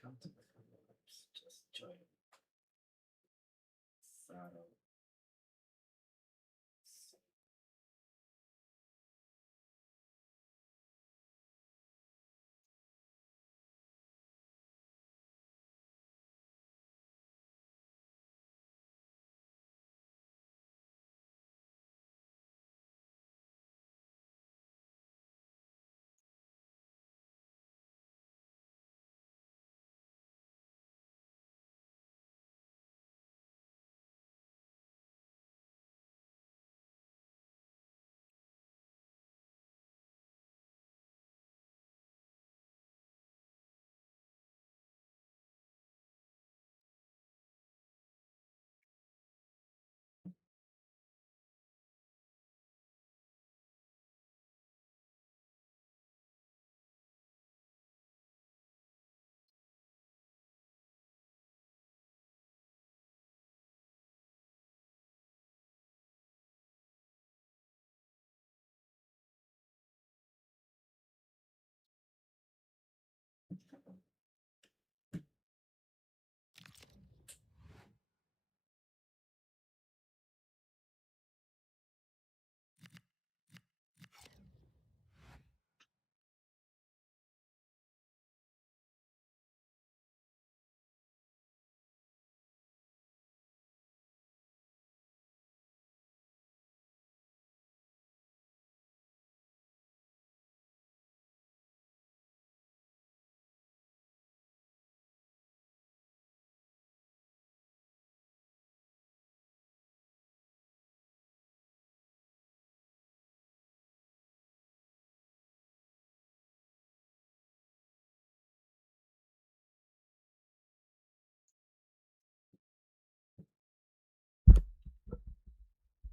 Come to the collapse. Just join. Sorrow.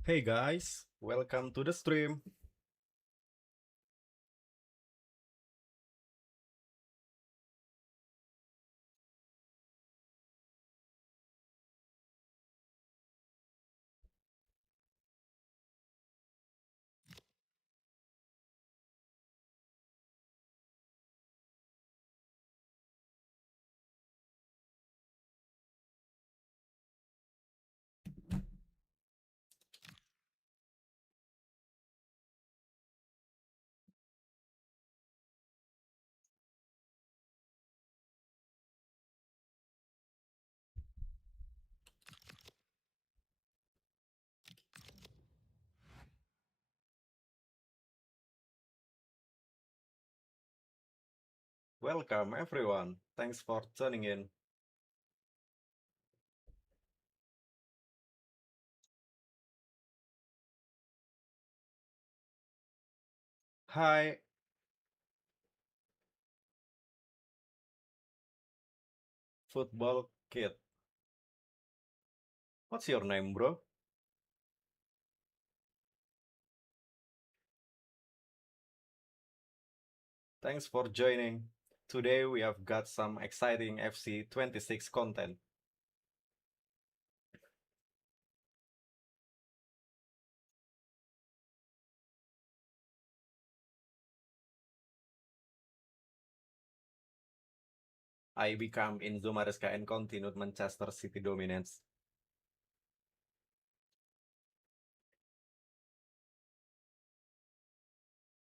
Hey guys, welcome to the stream. Welcome everyone. Thanks for tuning in. Hi, football kid. What's your name, bro? Thanks for joining. Today we have got some exciting FC26 content. I become Enzo Maresca and continued Manchester City dominance.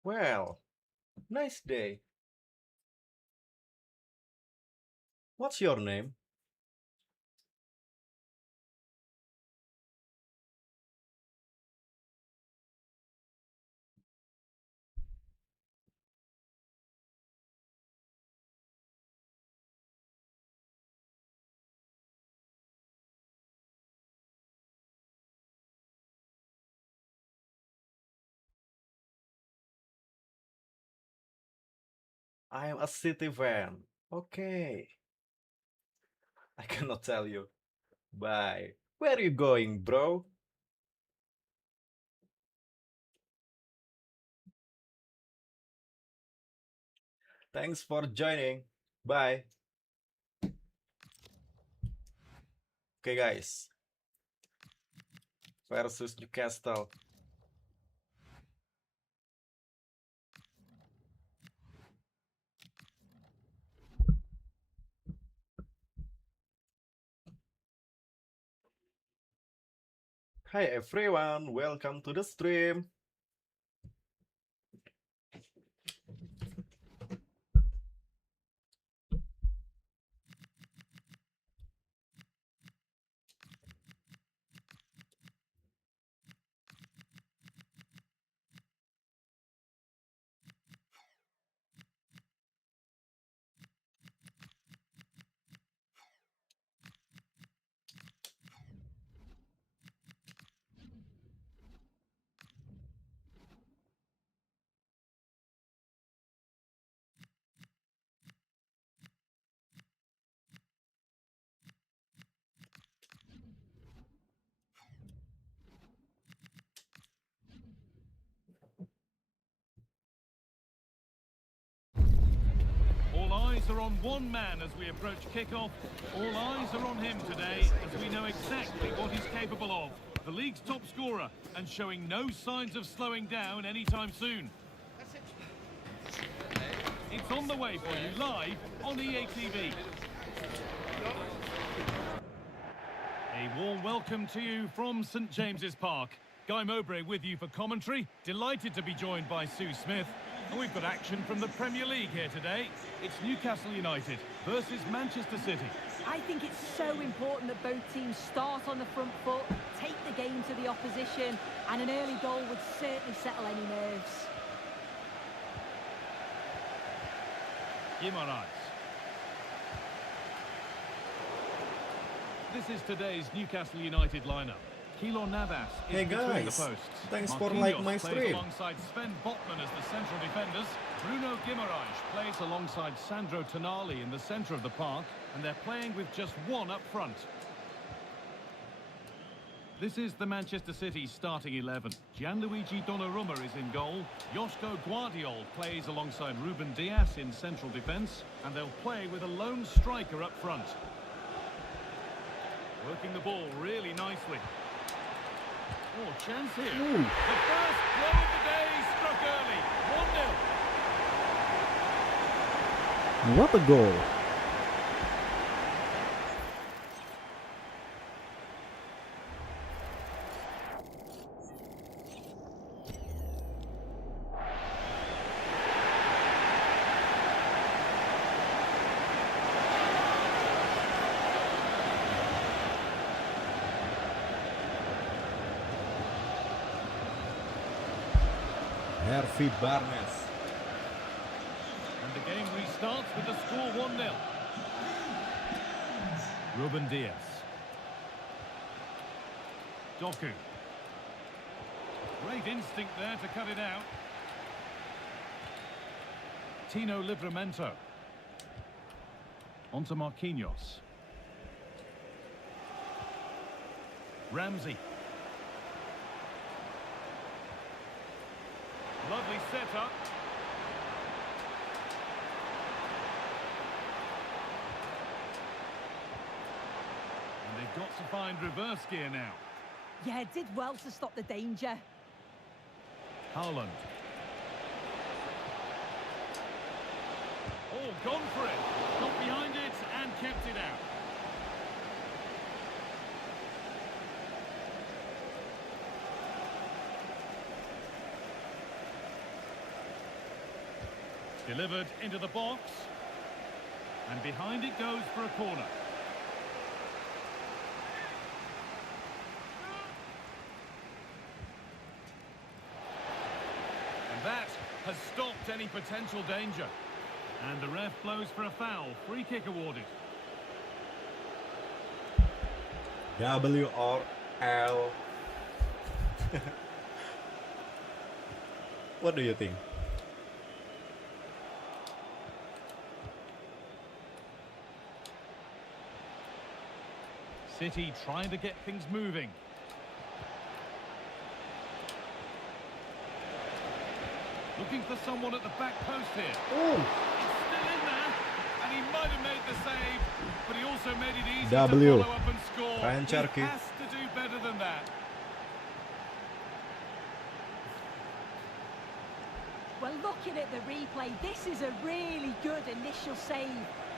Well, nice day. What's your name? I am a City fan. Okay, I cannot tell you. Bye. Where are you going, bro? Thanks for joining. Bye. Okay, guys. versus Newcastle. Hi everyone, welcome to the stream. All eyes are on one man as we approach kickoff. All eyes are on him today as we know exactly what he's capable of. The league's top scorer and showing no signs of slowing down anytime soon. It's on the way for you live on EA TV. A warm welcome to you from St James's Park. Guy Mowbray with you for commentary. Delighted to be joined by Sue Smith. And we've got action from the Premier League here today. It's Newcastle United versus Manchester City. I think it's so important that both teams start on the front foot, take the game to the opposition, and an early goal would certainly settle any nerves. Guimaraes. This is today's Newcastle United lineup. Keylor Navas is Hey between the guys, posts. thanks for Marquinhos like my plays stream. alongside Sven Botman as the central defenders. Bruno Guimaraes plays alongside Sandro Tonali in the centre of the park, and they're playing with just one up front. This is the Manchester City starting 11. Gianluigi Donnarumma is in goal. Joško Guardiol plays alongside Ruben Dias in central defence, and they'll play with a lone striker up front. Working the ball really nicely. Oh, chance here. Ooh. The first blow of the day struck early. 1-0. What a goal! Hervey Barnes. And the game restarts with the score 1-0. Ruben Dias. Doku. Great instinct there to cut it out. Tino Livramento. On to Marquinhos. Ramsey. Lovely setup. And they've got to find reverse gear now. Yeah, did well to stop the danger. Haaland. Oh, gone for it. Got behind it and kept it out. Delivered into the box. And behind it goes for a corner. And that has stopped any potential danger. And the ref blows for a foul. Free kick awarded. WRL. What do you think? City trying to get things moving. Looking for someone at the back post here. Oh, It's still in there, and he might have made the save, but he also made it easy W. to follow up and score. Ryan He Cherky. has to do better than that. Well, looking at the replay, this is a really good initial save.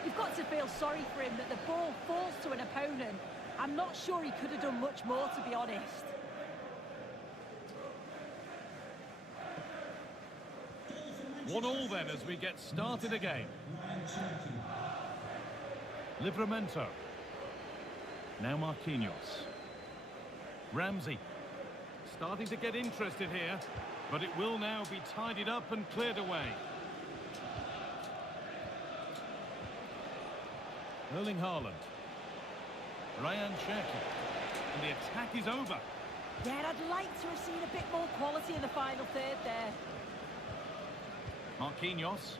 You've got to feel sorry for him that the ball falls to an opponent. I'm not sure he could have done much more, to be honest. 1-1 then as we get started again. Livramento. Now Marquinhos. Ramsey. Starting to get interested here, but it will now be tidied up and cleared away. Erling Haaland. Ryan Cherki. And the attack is over. Yeah, I'd like to have seen a bit more quality in the final third there. Marquinhos.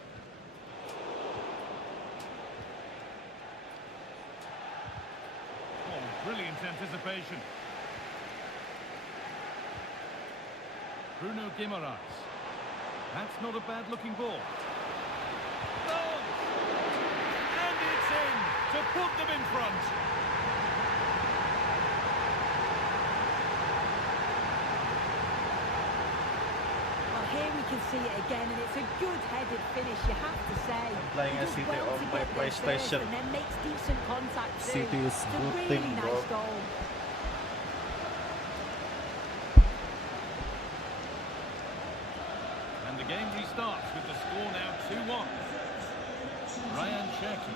Oh, brilliant anticipation. Bruno Guimaraes. That's not a bad-looking ball. Oh! And it's in to put them in front. Well, here we can see it again, and it's a good-headed finish, you have to say. Playing He a does City well on to my get there first PlayStation. and then makes decent contact too. City is It's a good really team, bro. nice goal. And the game restarts with the score now 2-1. Ryan Cherki.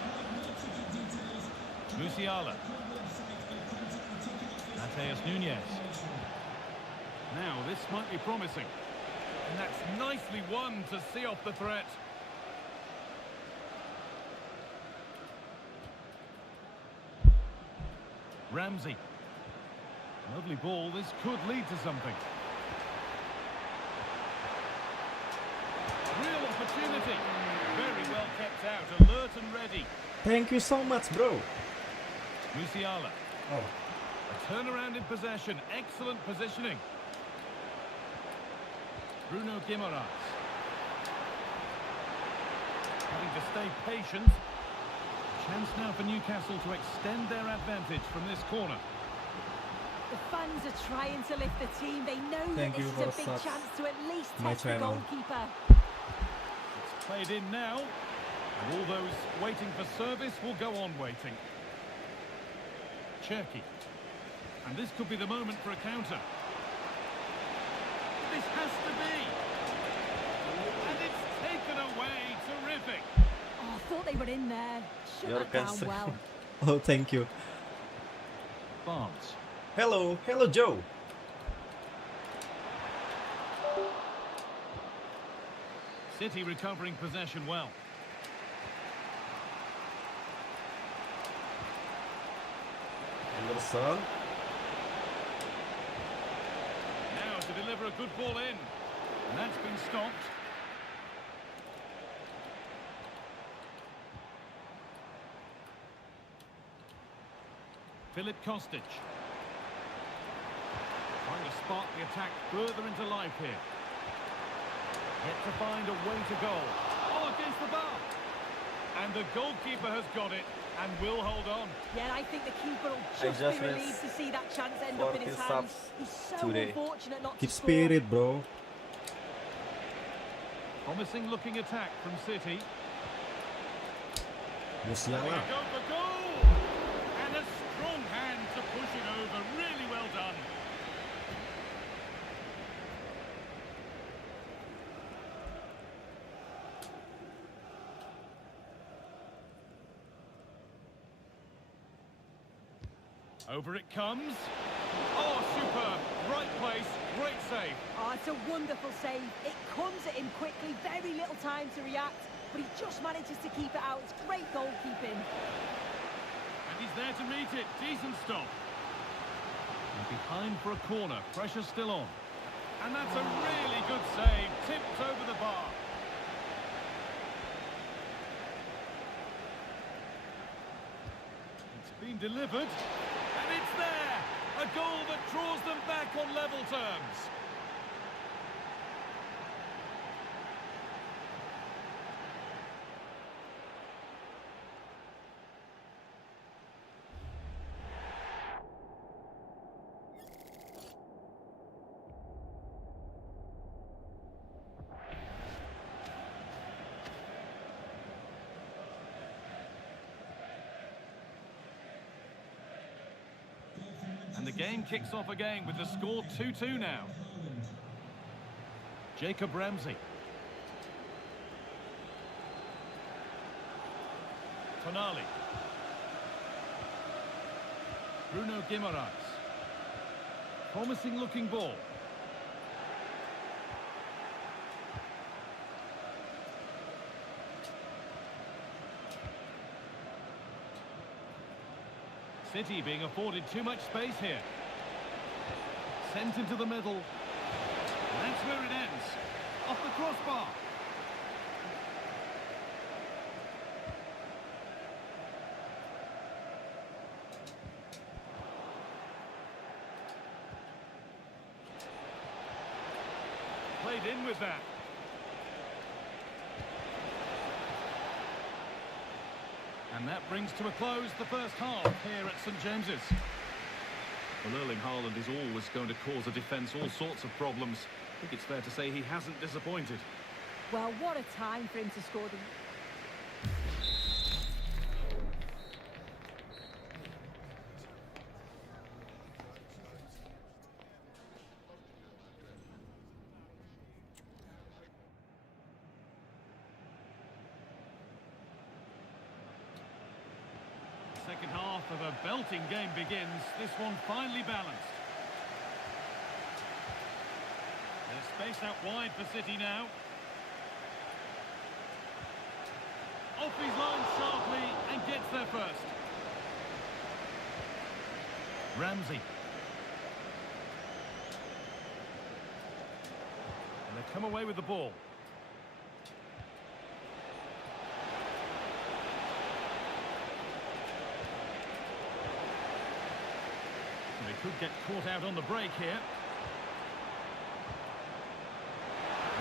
Musiala. Mateus Nunes. Now this might be promising. And that's nicely won to see off the threat. Ramsey. Lovely ball. This could lead to something. Real opportunity. Very well kept out. Alert and ready. Thank you so much, bro. Musiala. Oh, A turnaround in possession. Excellent positioning. Bruno Guimaraes. Having to stay patient. Chance now for Newcastle to extend their advantage from this corner. The fans are trying to lift the team. They know Thank that you this for is a big subs. chance to at least My test the channel. goalkeeper. It's played in now. And all those waiting for service will go on waiting. Cherki. And this could be the moment for a counter. This has to be. And it's taken away. Terrific. Oh, I thought they were in there. Shut Your that down concern. well. oh, thank you. Barnes. Hello, hello, Joe. City recovering possession well. Anderson. Now to deliver a good ball in. And that's been stopped. Filip Kostic. Trying to spark the attack further into life here. Yet to find a way to goal. Oh, against the bar. And the goalkeeper has got it and will hold on. Yeah, I think the keeper will I just just be read relieved to see that chance end up in his 40 hands. subs He's so today. unfortunate not to Keep score. spirit, bro. Promising looking attack from City. There Musiala. you go for goal. And a strong hand to push it over. Really well done. Over it comes. Oh, superb. Right place, great save. Oh, it's a wonderful save. It comes at him quickly, very little time to react, but he just manages to keep it out. It's great goalkeeping. And he's there to meet it. Decent stop. And behind for a corner. Pressure still on. And that's a really good save. Tipped over the bar. It's been delivered. And it's there. A goal that draws them back on level terms. the game kicks off again with the score 2-2 now. Jacob Ramsey. Tonali. Bruno Guimaraes. Promising looking ball. City being afforded too much space here. Sent into the middle. And that's where it ends. Off the crossbar. Played in with that. And that brings to a close the first half here at St James's. Well, Erling Haaland is always going to cause a defence all sorts of problems. I think it's fair to say he hasn't disappointed. Well, what a time for him to score the... Second half of a belting game begins. This one finely balanced. There's space out wide for City now. Off his line sharply and gets there first. Ramsey. And they come away with the ball. They could get caught out on the break here.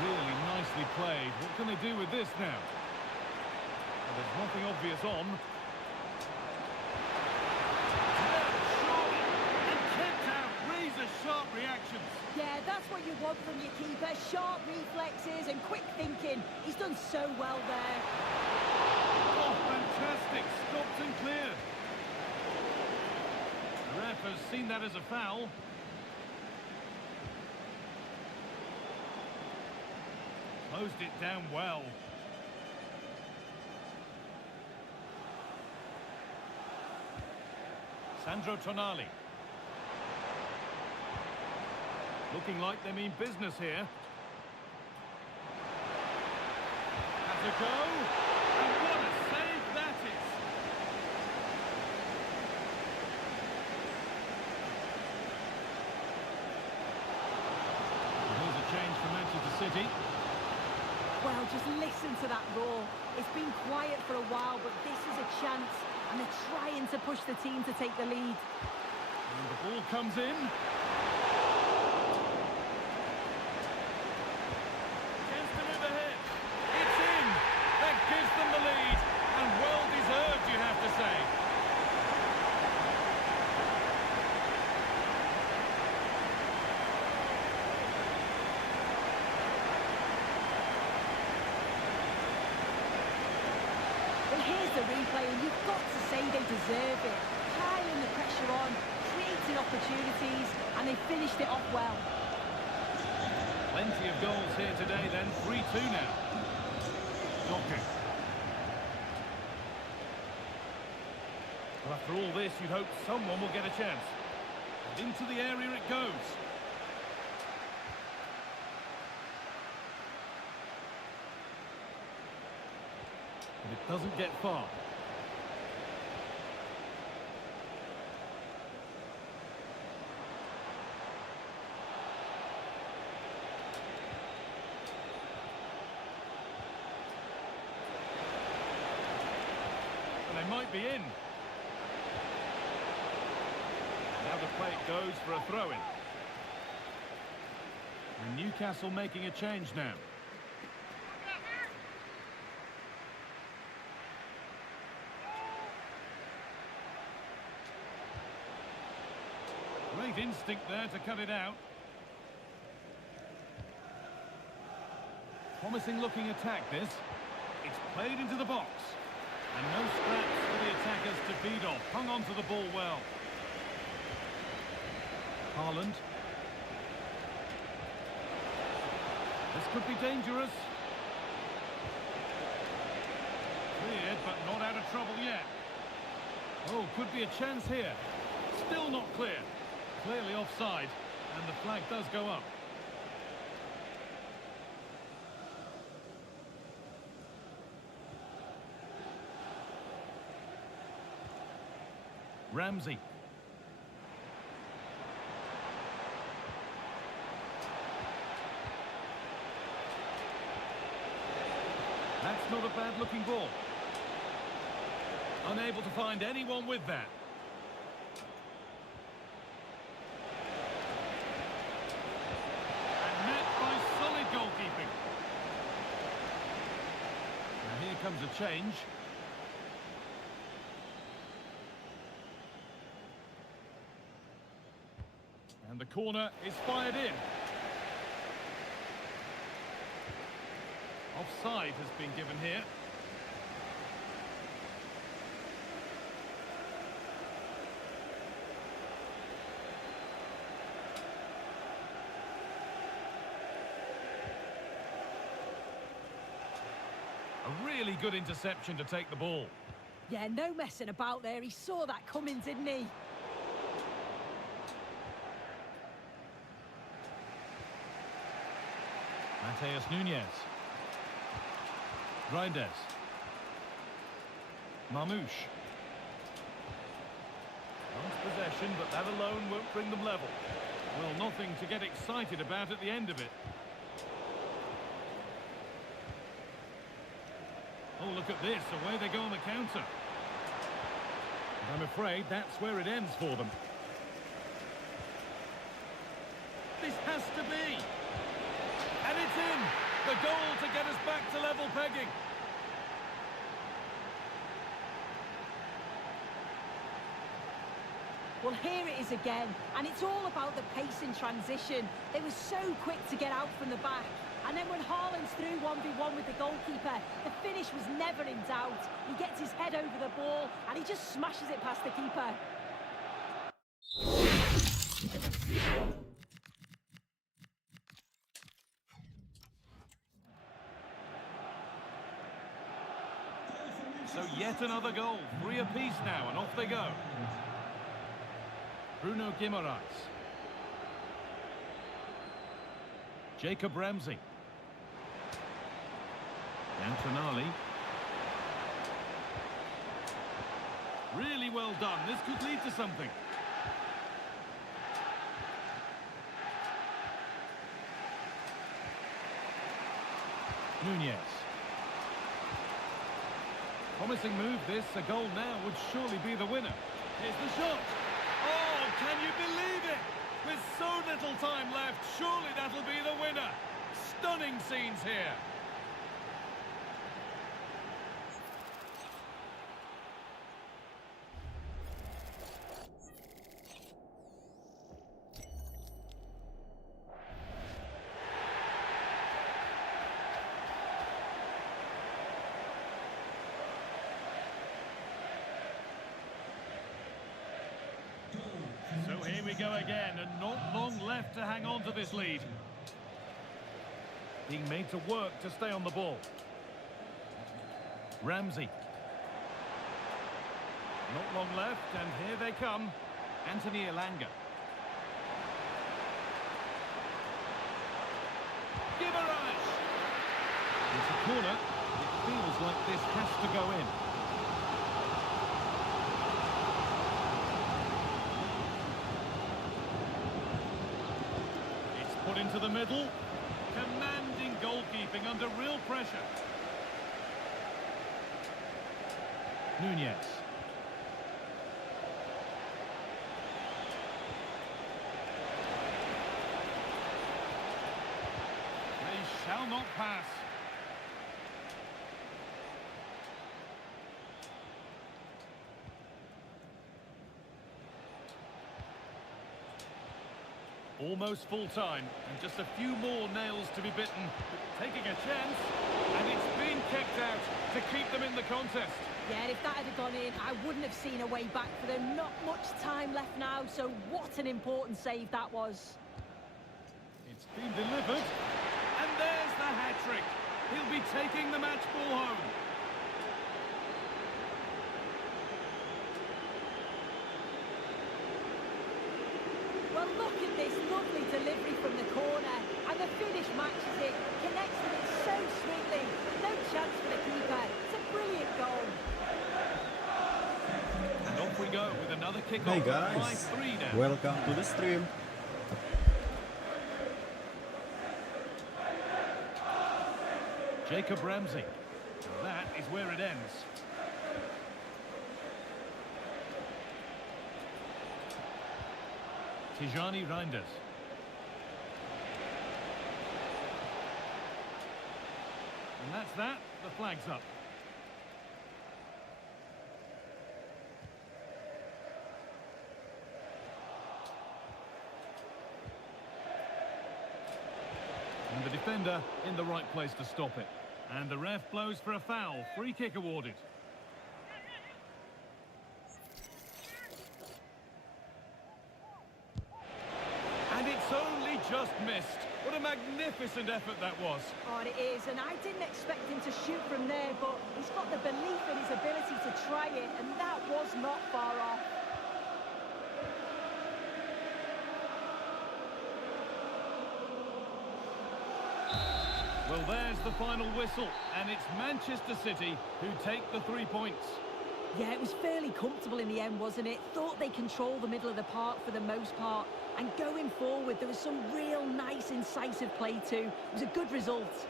Really nicely played. What can they do with this now? Well, there's nothing obvious on. And kept out. Razor-sharp reactions. Yeah, that's what you want from your keeper. Sharp reflexes and quick thinking. He's done so well there. Oh, fantastic. Stopped and cleared. The ref has seen that as a foul. Closed it down well. Sandro Tonali. Looking like they mean business here. Has a go. And what a save that is. Here's a change for Manchester City. Well, just listen to that roar. It's been quiet for a while, but this is a chance. And they're trying to push the team to take the lead. And the ball comes in. Chance to move ahead. It's in. That gives them the lead. And well deserved, you have to say. Well, here's the replay, and you've got to say they deserve it. Piling the pressure on, creating opportunities, and they finished it off well. Plenty of goals here today then. 3-2 now. Doku. Well, after all this, you'd hope someone will get a chance. And into the area it goes. But it doesn't get far. And they might be in. Now the play goes for a throw-in. And Newcastle making a change now. Great instinct there to cut it out. Promising looking attack this. It's played into the box. And no scraps for the attackers to feed off. Hung on to the ball well. Haaland. This could be dangerous. Cleared, but not out of trouble yet. Oh, could be a chance here. Still not clear. Clearly offside, and the flag does go up. Ramsey. That's not a bad-looking ball. Unable to find anyone with that. And met by solid goalkeeping. Now here comes a change. And the corner is fired in. Offside has been given here. A really good interception to take the ball. Yeah, no messing about there. He saw that coming, didn't he? Mateus Nunes. Reinders. Marmouche. Nice possession, but that alone won't bring them level. Well, nothing to get excited about at the end of it. Oh, look at this. Away they go on the counter. And I'm afraid that's where it ends for them. This has to be. And it's in. The goal to get us back to level pegging. Well, here it is again, and it's all about the pace in transition. They were so quick to get out from the back. And then when Haaland's through 1v1 with the goalkeeper, the finish was never in doubt. He gets his head over the ball, and he just smashes it past the keeper. So yet another goal, 3 apiece now, and off they go. Bruno Guimaraes. Jacob Ramsey. Antonali. Really well done. This could lead to something. Nunez. Promising move this. A goal now would surely be the winner. Here's the shot. Oh, can you believe it? With so little time left, surely that'll be the winner. Stunning scenes here. So here we go again, and not long left to hang on to this lead. Being made to work to stay on the ball. Ramsey. Not long left, and here they come. Anthony Elanga. Guimaraes. It's a corner. It feels like this has to go in. Put into the middle. Commanding goalkeeping under real pressure. Nunez. They shall not pass. Almost full time, and just a few more nails to be bitten. Taking a chance, and it's been kicked out to keep them in the contest. Yeah, and if that had gone in, I wouldn't have seen a way back for them. Not much time left now, so what an important save that was. It's been delivered, and there's the hat-trick. He'll be taking the match ball home. Well, look at this lovely delivery from the corner, and the finish matches it, connects with it so sweetly. No chance for the keeper. It's a brilliant goal. And off we go with another kick-off. Hey guys, 5-3 now. welcome to the stream. Jacob Ramsey. That is where it ends. Tijani Reinders. And that's that. The flag's up. And the defender in the right place to stop it. And the ref blows for a foul. Free kick awarded. And it's only just missed. What a magnificent effort that was. Oh, it is, and I didn't expect him to shoot from there, but he's got the belief in his ability to try it, and that was not far off. Well, there's the final whistle, and it's Manchester City who take the 3 points. Yeah, it was fairly comfortable in the end, wasn't it? Thought they controlled the middle of the park for the most part. And going forward, there was some real nice, incisive play too. It was a good result.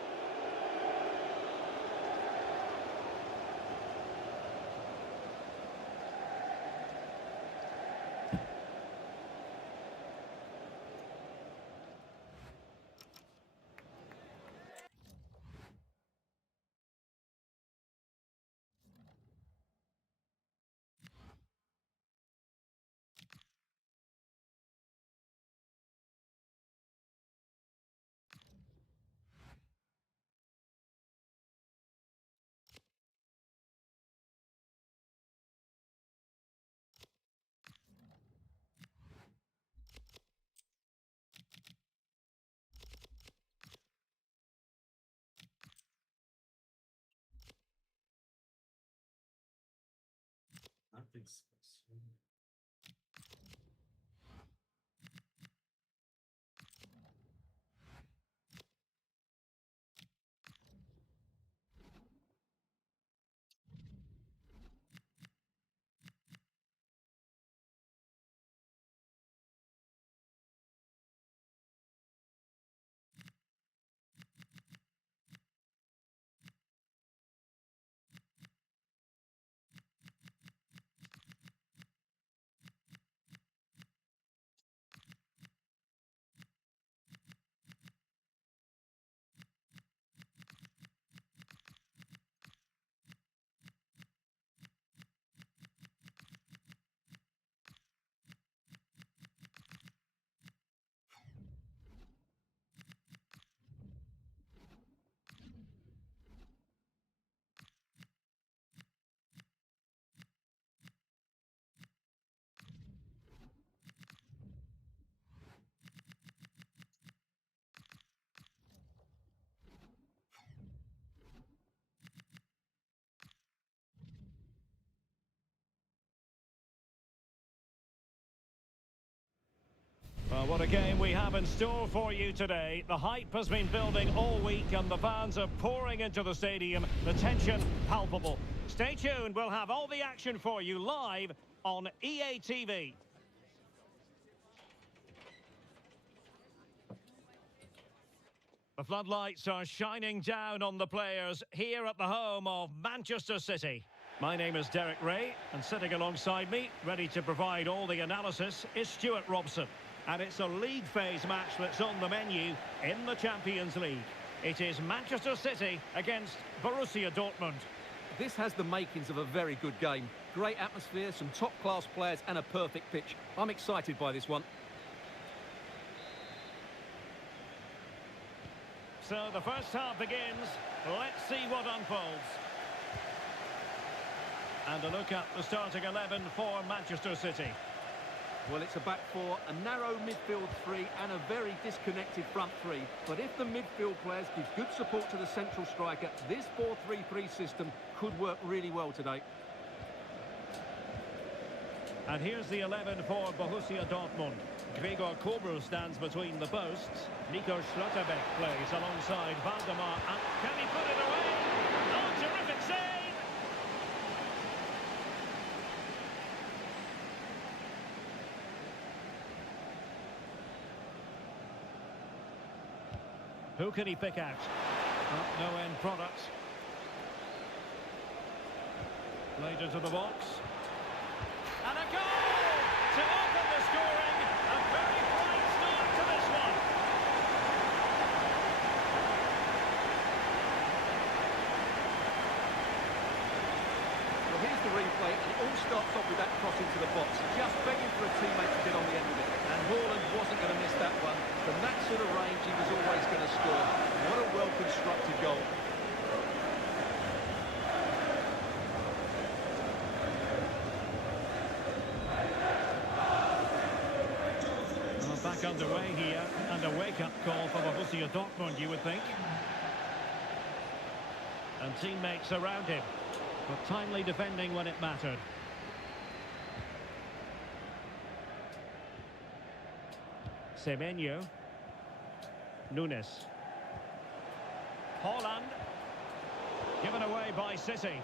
Nothing's Well, what a game we have in store for you today. The hype has been building all week and the fans are pouring into the stadium. The tension palpable. Stay tuned, we'll have all the action for you live on EA TV. The floodlights are shining down on the players here at the home of Manchester City. My name is Derek Ray, and sitting alongside me, ready to provide all the analysis, is Stuart Robson. And it's a league phase match that's on the menu in the Champions League. It is Manchester City against Borussia Dortmund. This has the makings of a very good game. Great atmosphere, some top-class players and a perfect pitch. I'm excited by this one. So the first half begins. Let's see what unfolds. And a look at the starting 11 for Manchester City. Well, it's a back four, a narrow midfield three and a very disconnected front three. But if the midfield players give good support to the central striker, this 4-3-3 system could work really well today. And here's the 11 for Borussia Dortmund. Gregor Kobel stands between the posts. Nico Schlotterbeck plays alongside Valdemar. And can he put it away? Oh, terrific save! Who can he pick out? Oh, no end product. Played into the box. And a goal to open the scoring. A very bright start to this one. Well, here's the replay, and it all starts off with that cross into the box. Just begging for a teammate to get on the end of it. And Haaland wasn't going to miss that one. From that sort of range, he was always going to score. What a well-constructed goal. Back underway here, and a wake-up call for Borussia Dortmund, you would think. And teammates around him, but timely defending when it mattered. Semenyo. Nunes. Haaland. Given away by City.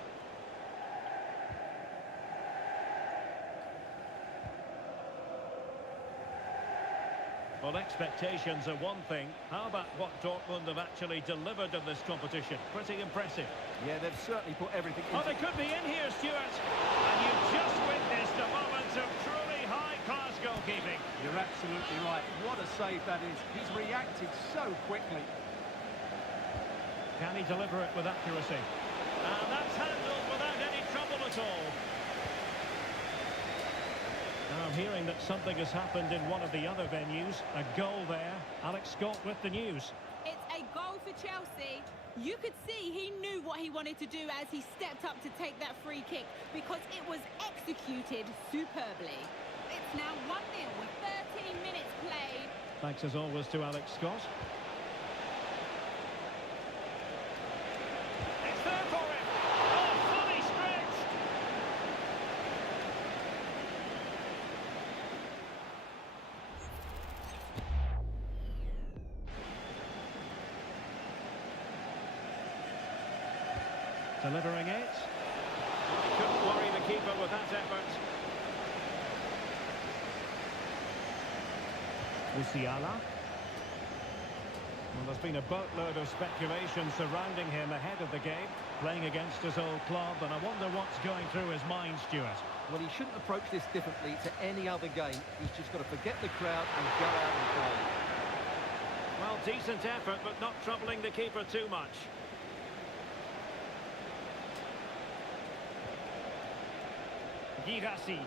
Well, expectations are one thing. How about what Dortmund have actually delivered in this competition? Pretty impressive. Yeah, they've certainly put everything into Oh, they could be in here, Stuart. And you've just witnessed a moment of truly high-class goalkeeping. You're absolutely right. What a save that is. He's reacted so quickly. Can he deliver it with accuracy? And that's handled without any trouble at all. Now I'm hearing that something has happened in one of the other venues. A goal there. Alex Scott with the news. It's a goal for Chelsea. You could see he knew what he wanted to do as he stepped up to take that free kick because it was executed superbly. It's now 1-0 with 13 minutes played. Thanks as always to Alex Scott. It's there for him. Oh, fully stretched. Delivering it. Couldn't worry the keeper with that effort. Musiala. Well, there's been a boatload of speculation surrounding him ahead of the game, playing against his old club, and I wonder what's going through his mind, Stuart. Well, he shouldn't approach this differently to any other game. He's just got to forget the crowd and go out and play. Well, decent effort, but not troubling the keeper too much. Girassi.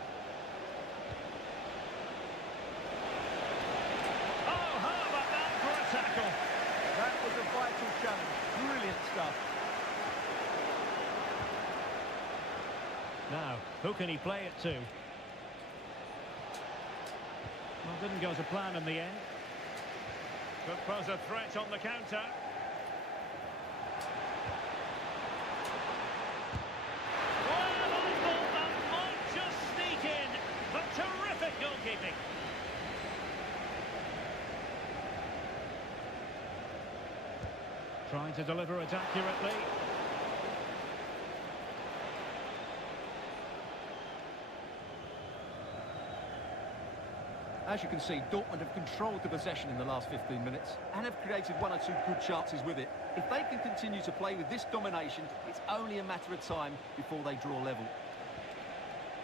Oh, how about that for a tackle? That was a vital challenge. Brilliant stuff. Now, who can he play it to? Well, didn't go to plan in the end. Could pose a threat on the counter. Well, I thought that might just sneak in. But terrific goalkeeping. Trying to deliver it accurately. As you can see, Dortmund have controlled the possession in the last 15 minutes and have created one or two good chances with it. If they can continue to play with this domination, it's only a matter of time before they draw level.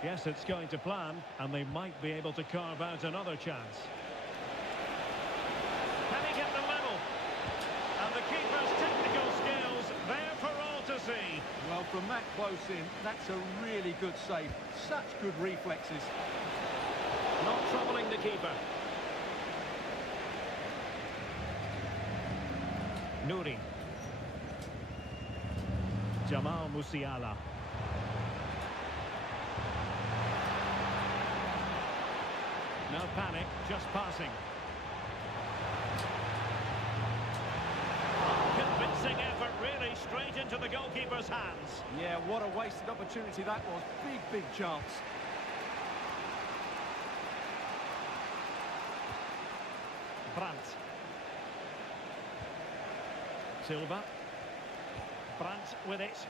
Yes, it's going to plan, and they might be able to carve out another chance. Can he get the level? And the keeper's technical skills there for all to see. Well, from that close in, that's a really good save. Such good reflexes. Not troubling the keeper. Nouri. Jamal Musiala. No panic, just passing. Convincing effort, really, straight into the goalkeeper's hands. Yeah, what a wasted opportunity that was. Big, big chance. Brandt. Silva. Brandt with it.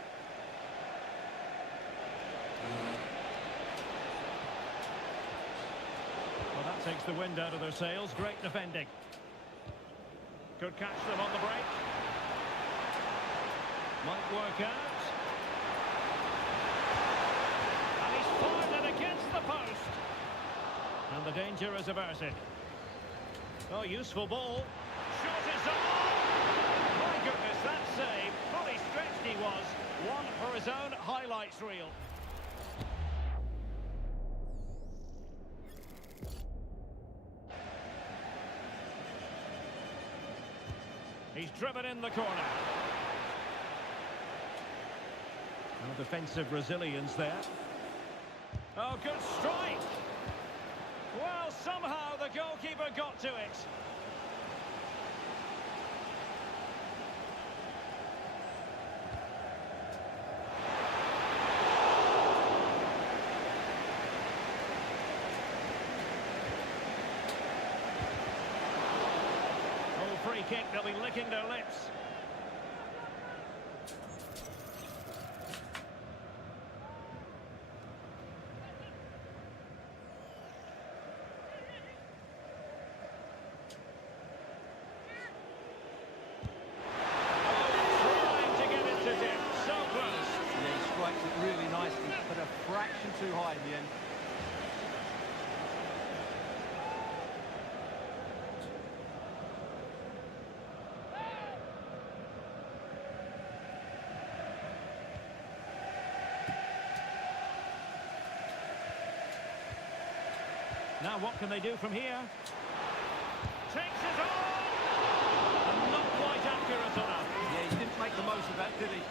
Well, that takes the wind out of their sails. Great defending. Could catch them on the break. Might work out. And he's fired it against the post. And the danger is averted. Oh, useful ball. Shot is on! My goodness, that save. Fully stretched he was. One for his own highlights reel. He's driven in the corner. No defensive resilience there. Oh, good strike! Well, somehow the goalkeeper got to it. Oh, free kick, they'll be licking their lips. Really nicely, but a fraction too high in the end. Now what can they do from here? Takes it on! And not quite accurate enough. Yeah, he didn't make the most of that, did he?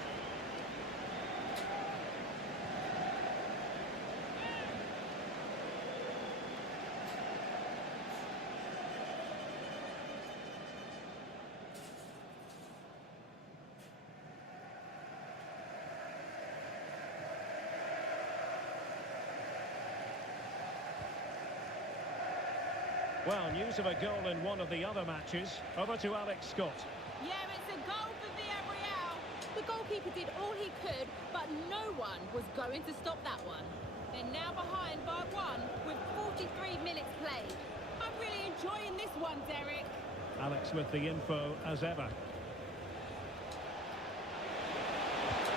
Well, news of a goal in one of the other matches. Over to Alex Scott. Yeah, it's a goal for Villarreal. The goalkeeper did all he could, but no one was going to stop that one. They're now behind by one with 43 minutes played. I'm really enjoying this one, Derek. Alex with the info as ever.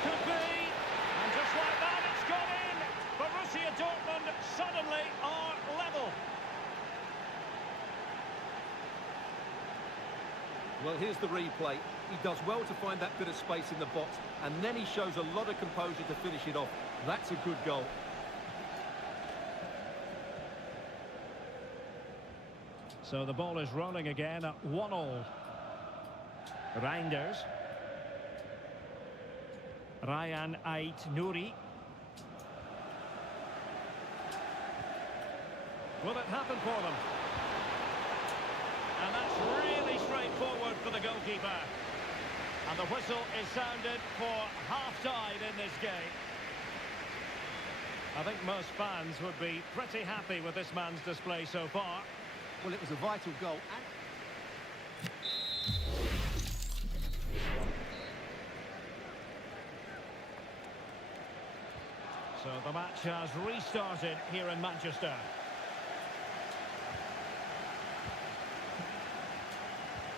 Could be. And just like that, it's gone in. Borussia Dortmund suddenly are level. Well, here's the replay. He does well to find that bit of space in the box, and then he shows a lot of composure to finish it off. That's a good goal. So the ball is rolling again at 1-1. Reinders. Ryan Ait Nouri. Will it happen for them? And that's really straightforward for the goalkeeper. And the whistle is sounded for half-time in this game. I think most fans would be pretty happy with this man's display so far. Well, it was a vital goal. So the match has restarted here in Manchester.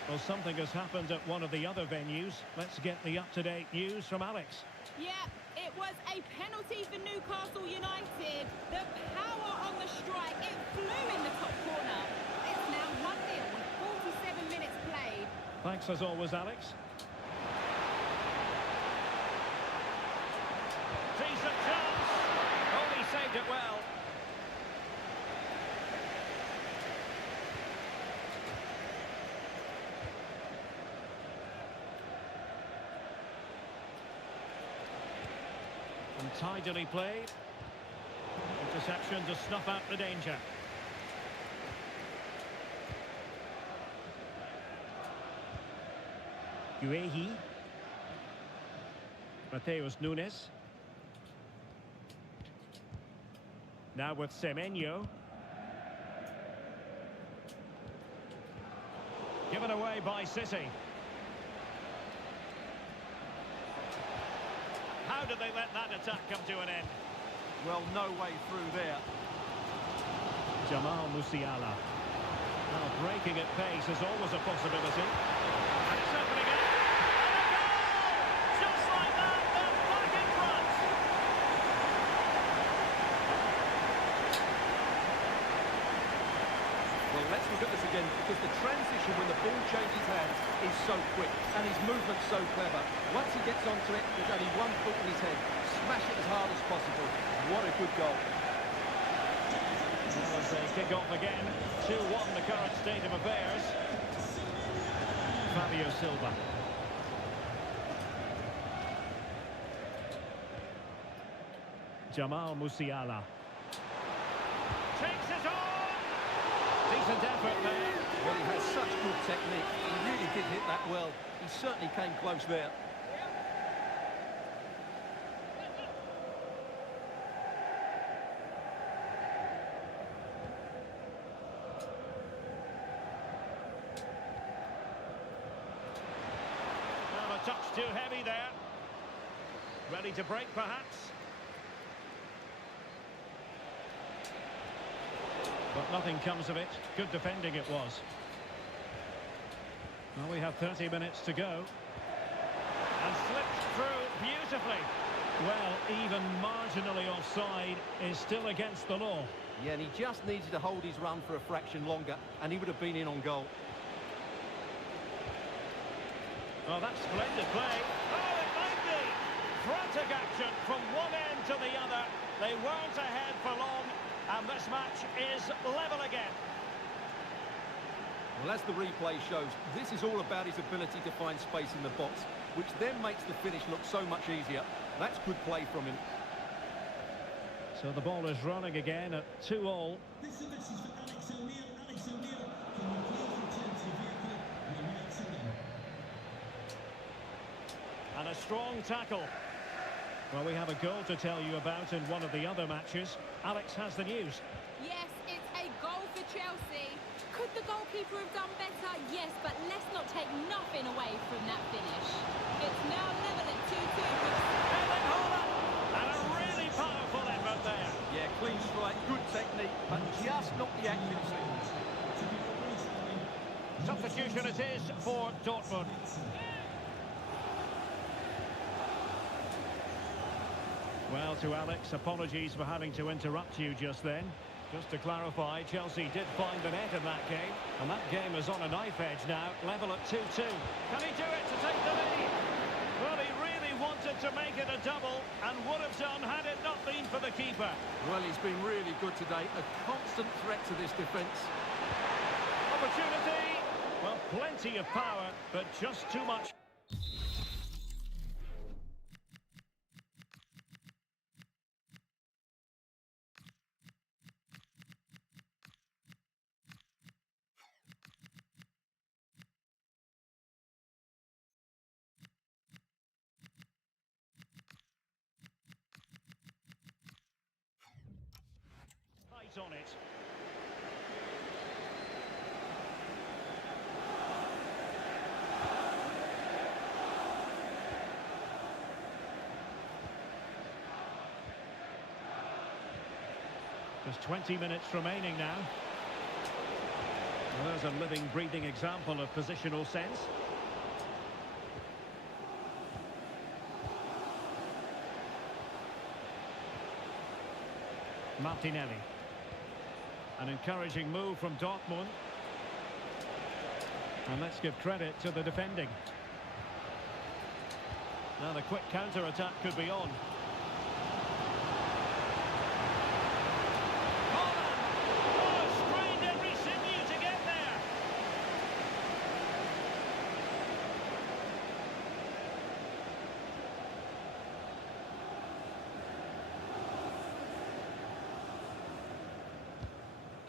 Well, something has happened at one of the other venues. Let's get the up-to-date news from Alex. Yeah, it was a penalty for Newcastle United. The power on the strike, it flew in the top corner. It's now 1-0 with 47 minutes played. Thanks as always, Alex. Decent chance. Oh, he saved it well. And tidily played. Interception to snuff out the danger. Guehi. Mateus Nunes. Now with Semenyo. Given away by City. How did they let that attack come to an end? Well, no way through there. Jamal Musiala. Now breaking at pace is always a possibility. And it's opening up. And a goal! Just like that, they're back in front. Well, let's look at this again, because the transition when the ball changes hands is so quick, and his movement's so clever. Once he gets onto it, there's only one foot in his head. Smash it as hard as possible. What a good goal. Well, as they kick off again, 2-1 the current state of affairs. Fabio Silva. Jamal Musiala. Takes it on! Decent effort there. Well, he has such good technique. He really did hit that well. He certainly came close there. Well, a touch too heavy there. Ready to break, perhaps? But nothing comes of it. Good defending it was. Well, we have 30 minutes to go. And slipped through beautifully. Well, even marginally offside is still against the law. Yeah, and he just needed to hold his run for a fraction longer, and he would have been in on goal. Oh, that's splendid play. Oh, it might be. Frantic action from one end to the other. They weren't ahead for long. And this match is level again. Well, as the replay shows, this is all about his ability to find space in the box, which then makes the finish look so much easier. That's good play from him. So the ball is running again at 2-2. This is a message for Alex O'Neill. Alex O'Neill, can you please return to your vehicle and wait for them? And a strong tackle. Well, we have a goal to tell you about in one of the other matches. Alex has the news. Yes, it's a goal for Chelsea. Could the goalkeeper have done better? Yes, but let's not take nothing away from that finish. It's now level at 2-2. Erling Haaland! And a really powerful effort there. Yeah, clean strike, good technique, but just not the accuracy. Substitution it is for Dortmund. Well, to Alex, apologies for having to interrupt you just then. Just to clarify, Chelsea did find the net in that game, and that game is on a knife edge now, level at 2-2. Can he do it to take the lead? Well, he really wanted to make it a double, and would have done had it not been for the keeper. Well, he's been really good today, a constant threat to this defence. Opportunity! Well, plenty of power, but just too much. On it. Just 20 minutes remaining now. Well, there's a living, breathing example of positional sense. Martinelli. An encouraging move from Dortmund. And let's give credit to the defending. Now the quick counter-attack could be on. Haaland! Oh, strained every sinew to get there.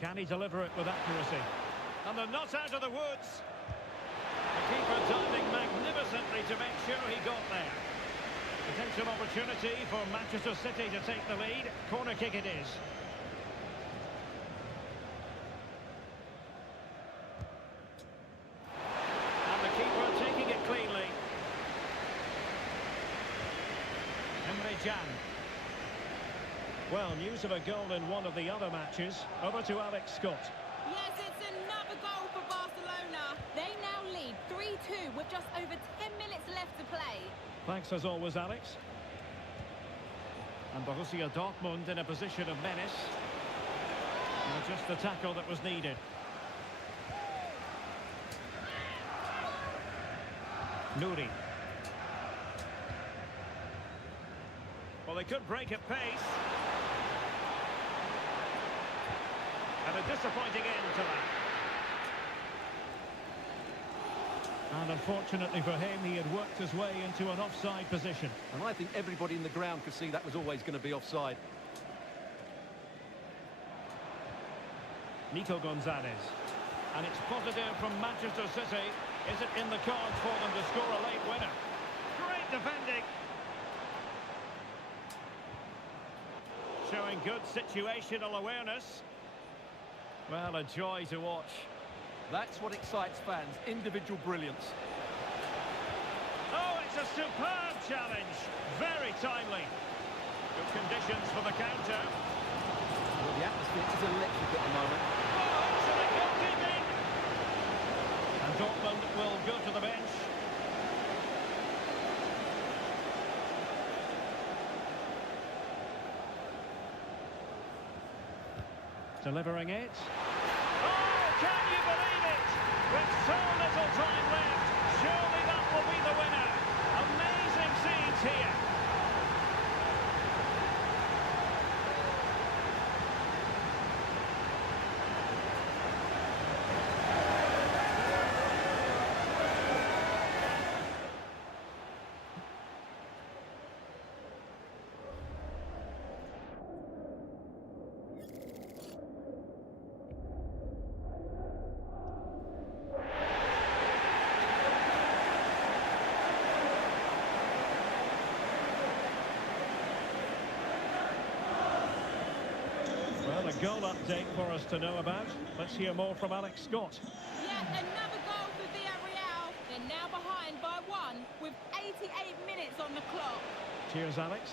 Can he deliver it with accuracy? And they're not out of the woods. The keeper diving magnificently. an opportunity for Manchester City to take the lead. Corner kick it is. And the keeper taking it cleanly. Emre Can. Well, news of a goal in one of the other matches. Over to Alex Scott. Yes, it's another goal for Barcelona. They now lead 3-2 with just over 10 minutes left to play. Thanks as always, Alex. And Borussia Dortmund in a position of menace. And just the tackle that was needed. Nouri. Well, they could break at pace. And a disappointing end to that. And unfortunately for him, he had worked his way into an offside position. And I think everybody in the ground could see that was always going to be offside. Nico Gonzalez. And it's positive from Manchester City. Is it in the cards for them to score a late winner? Great defending. Showing good situational awareness. Well, a joy to watch. That's what excites fans, individual brilliance. Oh, it's a superb challenge. Very timely. Good conditions for the counter. Well, the atmosphere is electric at the moment. Oh, excellent goalkeeping. And Dortmund will go to the bench. Delivering it. Oh, can you believe it? With so little time left, surely that will be the winner. Amazing scenes here. Well, a goal update for us to know about. Let's hear more from Alex Scott. Yet another goal for Villarreal. They're now behind by 1 with 88 minutes on the clock. Cheers, Alex.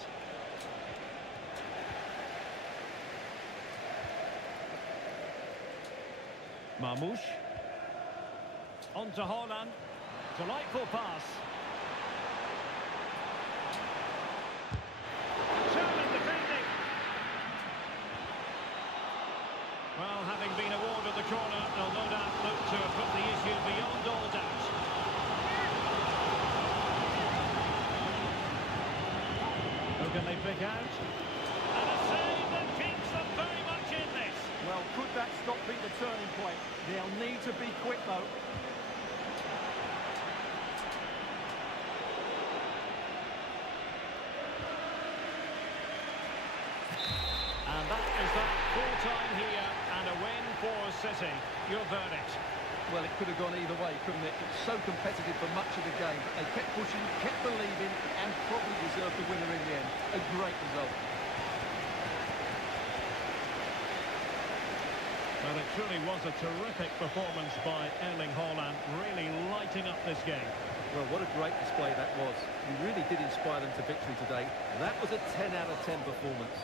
Marmouche. On to Haaland. Delightful pass. German defending. Well, having been awarded the corner, they'll no doubt look to put the issue beyond all doubt. Who can they pick out? And a save that keeps them very much in this. Well, could that stop being the turning point? They'll need to be quick, though. And that is that. Full time here and a win for City. Your verdict? Well, it could have gone either way, couldn't it? It's so competitive for much of the game. But they kept pushing, kept believing, and probably deserved the winner in the end. A great result. Well, it truly was a terrific performance by Erling Haaland, really lighting up this game. Well, what a great display that was. He really did inspire them to victory today. That was a 10 out of 10 performance.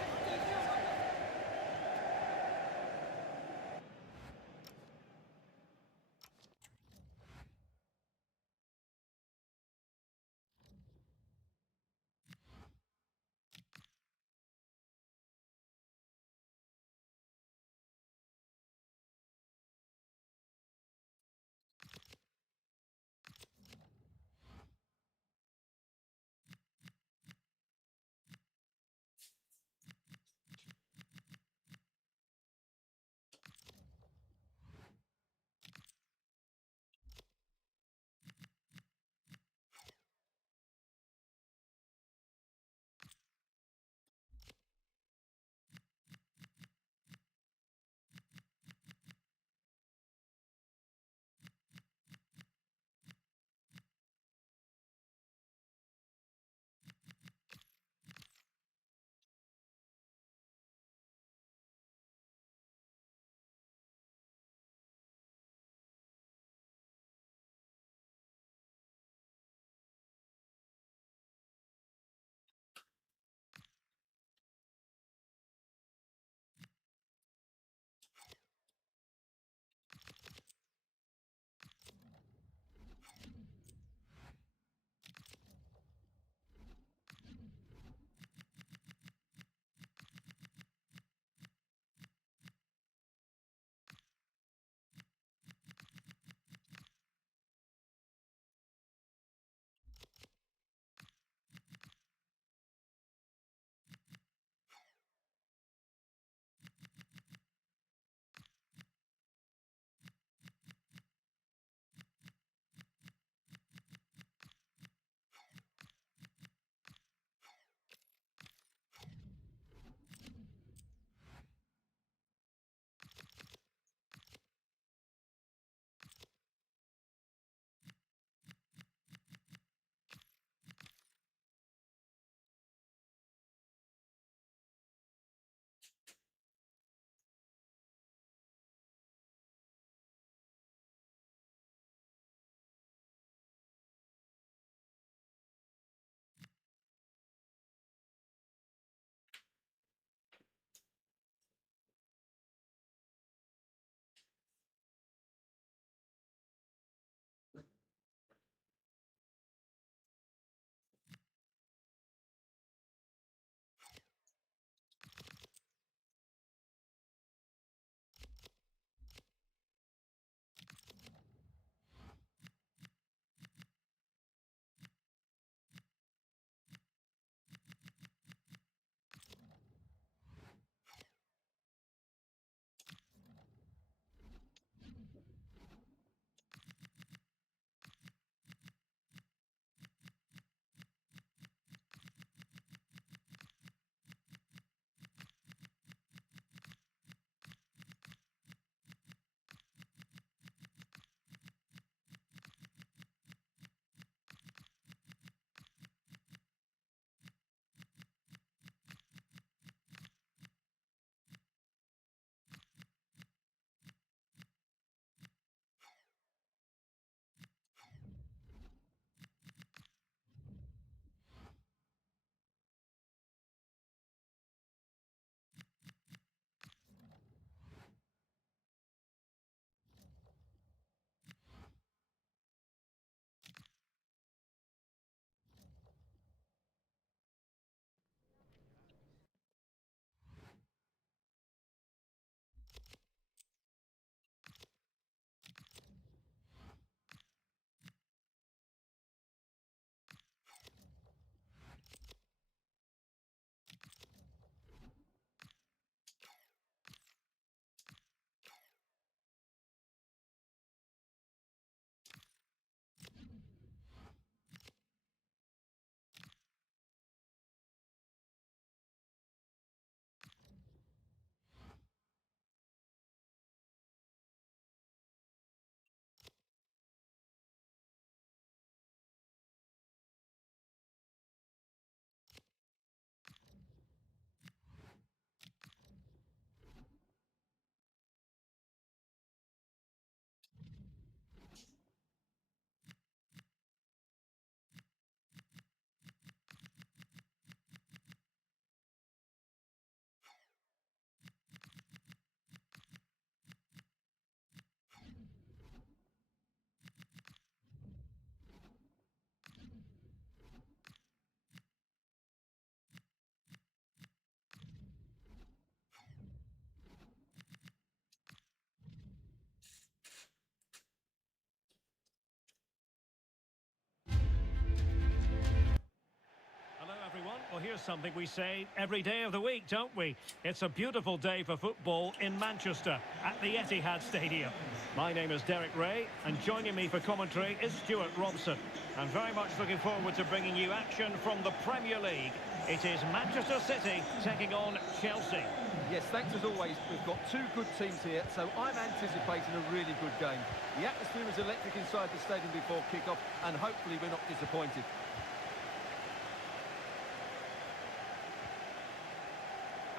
Well, here's something we say every day of the week, don't we? It's a beautiful day for football in Manchester at the Etihad Stadium. My name is Derek Ray, and joining me for commentary is Stuart Robson. I'm very much looking forward to bringing you action from the Premier League. It is Manchester City taking on Chelsea. Yes, thanks as always. We've got two good teams here, so I'm anticipating a really good game. The atmosphere is electric inside the stadium before kick-off, and hopefully we're not disappointed.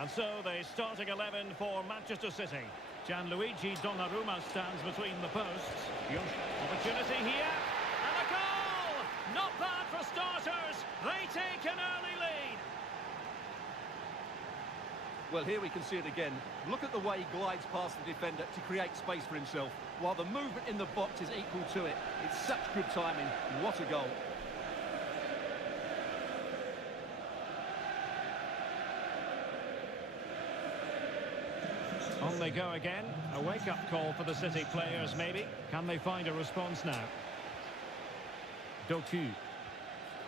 And so the starting 11 for Manchester City. Gianluigi Donnarumma stands between the posts. Opportunity here, and a goal! Not bad for starters. They take an early lead. Well, here we can see it again. Look at the way he glides past the defender to create space for himself, while the movement in the box is equal to it. It's such good timing. What a goal. On they go again. A wake-up call for the City players, maybe. Can they find a response now? Doku.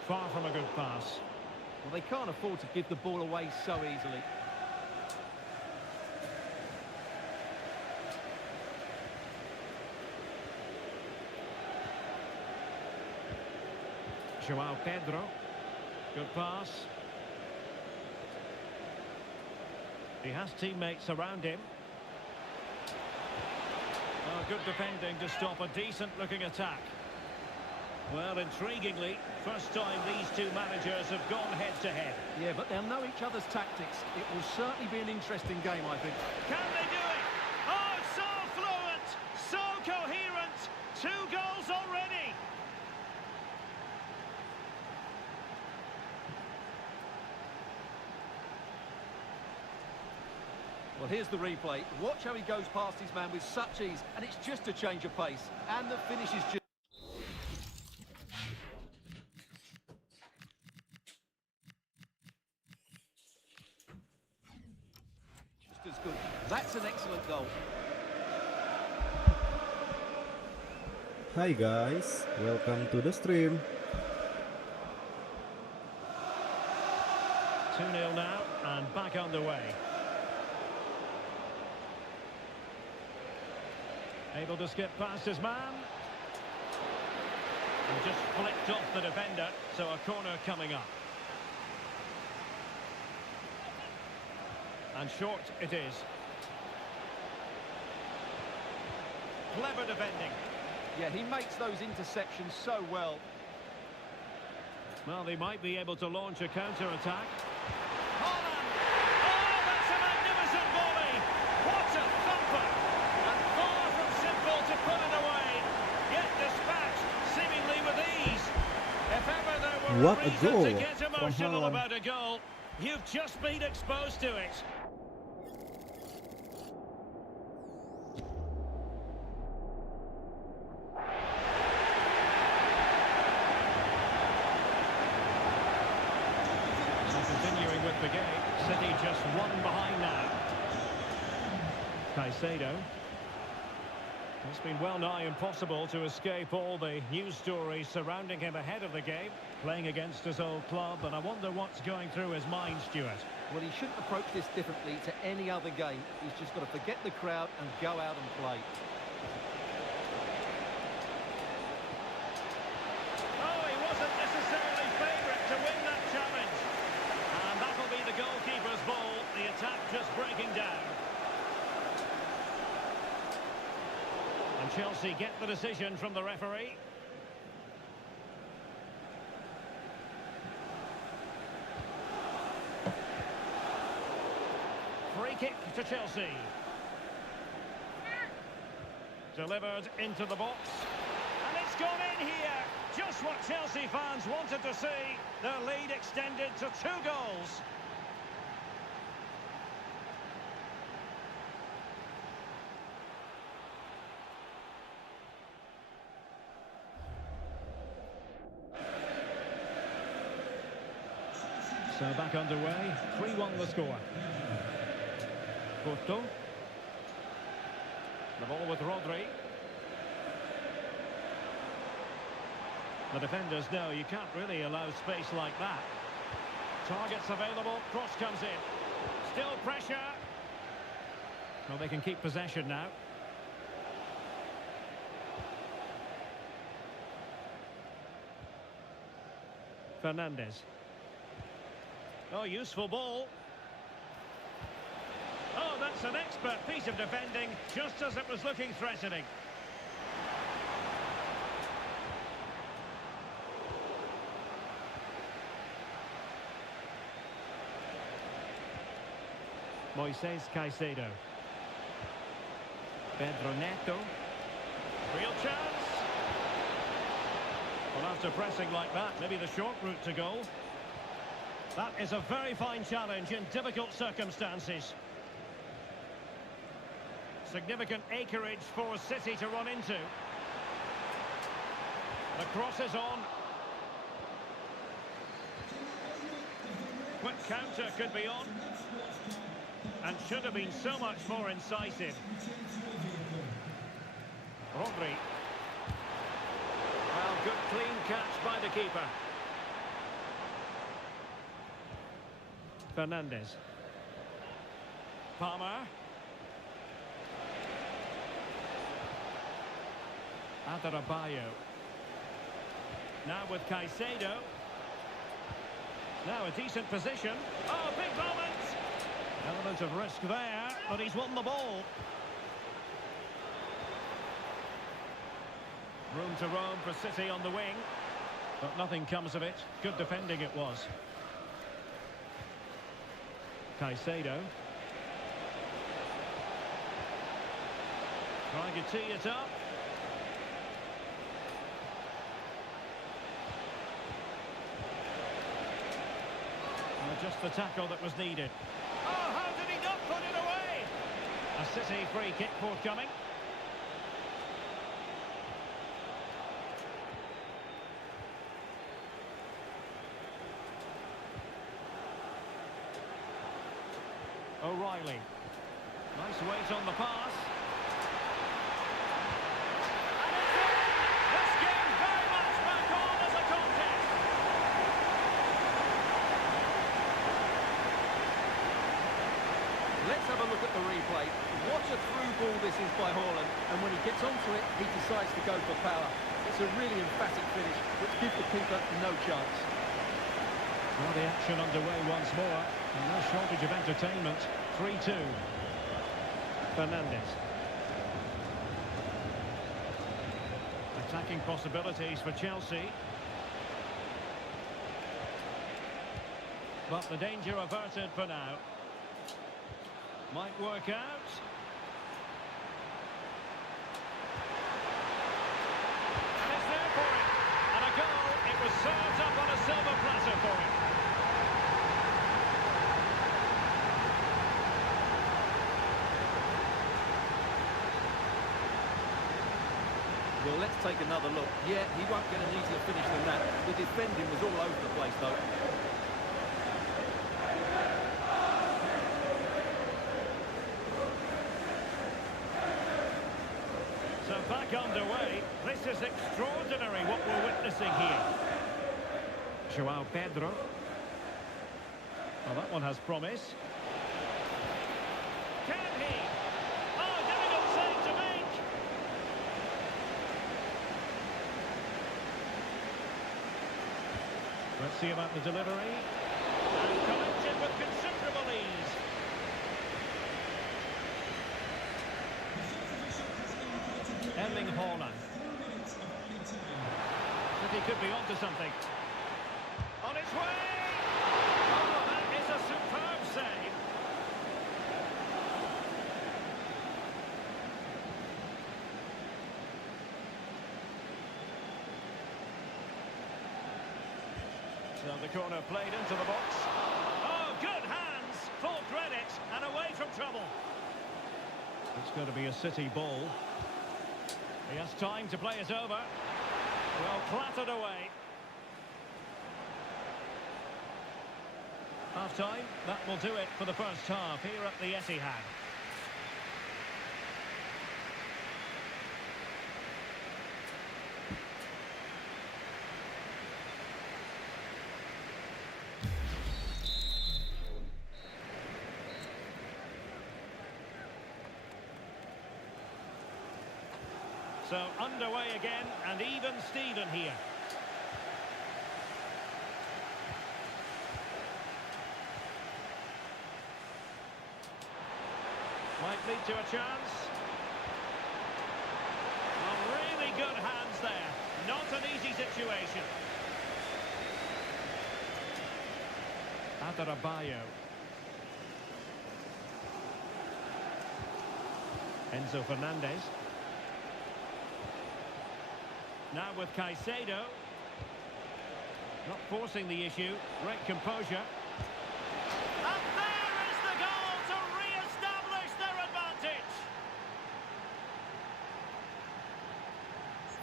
Far from a good pass. Well, they can't afford to give the ball away so easily. João Pedro. Good pass. He has teammates around him. Oh, good defending to stop a decent-looking attack. Well, intriguingly, first time these two managers have gone head-to-head. Yeah, but they'll know each other's tactics. It will certainly be an interesting game, I think. Can they do it? Oh, so fluent, so coherent. 2 goals already. Well, here's the replay. Watch how he goes past his man with such ease, and it's just a change of pace. And the finish is just as good. That's an excellent goal. Hi guys, welcome to the stream. 2-0 now, and back underway. Able to skip past his man. And just flicked off the defender, so a corner coming up. And short it is. Clever defending. Yeah, he makes those interceptions so well. Well, they might be able to launch a counter-attack. Haaland! Oh, that's a magnificent volley! What a thumper! And far from simple to put it away. Yet dispatched, seemingly with ease. If ever there were What a a reason goal to get from emotional Haaland. about a goal, you've just been exposed to it. Continuing with the game, City just 1 behind now. Caicedo. It's been well nigh impossible to escape all the news stories surrounding him ahead of the game, playing against his old club, and I wonder what's going through his mind, Stuart. Well, he shouldn't approach this differently to any other game. He's just got to forget the crowd and go out and play. Oh, he wasn't necessarily favourite to win that challenge. And that'll be the goalkeeper's ball, the attack just breaking down. And Chelsea get the decision from the referee. Free kick to Chelsea. Delivered into the box. And it's gone in here. Just what Chelsea fans wanted to see. Their lead extended to 2 goals. So back underway, 3-1 the score. Porto. The ball with Rodri. The defenders know you can't really allow space like that. Targets available, cross comes in. Still pressure. Well, they can keep possession now. Fernandez. Oh, useful ball. Oh, that's an expert piece of defending, just as it was looking threatening. Moises Caicedo. Pedro Neto. Real chance. Well, after pressing like that, maybe the short route to goal. That is a very fine challenge in difficult circumstances. Significant acreage for City to run into. The cross is on. Quick counter could be on. And should have been so much more incisive. Rodri. Well, good clean catch by the keeper. Fernandez. Palmer. Adarabioyo. Now with Caicedo. Now a decent position. Oh, big moment! Element of risk there, but he's won the ball. Room to roam for City on the wing. But nothing comes of it. Good defending it was. Caicedo. Trying to tee it up. Just the tackle that was needed. Oh, how did he not put it away? A City free kick forthcoming. O'Reilly. Nice weight on the pass. And it's in! This game very much back on as a contest. Let's have a look at the replay. What a through ball this is by Haaland, and when he gets onto it, he decides to go for power. It's a really emphatic finish, which gives the keeper no chance. Well, the action underway once more, and no shortage of entertainment. 3-2. Fernandez. Attacking possibilities for Chelsea. But the danger averted for now. Might work out. And it's there for him. And a goal. It was served up on a silver platter for him. Well, let's take another look. Yeah, he won't get an easier finish than that. The defending was all over the place, though. So back underway. This is extraordinary what we're witnessing here. João Pedro. Well, that one has promise. Can he? Oh, difficult save to make. Let's see about the delivery. And collected with considerable ease. Erling Haaland. City could be onto something. On its way! Oh, that is a superb save. So the corner played into the box. Oh, good hands! Full credit and away from trouble. It's going to be a City ball. He has time to play it over. Well, clattered away. Half-time, that will do it for the first half here at the Etihad. So underway again, and even Steven here. Might lead to a chance. Oh, really good hands there. Not an easy situation. Adarabioyo. Enzo Fernandez. Now with Caicedo. Not forcing the issue. Great composure. And there is the goal to re-establish their advantage.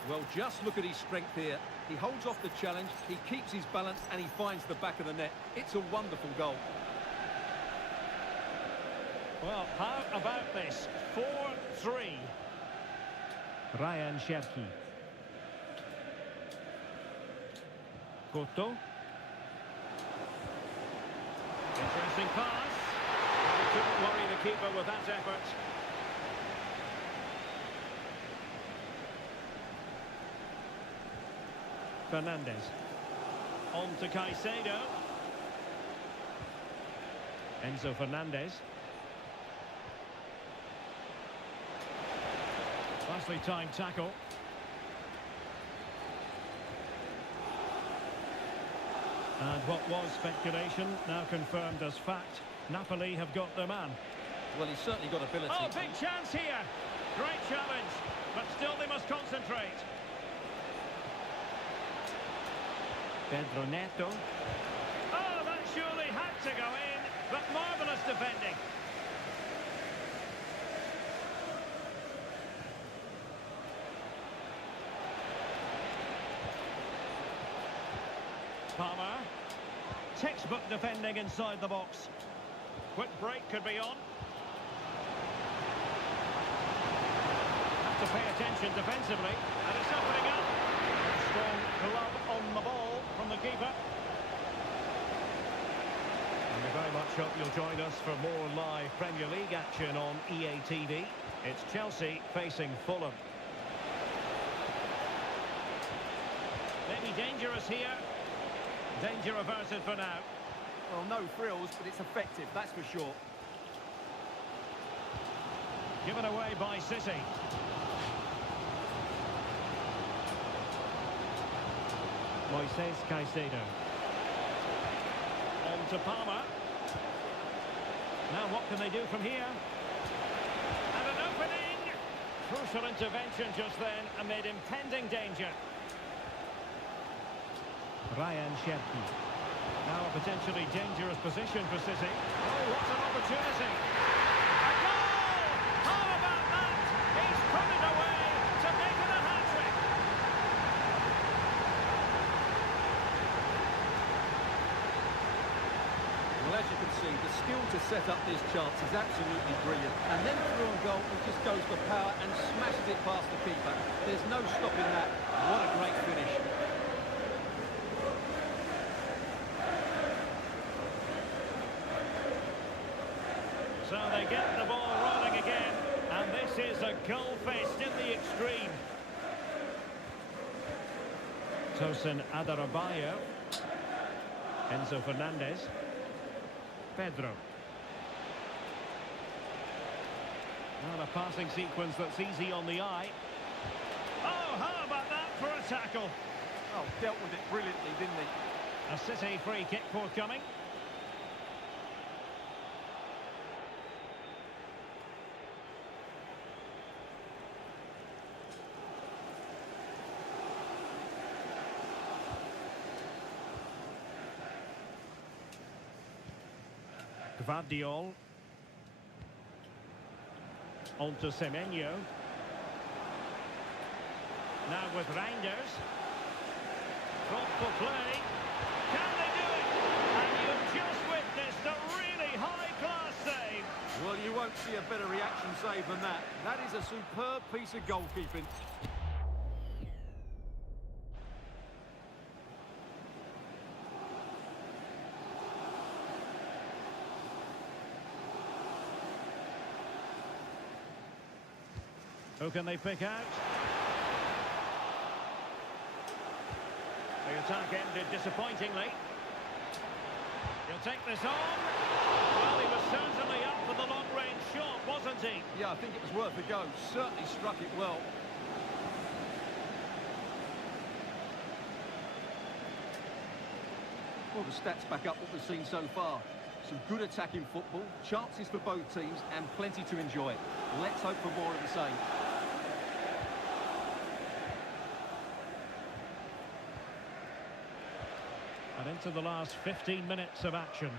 Well, just look at his strength here. He holds off the challenge, he keeps his balance, and he finds the back of the net. It's a wonderful goal. Well, how about this? 4-3. Ryan Cherki. Cotto. Interesting pass. He couldn't worry the keeper with that effort. Fernandez. On to Caicedo. Enzo Fernandez. Nicely timed tackle. And what was speculation, now confirmed as fact. Napoli have got their man. Well, he's certainly got ability. Oh, big chance here. Great challenge, but still they must concentrate. Pedro Neto. Oh, that surely had to go in, but marvellous defending. Palmer. Textbook defending inside the box. Quick break could be on. Have to pay attention defensively, and it's opening up. Strong glove on the ball from the keeper. And we very much hope you'll join us for more live Premier League action on EA TV. It's Chelsea facing Fulham. Maybe dangerous here. Danger averted for now. Well, no thrills, but it's effective, that's for sure. Given away by City. Moises Caicedo. On to Palmer. Now what can they do from here? And an opening! Crucial intervention just then amid impending danger. Ryan Cherki. Now a potentially dangerous position for City. Oh, what an opportunity! A goal! How about that? He's put it away to make it a hat-trick. Well, as you can see, the skill to set up this chance is absolutely brilliant. And then through on goal, he just goes for power and smashes it past the keeper. There's no stopping that. What a great finish. So they get the ball rolling again, and this is a goal fest in the extreme. Tosin Adarabioyo. Enzo Fernandez. Pedro. Now a passing sequence that's easy on the eye. Oh, how about that for a tackle? Oh, dealt with it brilliantly, didn't he? A City free kick forthcoming. Gvardiol. On to Semenyo. Now with Reinders. Thoughtful play. Can they do it? And you've just witnessed a really high-class save. Well, you won't see a better reaction save than that. That is a superb piece of goalkeeping. Who can they pick out? The attack ended disappointingly. He'll take this on. Well, he was certainly up for the long-range shot, wasn't he? Yeah, I think it was worth a go. Certainly struck it well. Well, the stats back up what we've seen so far. Some good attacking football, chances for both teams, and plenty to enjoy. Let's hope for more of the same. And into the last 15 minutes of action.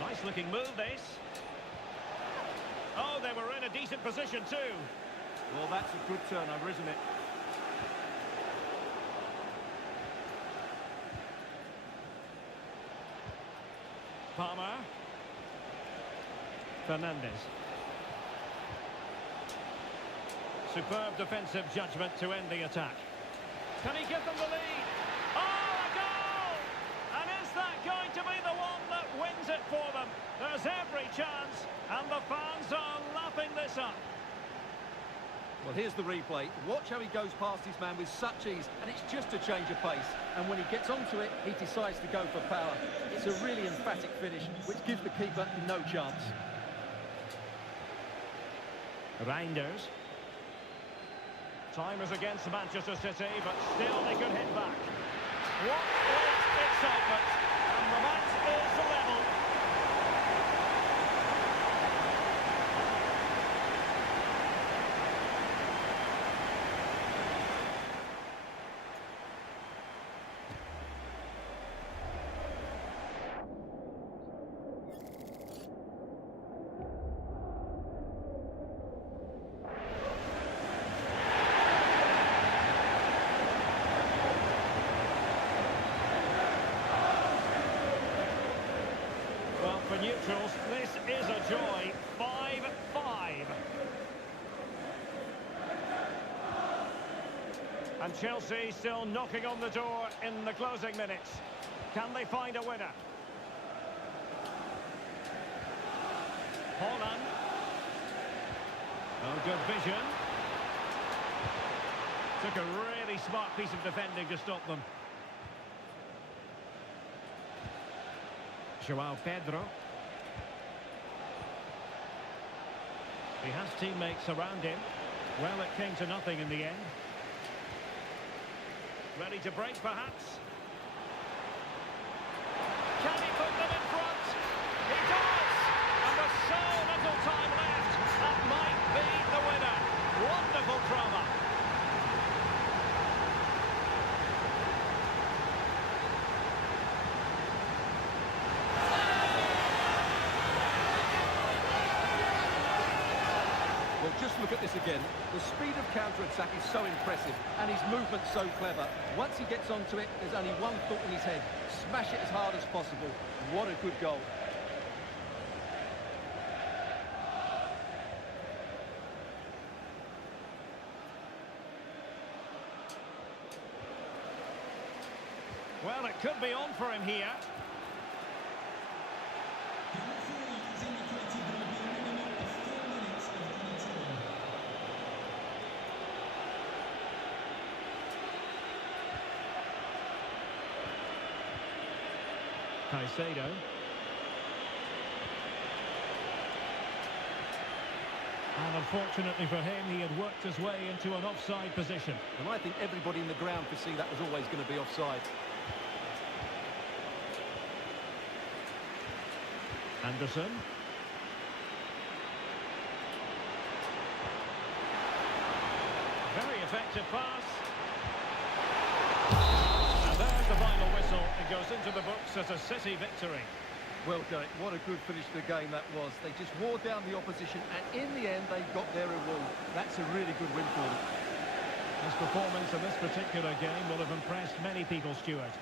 Nice looking move, this. Oh, they were in a decent position too. Well, that's a good turnover, isn't it? Palmer. Fernandez. Superb defensive judgment to end the attack. Can he give them the lead? Oh, a goal! And is that going to be the one that wins it for them? There's every chance, and the fans are lapping this up. Well, here's the replay. Watch how he goes past his man with such ease, and it's just a change of pace. And when he gets onto it, he decides to go for power. It's a really emphatic finish, which gives the keeper no chance. Reinders. Time is against Manchester City, but still they could hit back. What great excitement! And the match is level. For neutrals, this is a joy. 5-5. And Chelsea still knocking on the door in the closing minutes. Can they find a winner? Holland. Oh, good vision. Took a really smart piece of defending to stop them. João Pedro. He has teammates around him. Well, it came to nothing in the end. Ready to break, perhaps? Can he put them in front? He does! And there's so little time left. That might be the winner. Wonderful drama. Well, just look at this again. The speed of counter-attack is so impressive, and his movement so clever. Once he gets onto it, there's only one thought in his head. Smash it as hard as possible. What a good goal. Well, it could be on for him here. The referee has indicated there will be a minimum of 4 minutes of added time. Caicedo. And unfortunately for him, he had worked his way into an offside position. And I think everybody in the ground could see that was always going to be offside. Anderson. Very effective pass. And there's the final whistle. It goes into the books as a City victory. Well, Derek, what a good finish to the game that was. They just wore down the opposition, and in the end, they got their reward. That's a really good win for them. His performance in this particular game will have impressed many people, Stuart.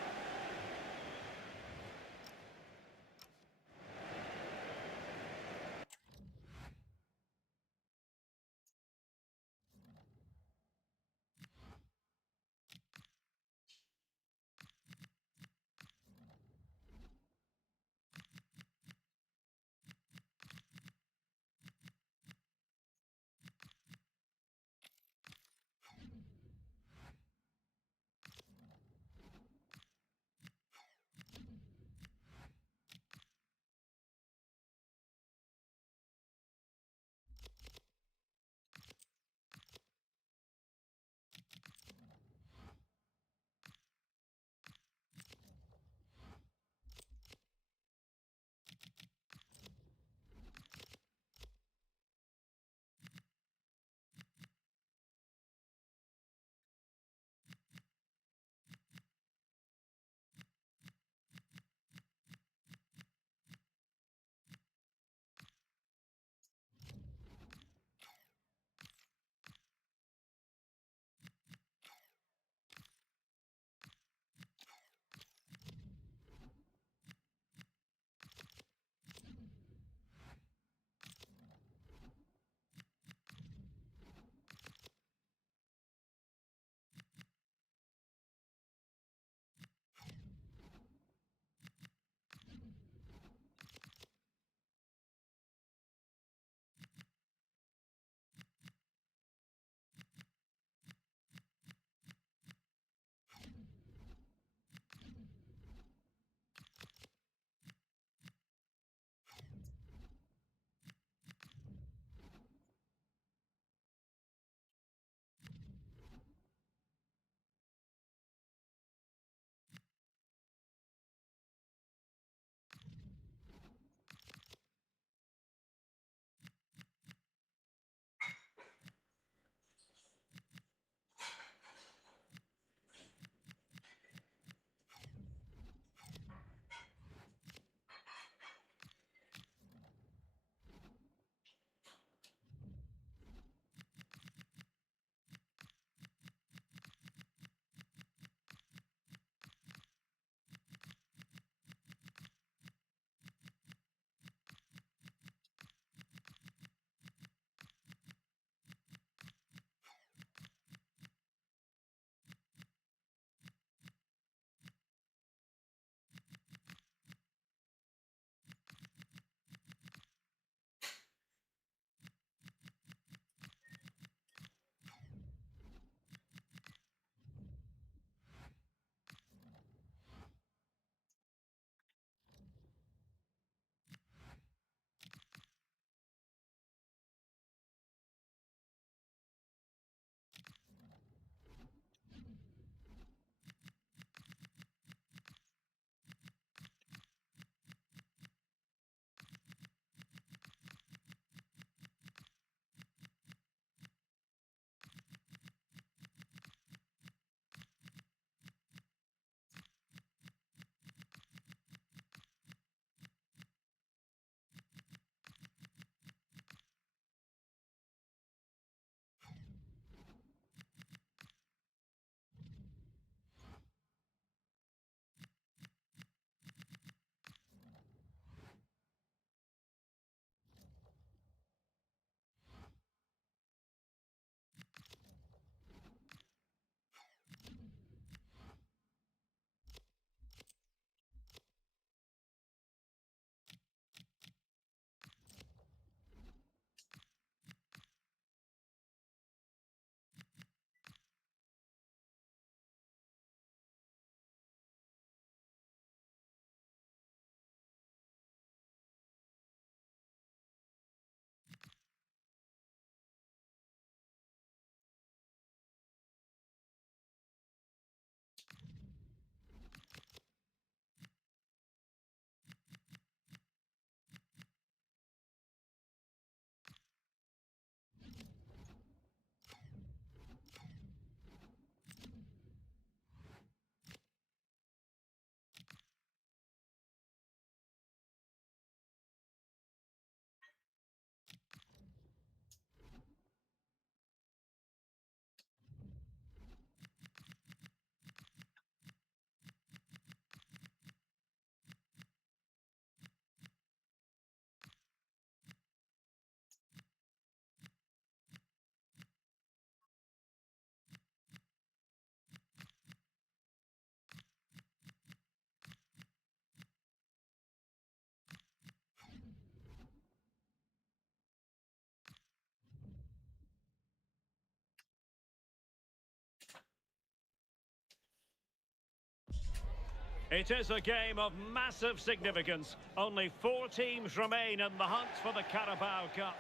It is a game of massive significance. Only 4 teams remain in the hunt for the Carabao Cup.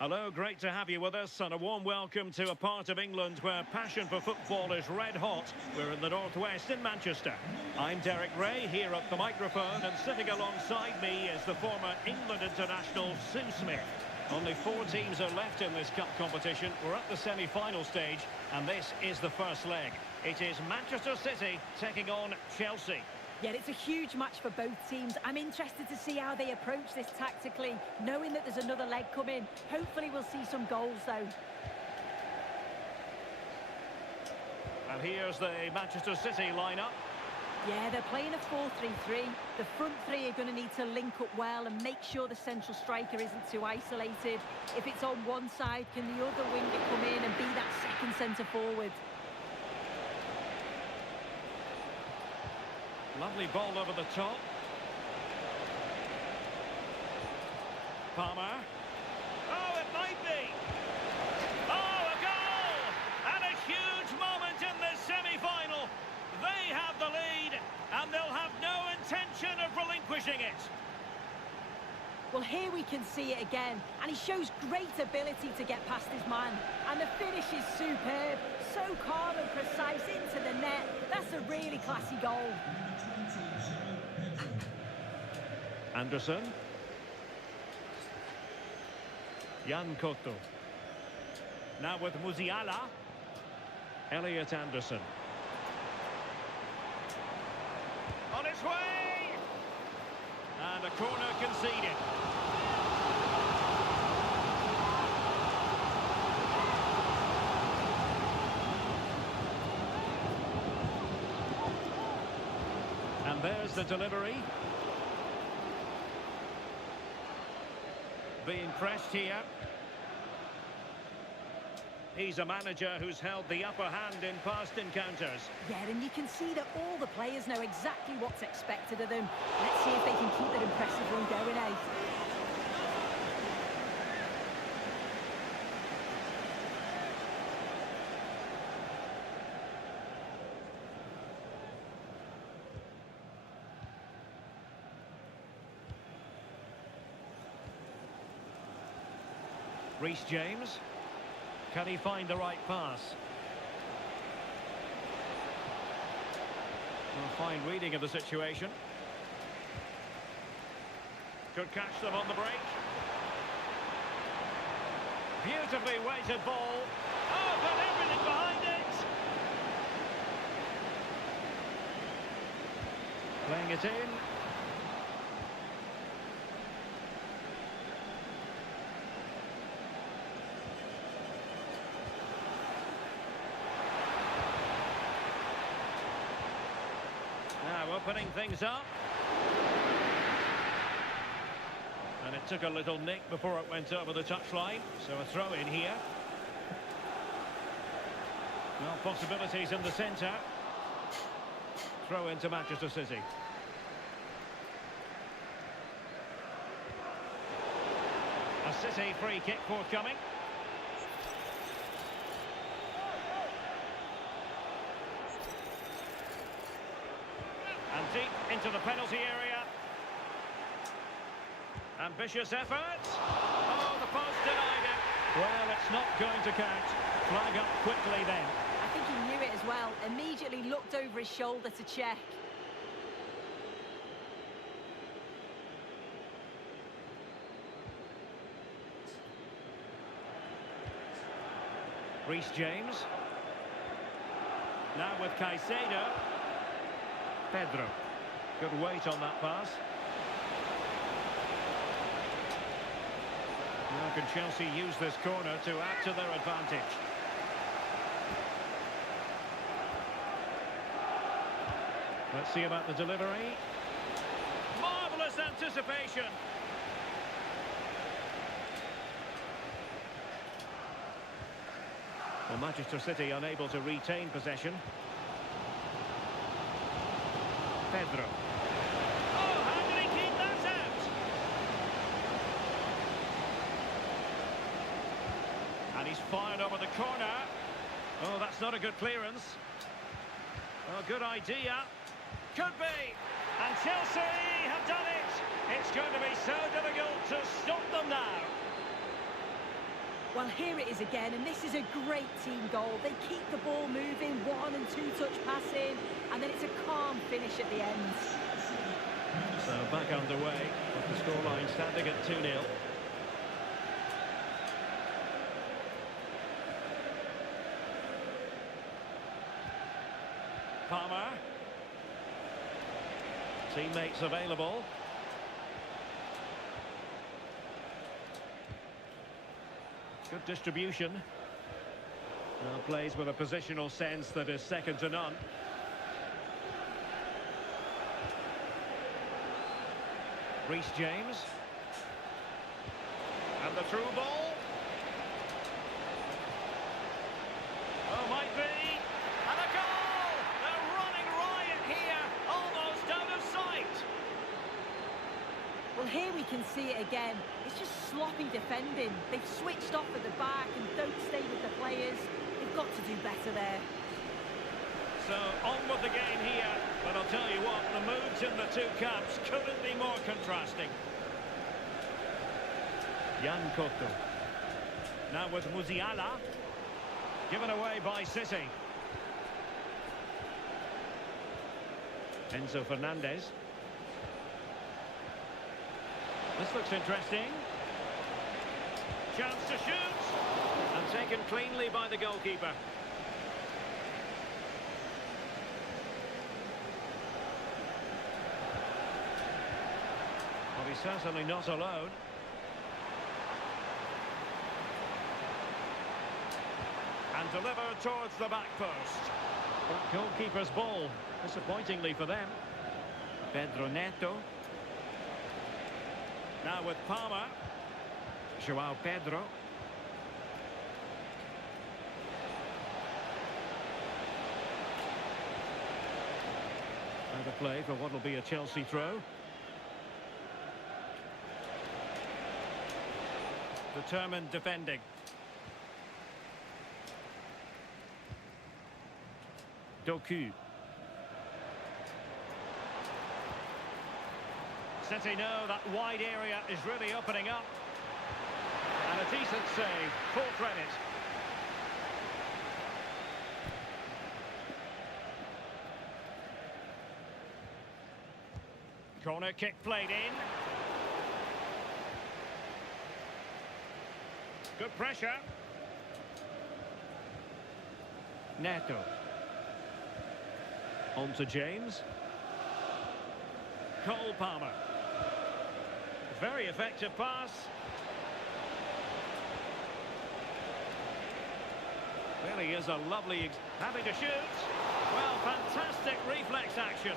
Hello, great to have you with us, and a warm welcome to a part of England where passion for football is red hot. We're in the northwest in Manchester. I'm Derek Ray, here at the microphone, and sitting alongside me is the former England international Sue Smith. Only 4 teams are left in this cup competition. We're at the semi-final stage, and this is the first leg. It is Manchester City taking on Chelsea. Yeah, it's a huge match for both teams. I'm interested to see how they approach this tactically, knowing that there's another leg coming. Hopefully we'll see some goals, though. And here's the Manchester City lineup. Yeah, they're playing a 4-3-3. The front three are going to need to link up well and make sure the central striker isn't too isolated. If it's on one side, can the other winger come in and be that second centre-forward? Lovely ball over the top. Palmer. Oh, it might be. Oh, a goal! And a huge moment in this semi-final. They have the lead, and they'll have no intention of relinquishing it. Well, here we can see it again, and he shows great ability to get past his man. And the finish is superb, so calm and precise into the net. That's a really classy goal. Anderson. Jan Cotto. Now with Musiala. Elliot Anderson. On its way! And a corner conceded. And there's the delivery. Being pressed here. He's a manager who's held the upper hand in past encounters. Yeah, and you can see that all the players know exactly what's expected of them. Let's see if they can keep that impressive run going, eh? Reece James. Can he find the right pass? Well, fine reading of the situation. Could catch them on the break. Beautifully weighted ball. Oh, but everything behind it. Playing it in. Now opening things up. And it took a little nick before it went over the touchline. So a throw in here. Well, possibilities in the centre. Throw into Manchester City. A City free kick forthcoming. And deep into the penalty area. Ambitious effort. Oh, the post denied it. Well, it's not going to count. Flag up quickly then. I think he knew it as well. Immediately looked over his shoulder to check. Reece James. Now with Caicedo. Pedro. Good weight on that pass. Now can Chelsea use this corner to add to their advantage? Let's see about the delivery. Marvellous anticipation. Well, Manchester City unable to retain possession. Pedro. Oh, how did he keep that out? And he's fired over the corner. Oh, that's not a good clearance. Oh, good idea. Could be. And Chelsea have done it. It's going to be so difficult to stop them now. Well, here it is again, and this is a great team goal. They keep the ball moving, 1- and 2-touch passing, and then it's a calm finish at the end. So back underway, with the scoreline standing at 2-0. Palmer. Teammates available. Good distribution. Now plays with a positional sense that is second to none. Reece James. And the through ball. Oh, might be. And a goal! They're running riot here, almost out of sight. Well, here we can see it again. It's just sloppy defending. They've switched off at the back and don't stay with the players. They've got to do better there. So on with the game here, but I'll tell you what, the moods in the two camps couldn't be more contrasting. Jan Cotto. Now with Musiala. Given away by City. Enzo Fernandez. This looks interesting. Chance to shoot. And taken cleanly by the goalkeeper. Well, he's certainly not alone. And delivered towards the back post. Goalkeeper's ball, disappointingly for them. Pedro Neto. Now with Palmer. João Pedro. Out of play for what will be a Chelsea throw. Determined defending. Doku. City know that wide area is really opening up. And a decent save, full credit. Corner kick played in. Good pressure. Neto. On to James. Cole Palmer. Very effective pass. Really is a lovely... Happy to shoot. Well, fantastic reflex action.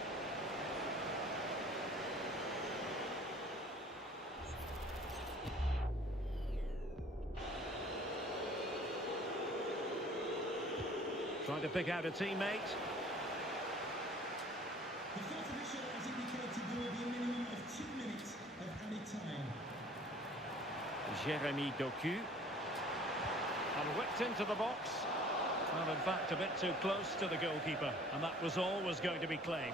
Trying to pick out a teammate. The fourth official has indicated there will be a minimum of 2 minutes of added time. Jeremy Doku. And whipped into the box. Well, in fact, a bit too close to the goalkeeper. And that was always going to be claimed.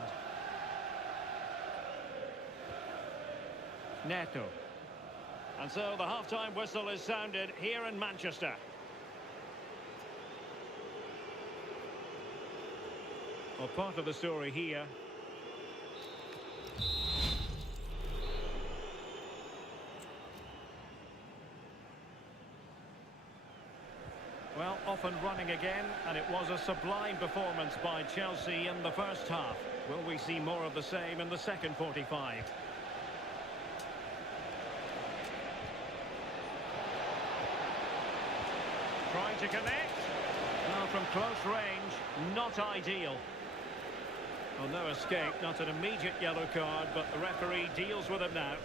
Neto. And so the half-time whistle is sounded here in Manchester. Well, part of the story here. Well, off and running again, and it was a sublime performance by Chelsea in the first half. Will we see more of the same in the second 45? Trying to connect. Well, from close range, not ideal. Well, no escape, not an immediate yellow card, but the referee deals with it now.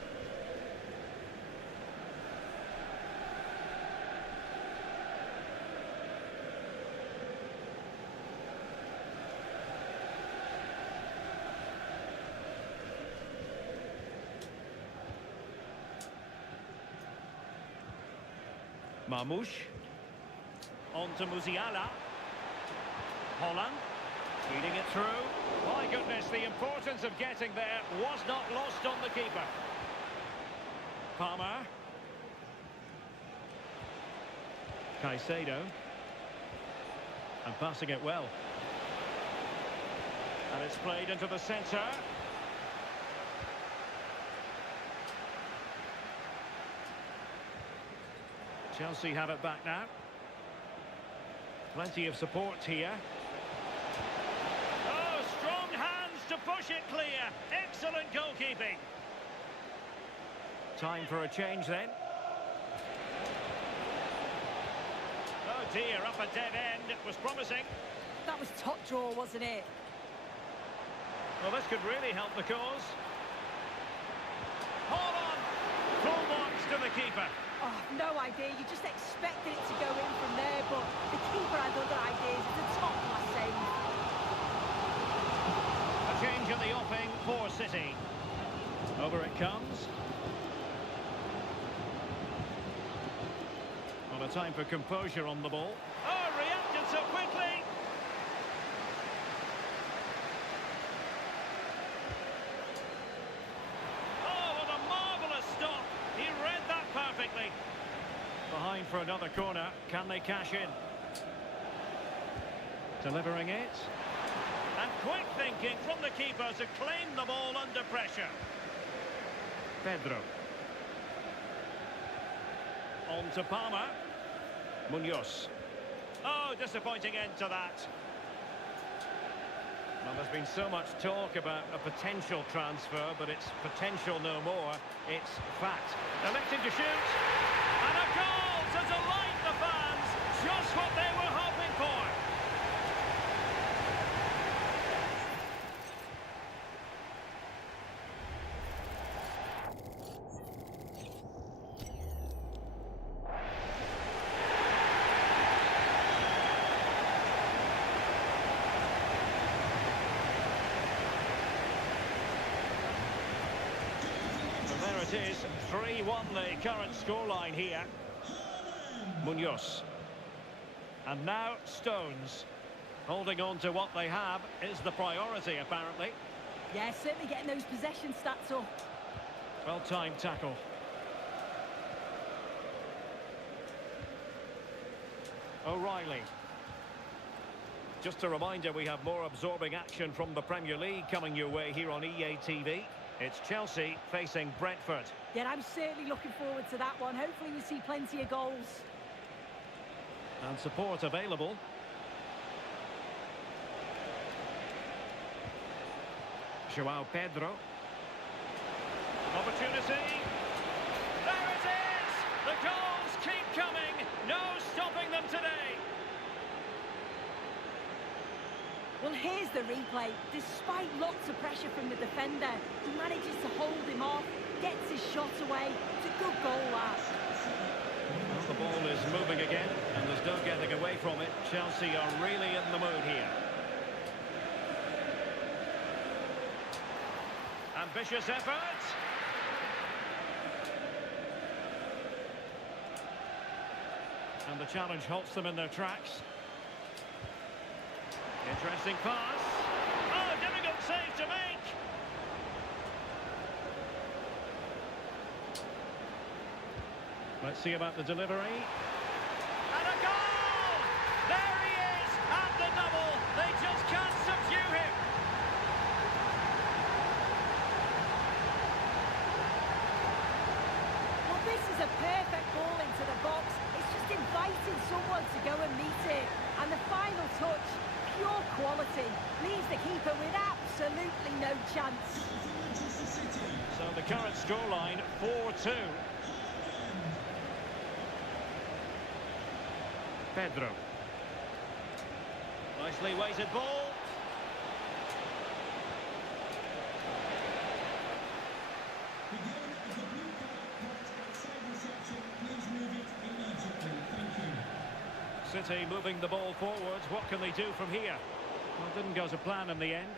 Marmoush. On to Musiala. Holland. Feeding it through. My goodness, the importance of getting there was not lost on the keeper. Palmer. Caicedo. And passing it well. And it's played into the centre. Chelsea have it back now. Plenty of support here. Oh, strong hands to push it clear. Excellent goalkeeping. Time for a change then. Oh dear, up a dead end. It was promising. That was top draw, wasn't it? Well, this could really help the cause. Hold on. Full marks to the keeper. Oh, no idea. You just expected it to go in from there, but the keeper had other ideas. It's a top-class save. A change in the offing for City. Over it comes. Well, a time for composure on the ball. Oh, reacted so quickly. Oh, what a marvellous stop. He read that perfectly. Behind for another corner. Can they cash in? Delivering it. And quick thinking from the keeper to claim the ball under pressure. Pedro. On to Palmer. Munoz. Oh, disappointing end to that. Well, there's been so much talk about a potential transfer, but it's potential no more. It's fact. Electing to shoot. And a goal to delight the fans. Just what they were hoping for. It is 3-1 the current scoreline here. Munoz. And now Stones. Holding on to what they have is the priority, apparently. Yeah, certainly getting those possession stats up. Well-timed tackle. O'Reilly. Just a reminder, we have more absorbing action from the Premier League coming your way here on EA TV. It's Chelsea facing Brentford. Yeah, I'm certainly looking forward to that one. Hopefully we see plenty of goals. And support available. João Pedro. Opportunity. There it is! The goals keep coming. No stopping them today. Well, here's the replay. Despite lots of pressure from the defender, he manages to hold him off, gets his shot away. It's a good goal, that. Well, the ball is moving again, and there's no getting away from it. Chelsea are really in the mood here. Ambitious effort. And the challenge halts them in their tracks. Interesting pass. Oh, difficult save to make. Let's see about the delivery. And a goal! There he is! And the double! They just can't subdue him! Well, this is a perfect ball into the box. It's just inviting someone to go and meet it. And the final touch, pure quality, leaves the keeper with absolutely no chance. So the current scoreline, 4-2. Pedro. Nicely weighted ball. Again, if the blue card caught outside reception, please move it immediately. Thank you. City moving the ball forwards. What can they do from here? Well, didn't go to plan in the end.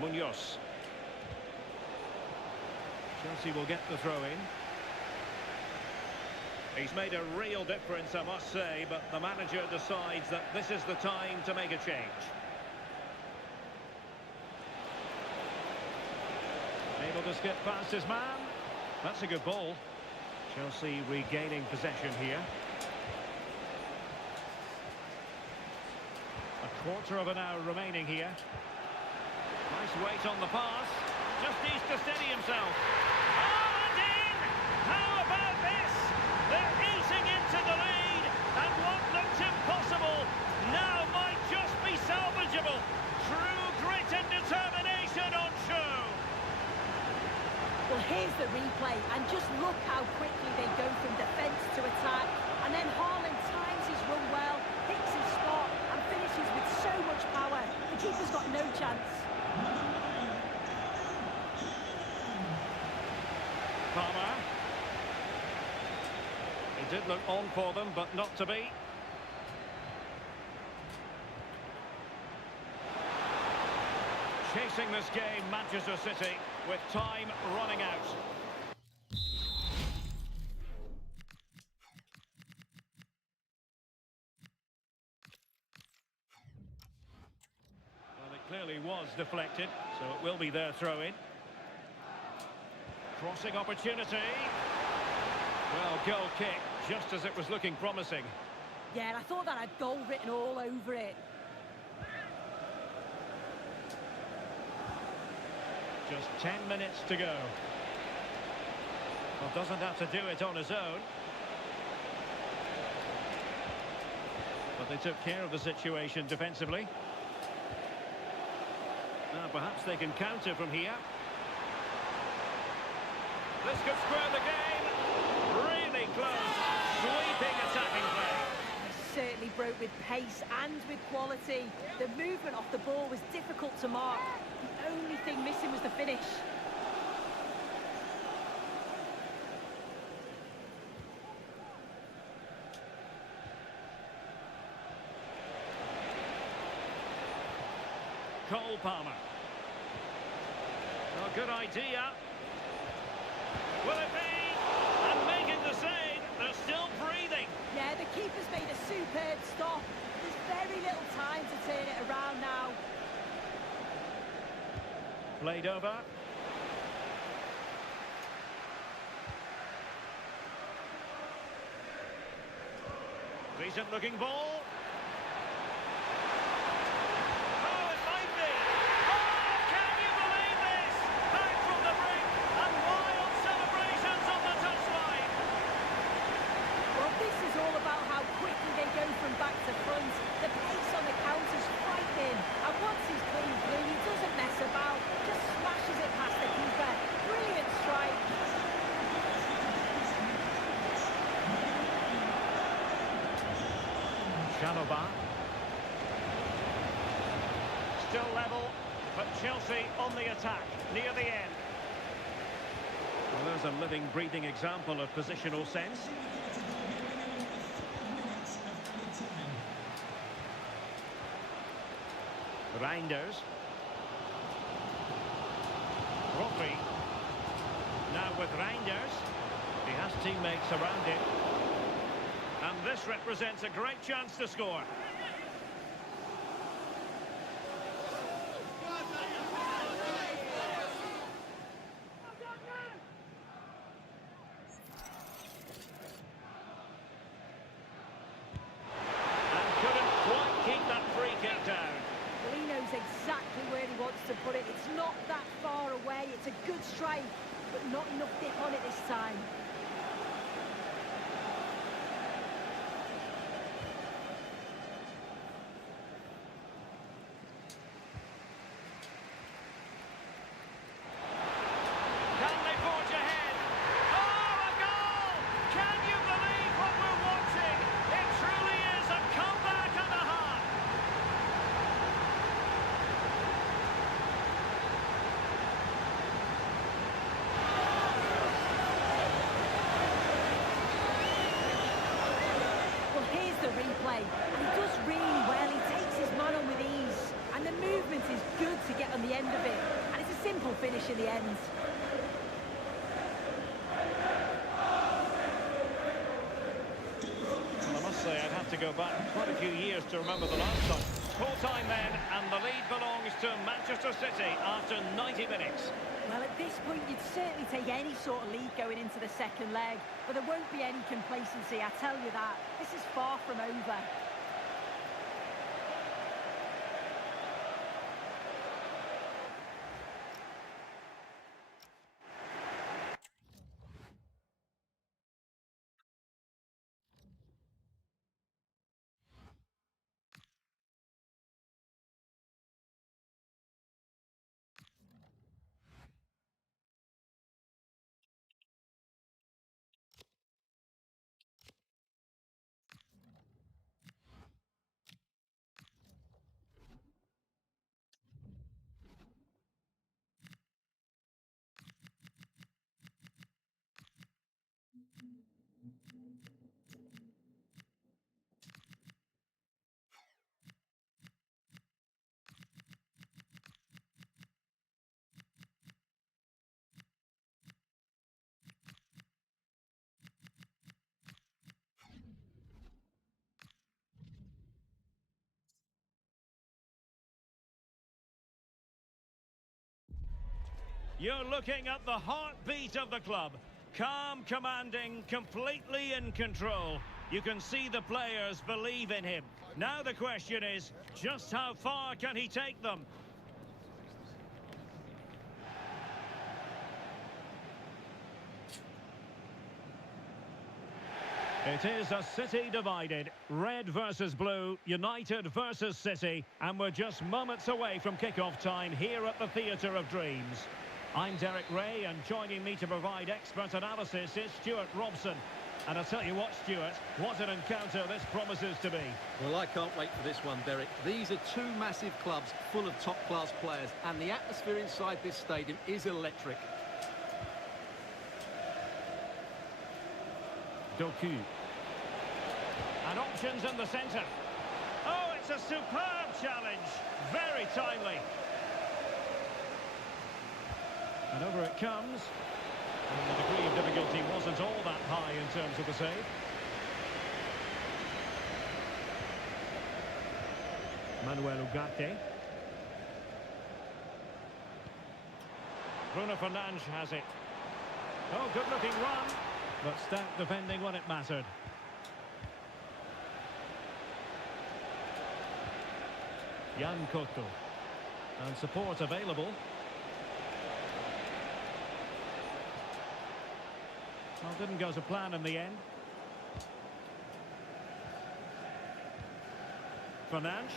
Munoz. Chelsea will get the throw in. He's made a real difference, I must say, but the manager decides that this is the time to make a change. Able to skip past his man. That's a good ball. Chelsea regaining possession here. A quarter of an hour remaining here. Nice weight on the pass. Just needs to steady himself. Oh, and in! How about this? They're eating into the lead, and what looked impossible now might just be salvageable. True grit and determination on show. Well, here's the replay, and just look how quickly they go from defence to attack. And then Haaland times his run well, picks his spot, and finishes with so much power. The keeper's got no chance. Palmer. It did look on for them, but not to be. Chasing this game, Manchester City, with time running out. Well, it clearly was deflected, so it will be their throw-in. Crossing opportunity. Well, goal kick, just as it was looking promising. Yeah, and I thought that had goal written all over it. Just 10 minutes to go. Well, doesn't have to do it on his own. But they took care of the situation defensively. Now perhaps they can counter from here. This could square the game. Really close. Sweeping attacking play. Certainly broke with pace and with quality. The movement off the ball was difficult to mark. The only thing missing was the finish. Cole Palmer. Oh, good idea. Will it be? And making the save. They're still breathing. Yeah, the keeper's made a superb stop. There's very little time to turn it around now. Played over. Decent looking ball. Oh, it might be. Oh, can you believe this? Back from the brink and wild celebrations on the touchline. Well, this is all about how quickly they go from back to front. The pace on the counter's frightening. And once he's clean through, he doesn't mess about. Just smashes it past the keeper. Brilliant strike. Chalobah. Still level, but Chelsea on the attack, near the end. Well, there's a living, breathing example of positional sense. Reinders. Roffey. Now with Reinders. He has teammates around him. And this represents a great chance to score. And couldn't quite keep that free kick down. Well, he knows exactly where he wants to put it. It's not that far away. It's a good strike, but not enough dip on it this time. Can they forge ahead? Oh, a goal! Can you believe what we're watching? It truly is a comeback and a half. Well, here's the replay. And he does really well. He takes his man on with ease. And the movement is good to get on the end of it. And it's a simple finish in the end. have to go back quite a few years to remember the last time. Full time then, and the lead belongs to Manchester City after 90 minutes. Well, at this point, you'd certainly take any sort of lead going into the second leg, but there won't be any complacency, I tell you that. This is far from over. You're looking at the heartbeat of the club. Calm, commanding, completely in control. You can see the players believe in him. Now the question is, just how far can he take them? It is a City divided. Red versus blue, United versus City. And we're just moments away from kick-off time here at the Theatre of Dreams. I'm Derek Ray, and joining me to provide expert analysis is Stuart Robson. And I'll tell you what, Stuart, what an encounter this promises to be. Well, I can't wait for this one, Derek. These are two massive clubs full of top-class players, and the atmosphere inside this stadium is electric. Doku. And options in the centre. Oh, it's a superb challenge. Very timely. And over it comes. And the degree of difficulty wasn't all that high in terms of the save. Manuel Ugarte. Bruno Fernandes has it. Oh, good-looking run. But stout defending when it mattered. Jan Koto. And support available. Well, didn't go to plan in the end. Fernandes.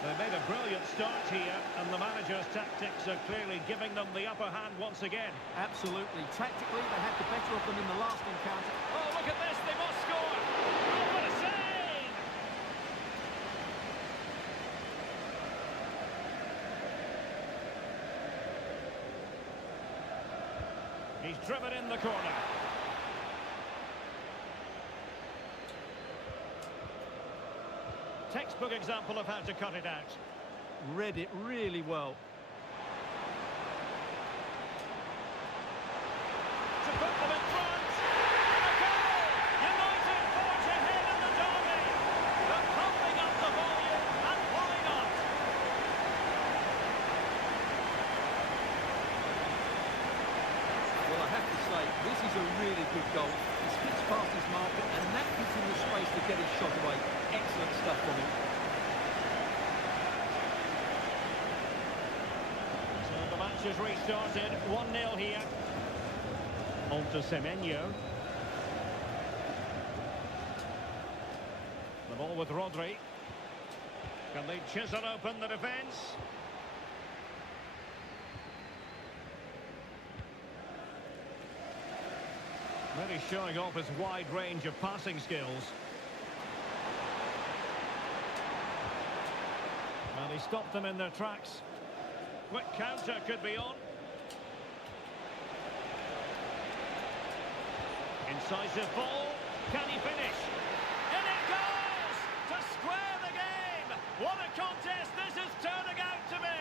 They made a brilliant start here, and the manager's tactics are clearly giving them the upper hand once again. Absolutely. Tactically, they had the better of them in the last encounter. Oh, look at this, they must score! Oh, what a save! He's driven in the corner. Textbook example of how to cut it out. Read it really well. To put them in front. And a goal! United forge ahead in the derby. They're pumping up the volume, and why not? Well, I have to say, this is a really good goal. He skips past his marker, and that gives him the space to get his shot away. Excellent stuff from him. So the match has restarted. 1-0 here. On to Semenyo. The ball with Rodri. Can they chisel open the defence? Really showing off his wide range of passing skills. And he stopped them in their tracks. Quick counter could be on. Incisive ball. Can he finish? And it goes! To square the game! What a contest this is turning out to be!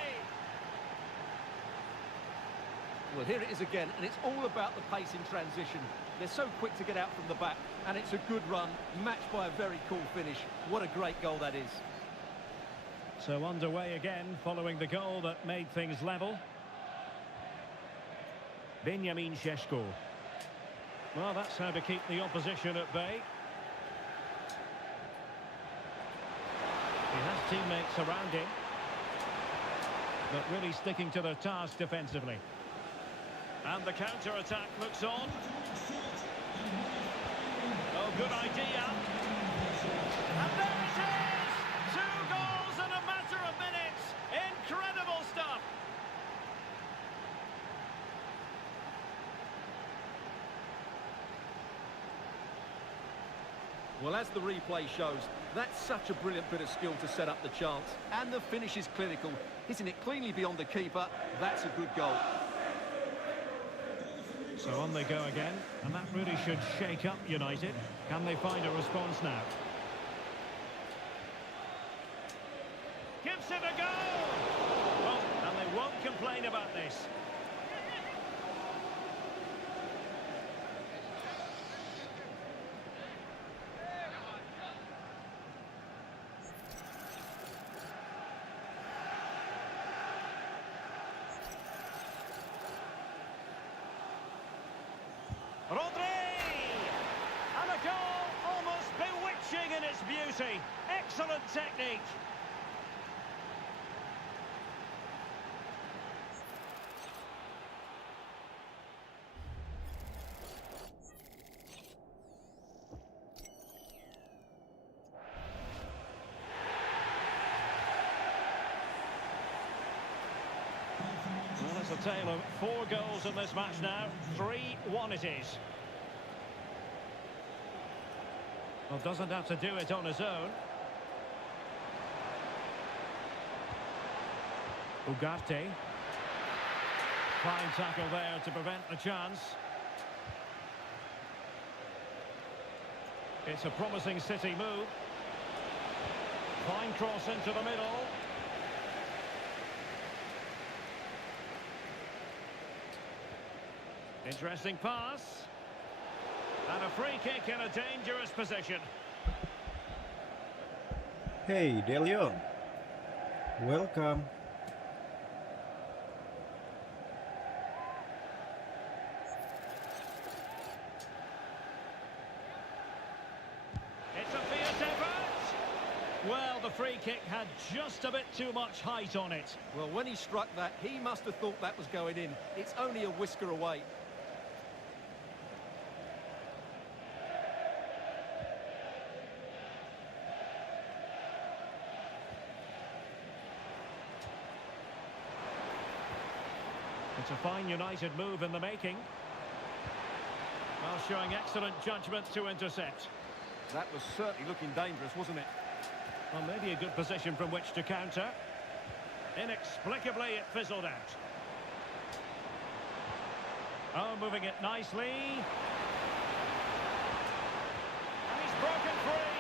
Well, here it is again, and it's all about the pace in transition. They're so quick to get out from the back, and it's a good run, matched by a very cool finish. What a great goal that is. So underway again, following the goal that made things level. Benjamin Šeško. Well, that's how to keep the opposition at bay. He has teammates around him, but really sticking to their task defensively. And the counter-attack looks on. Oh, good idea. And there it is! 2 goals in a matter of minutes. Incredible stuff. Well, as the replay shows, that's such a brilliant bit of skill to set up the chance. And the finish is clinical. Hitting it cleanly beyond the keeper, that's a good goal. So on they go again, and that really should shake up United. Can they find a response now? Gives it a go! Well, and they won't complain about this. Rodri! And a goal almost bewitching in its beauty. Excellent technique. Well, it's a tale of 4 goals in this match now. 3-1 it is. Well, doesn't have to do it on his own. Ugarte. Fine tackle there to prevent the chance. It's a promising City move. Fine cross into the middle. Interesting pass. And a free kick in a dangerous position. Hey, De Leon. Welcome. It's a fierce effort. Well, the free kick had just a bit too much height on it. Well, when he struck that, he must have thought that was going in. It's only a whisker away. It's a fine United move in the making. While showing excellent judgment to intercept. That was certainly looking dangerous, wasn't it? Well, maybe a good position from which to counter. Inexplicably, it fizzled out. Oh, moving it nicely. And he's broken free.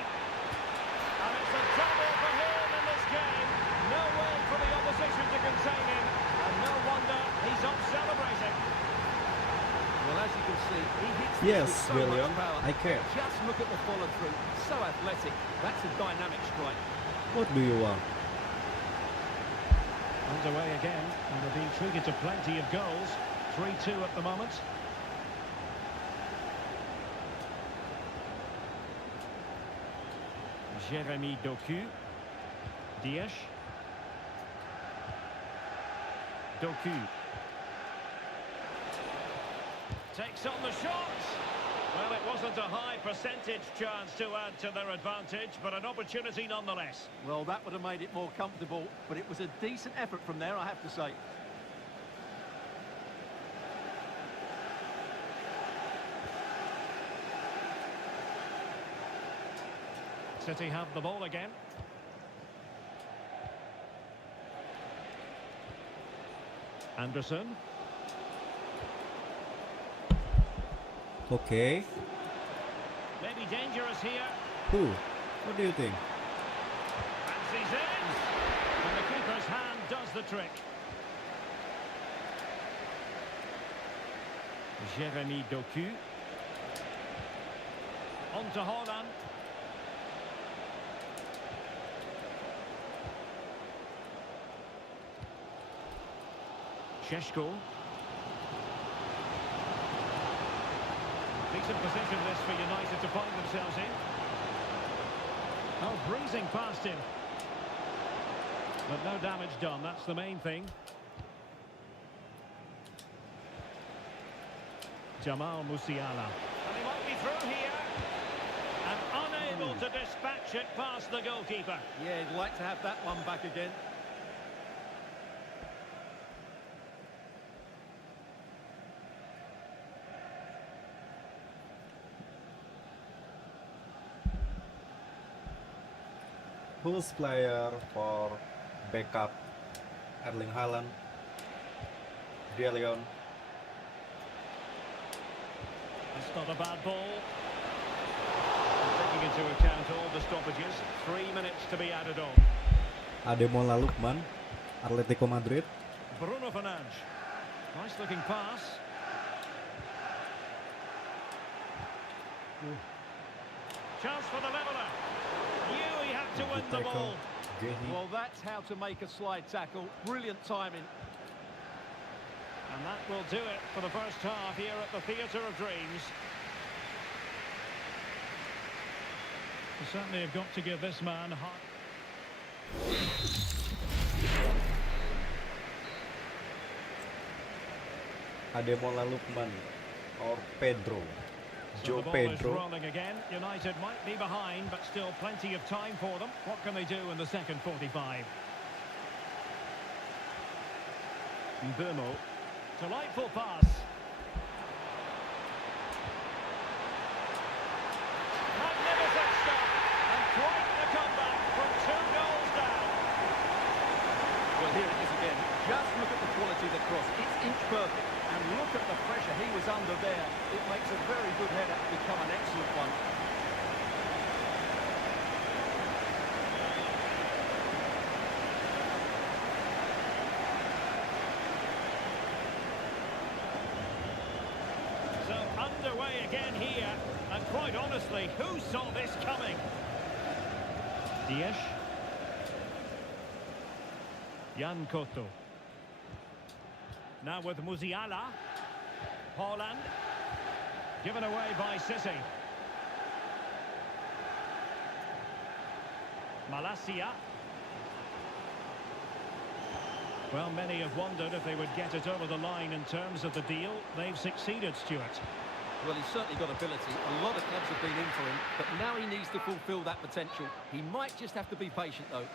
And it's a double for him in this game. No way for the opposition to contain him. And no wonder he's up celebrating. Well, as you can see, he hits Yes, with so William, much power. I can. Just look at the follow-through. So athletic. That's a dynamic strike. What do you want? Underway again, and they're being treated to plenty of goals. 3-2 at the moment. Jeremy Doku. Dias. Doku. Takes on the shot. Well, it wasn't a high percentage chance to add to their advantage, but an opportunity nonetheless. Well, that would have made it more comfortable, but it was a decent effort from there, I have to say. City have the ball again. Anderson. Okay. Maybe dangerous here. Who? What do you think? Fancies it. And the keeper's hand does the trick. Jeremy Doku. On to Haaland. Šeško. Decent position this for United to find themselves in. Oh, breezing past him. But no damage done, that's the main thing. Jamal Musiala. And he might be through here. And unable to dispatch it past the goalkeeper. Yeah, he'd like to have that one back again. Who's player for backup Erling Haaland? De Leon. That's not a bad ball. Taking into account all the stoppages, 3 minutes to be added on. Ademola Lookman, Atletico Madrid. Bruno Fernandes. Nice looking pass. Chance for the leveller. Knew he had to win the ball. Well, that's how to make a slide tackle. Brilliant timing. And that will do it for the first half here at the Theatre of Dreams. We certainly have got to give this man high. Ademola Lookman or Pedro. So Joe the ball Pedro. is rolling again. United might be behind, but still plenty of time for them. What can they do in the second 45? Mbeumo. Delightful pass. Magnificent stuff. And quite the comeback from 2 goals down. Well, here it is again. Just look at the quality of the cross. It's inch perfect. And look at the pressure he was under there. It makes a very good header become an excellent one. So underway again here. And quite honestly, who saw this coming? Dias. Jan Koto. Now with Musiala. Haaland. Given away by City. Malacia. Well, many have wondered if they would get it over the line in terms of the deal. They've succeeded, Stuart. Well, he's certainly got ability. A lot of clubs have been in for him, but now he needs to fulfil that potential. He might just have to be patient, though.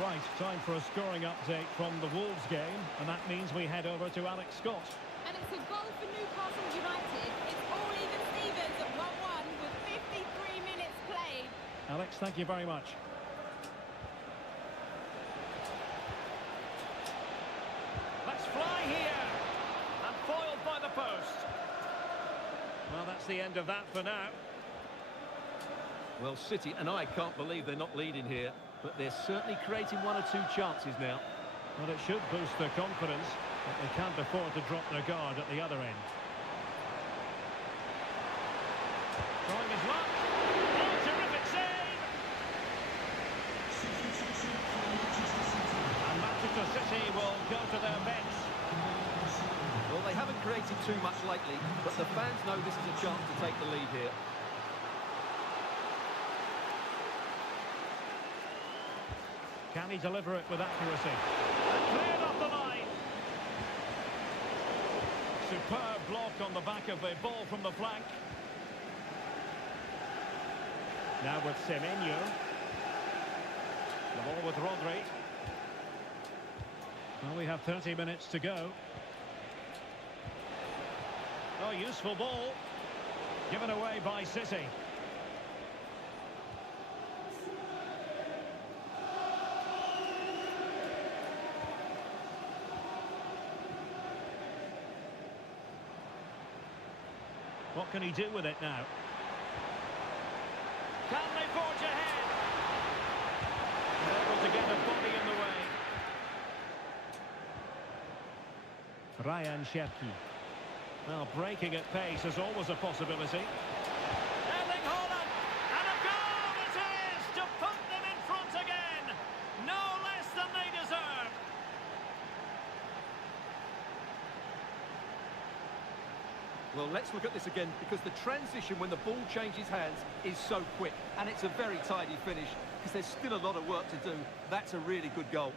Right, time for a scoring update from the Wolves game, and that means we head over to Alex Scott. And it's a goal for Newcastle United. It's all even Stevens at 1-1 with 53 minutes played. Alex, thank you very much. Let's fly here! And foiled by the post. Well, that's the end of that for now. Well, City and I can't believe they're not leading here, but they're certainly creating 1 or 2 chances now. Well, it should boost their confidence, but they can't afford to drop their guard at the other end. Trying his luck. Oh, terrific save! And Manchester City will go to their bench. Well, they haven't created too much lately, but the fans know this is a chance to take the lead here. Can he deliver it with accuracy? And cleared off the line. Superb block on the back of the ball from the flank. Now with Semenyo. The ball with Rodri. Well, we have 30 minutes to go. Oh, useful ball. Given away by City. What can he do with it now? Can they forge ahead? Able to get a body in the way. Ryan Cherki. Well, breaking at pace is always a possibility. Erling Haaland! And a goal it is to put them in front again! No less than they deserve! Well, let's look at this again, because the transition when the ball changes hands is so quick, and it's a very tidy finish, because there's still a lot of work to do. That's a really good goal.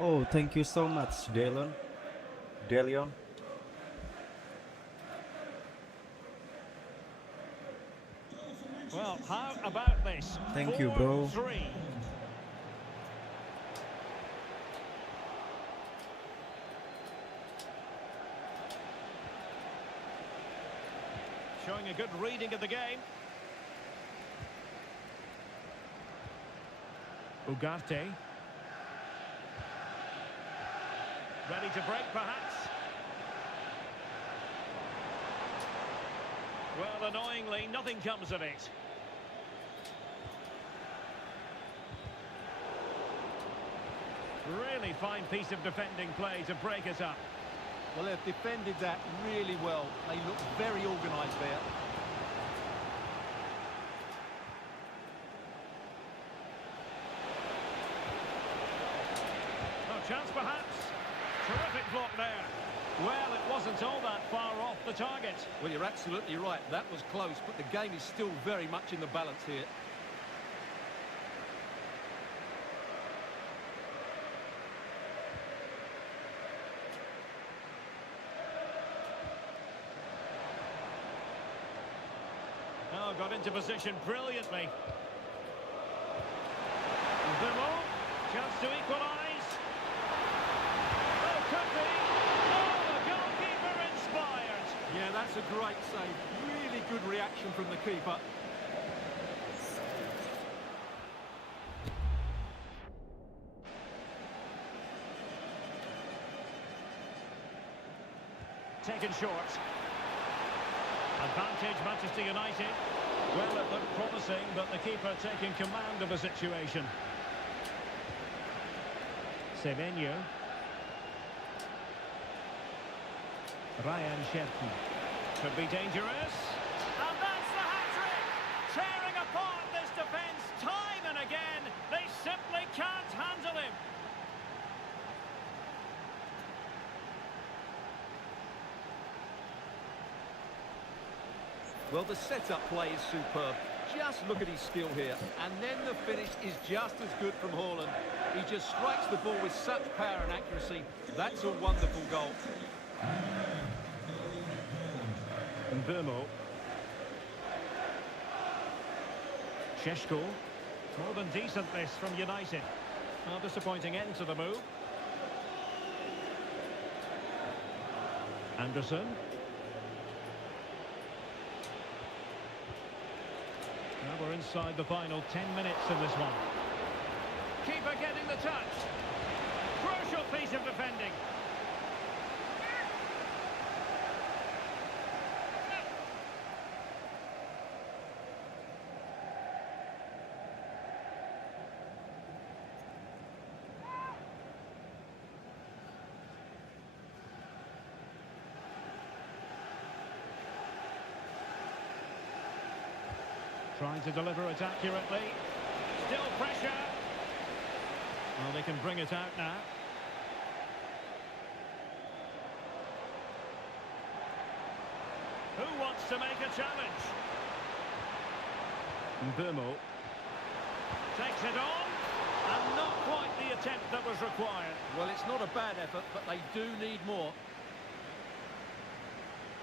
Oh, thank you so much, Delion. Well, how about this? Thank you, bro. 4-3. Showing a good reading of the game. Ugarte. Ready to break, perhaps. Well, annoyingly, nothing comes of it. Really fine piece of defending play to break it up. Well, they've defended that really well. They look very organised there. No chance, perhaps. Terrific block there. Well, it wasn't all that far off the target. Well, you're absolutely right. That was close, but the game is still very much in the balance here. Oh, got into position brilliantly. Vimo, chance to equalise. Oh, could be. Oh, the goalkeeper inspired. Yeah, that's a great save. Really good reaction from the keeper. Taken short. Advantage Manchester United. Well, it looked promising, but the keeper taking command of the situation. Semenyo. Ryan Cherki. Could be dangerous. And that's the hat-trick! Tearing apart this defence time and again. They simply can't handle him. Well, the setup play is superb. Just look at his skill here. And then the finish is just as good from Haaland. He just strikes the ball with such power and accuracy. That's a wonderful goal. Mbeumo. Šeško. More than decent this from United. Well, disappointing end to the move. Anderson. Now we're inside the final 10 minutes in this one. Keeper getting the touch. Crucial piece of defending. Trying to deliver it accurately. Still pressure. Well, they can bring it out now. Who wants to make a challenge? Mbeumo takes it on, and not quite the attempt that was required. Well, it's not a bad effort, but they do need more.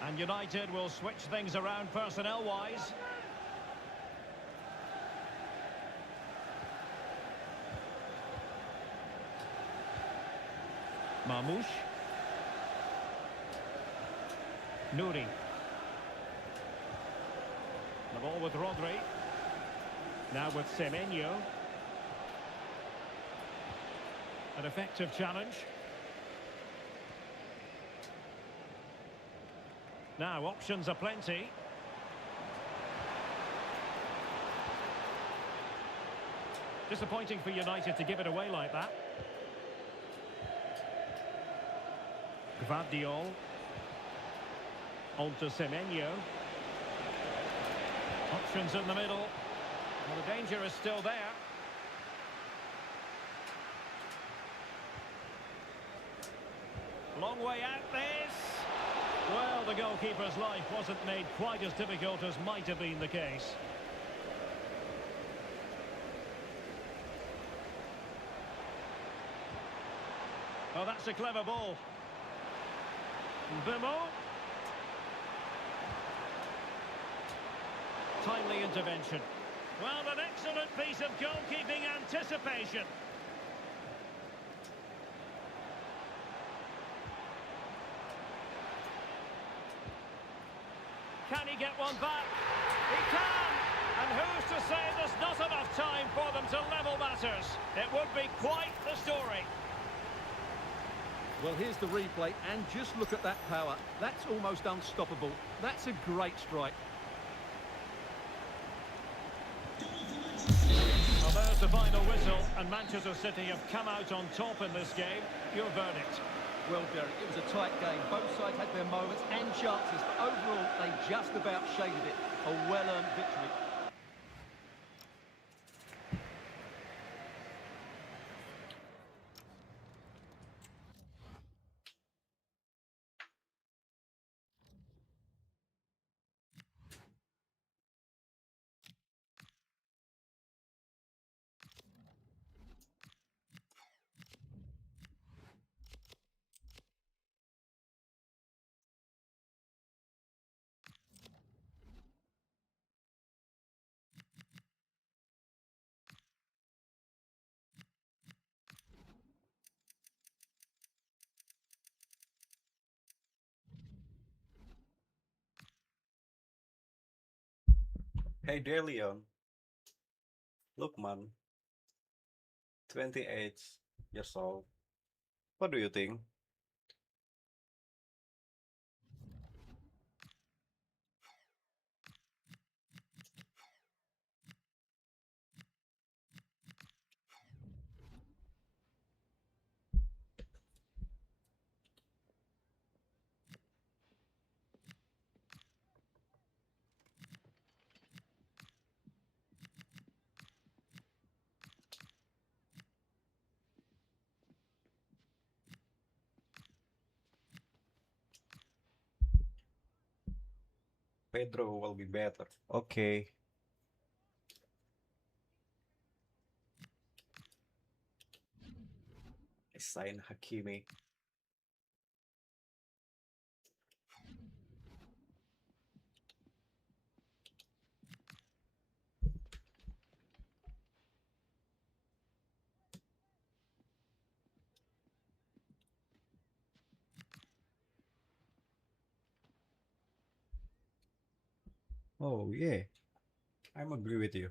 And United will switch things around personnel-wise. Mamouche. Nouri. The ball with Rodri. Now with Semenyo. An effective challenge. Now options are plenty. Disappointing for United to give it away like that. Gvardiol. On to Semenyo. Options in the middle. Well, the danger is still there. Long way out this. Well, the goalkeeper's life wasn't made quite as difficult as might have been the case. Oh, that's a clever ball. Bimo. Timely intervention. Well, an excellent piece of goalkeeping anticipation. Can he get one back? He can! And who's to say there's not enough time for them to level matters? It would be quite the story. Well, here's the replay, and just look at that power. That's almost unstoppable. That's a great strike. Well, there's the final whistle, and Manchester City have come out on top in this game. Your verdict? Well, Derek, it was a tight game. Both sides had their moments and chances, but overall, they just about shaded it. A well-earned victory. Hey there, Leon. Look, man. 28 years old. What do you think? Pedro will be better. Okay. I sign Hakimi. Oh yeah, I'm agree with you.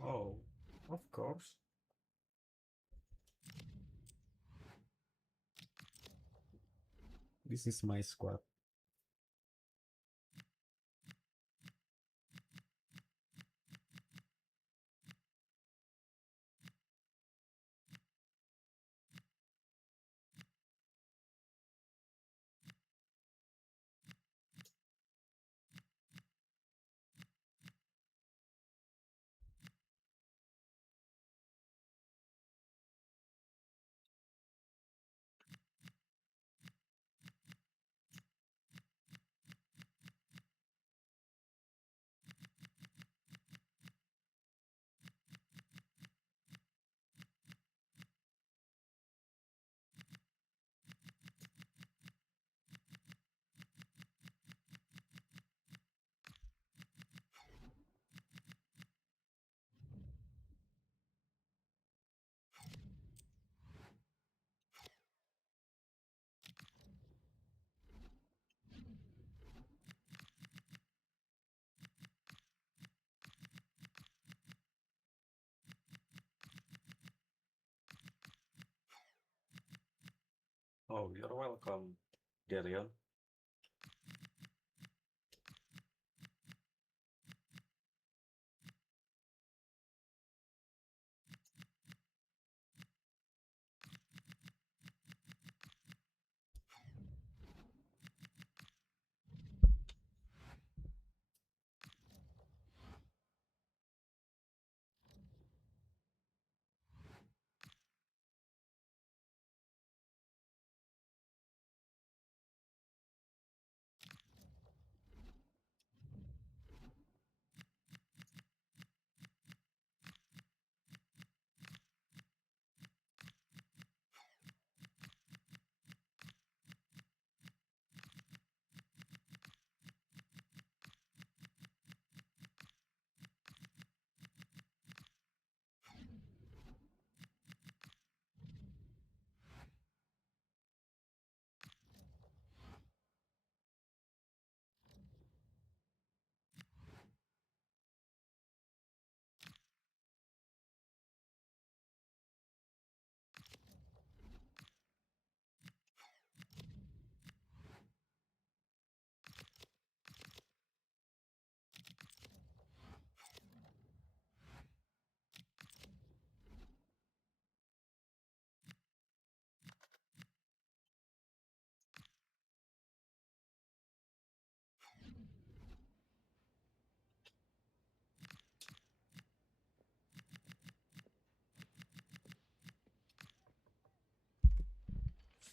Oh, of course. This is my squad. Oh, you're welcome, Darion.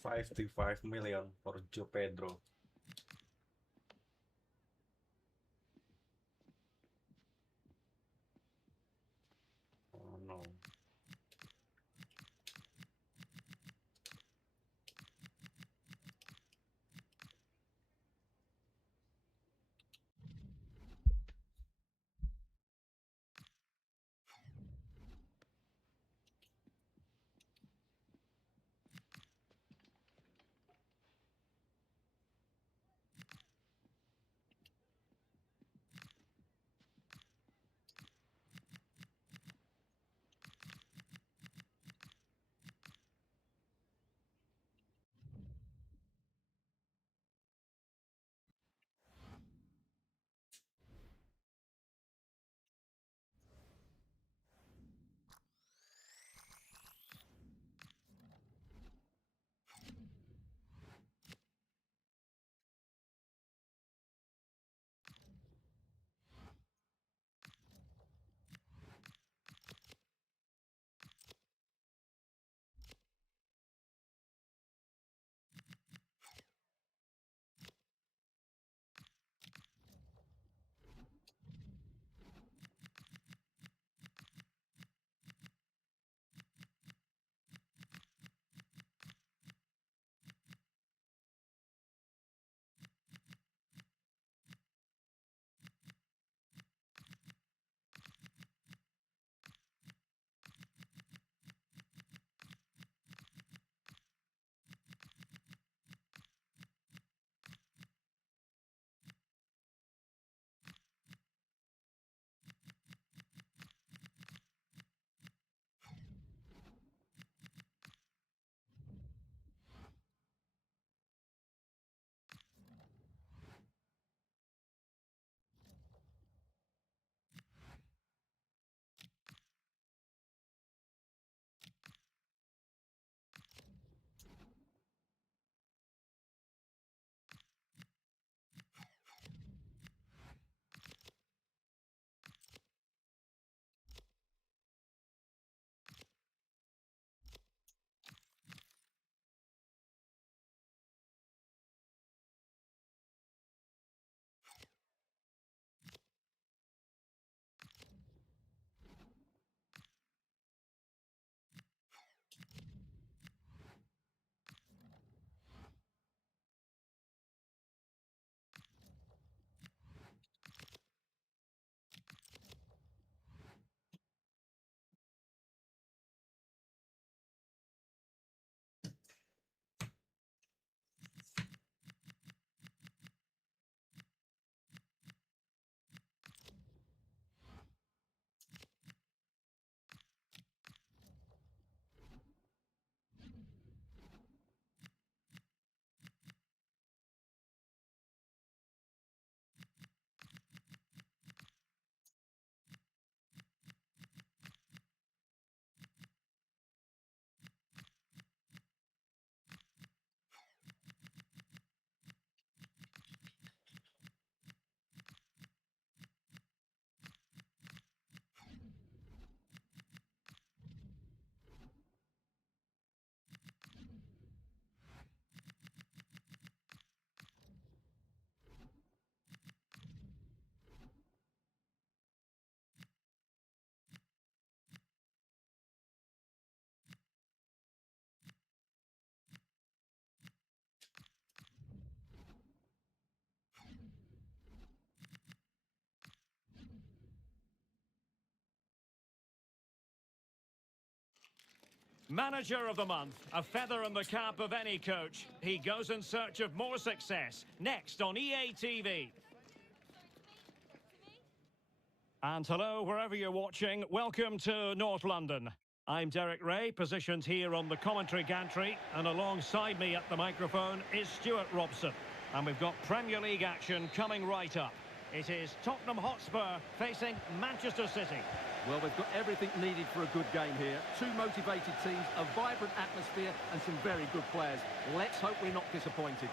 $55 million for Joe Pedro. Oh no. Manager of the month, a feather in the cap of any coach. He goes in search of more success. Next on EA TV. And hello, wherever you're watching, welcome to North London. I'm Derek Ray, positioned here on the commentary gantry, and alongside me at the microphone is Stuart Robson. And we've got Premier League action coming right up. It is Tottenham Hotspur facing Manchester City. Well, they've got everything needed for a good game here. Two motivated teams, a vibrant atmosphere and some very good players. Let's hope we're not disappointed.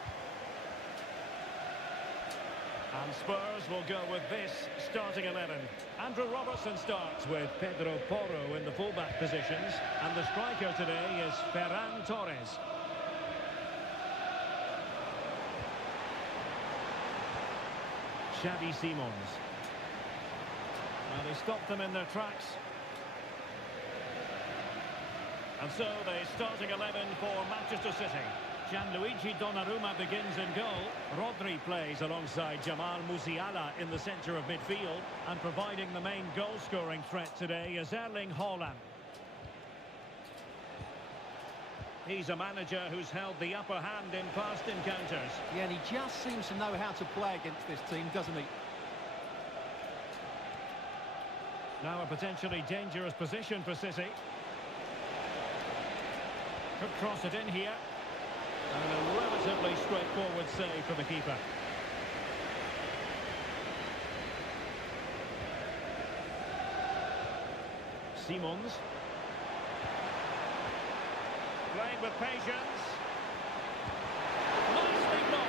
And Spurs will go with this starting 11. Andrew Robertson starts with Pedro Porro in the fullback positions. And the striker today is Ferran Torres. Xavi Simons. Well, they stopped them in their tracks. And so the starting 11 for Manchester City. Gianluigi Donnarumma begins in goal. Rodri plays alongside Jamal Musiala in the centre of midfield. And providing the main goal-scoring threat today is Erling Haaland. He's a manager who's held the upper hand in past encounters. Yeah, and he just seems to know how to play against this team, doesn't he? Now a potentially dangerous position for City. Could cross it in here. And a relatively straightforward save for the keeper. Simons. Playing with patience. Nicely blocked.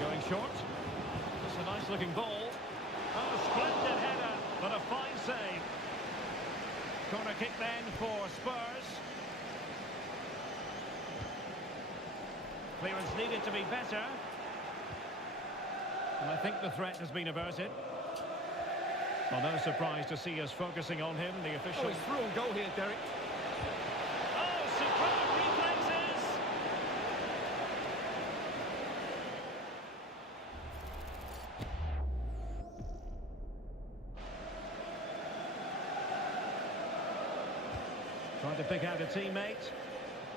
Going short. It's a nice looking ball. Oh, splendid header, but a fine save. Corner kick then for Spurs. Clearance needed to be better. And I think the threat has been averted. Well, no surprise to see us focusing on him, the official. Oh, he's through on goal here, Derek. Oh, superb reflexes! Trying to pick out a teammate.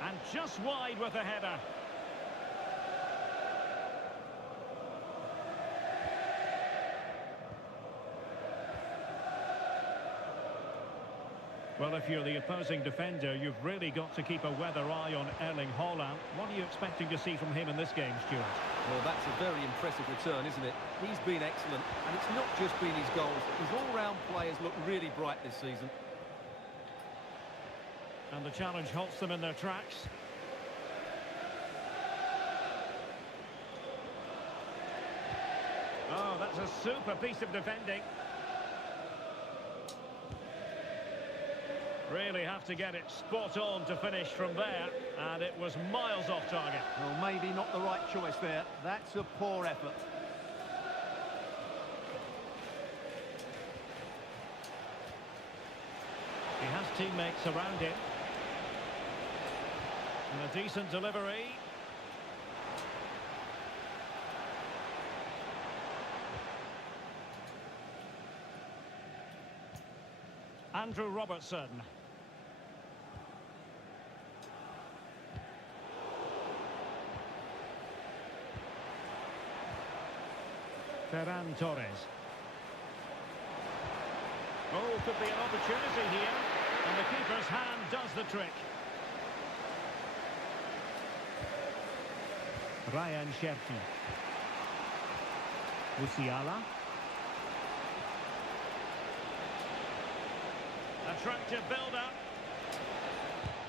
And just wide with the header. Well, if you're the opposing defender, you've really got to keep a weather eye on Erling Haaland. What are you expecting to see from him in this game, Stuart? Well, that's a very impressive return, isn't it? He's been excellent, and it's not just been his goals. His all-round players look really bright this season. And the challenge halts them in their tracks. Oh, that's a super piece of defending. Really have to get it spot on to finish from there, and it was miles off target. Well, maybe not the right choice there. That's a poor effort. He has teammates around him. And a decent delivery. Andrew Robertson. Ferran Torres. Oh, could be an opportunity here. And the keeper's hand does the trick. Ryan Cherki. Musiala. Attractive build-up.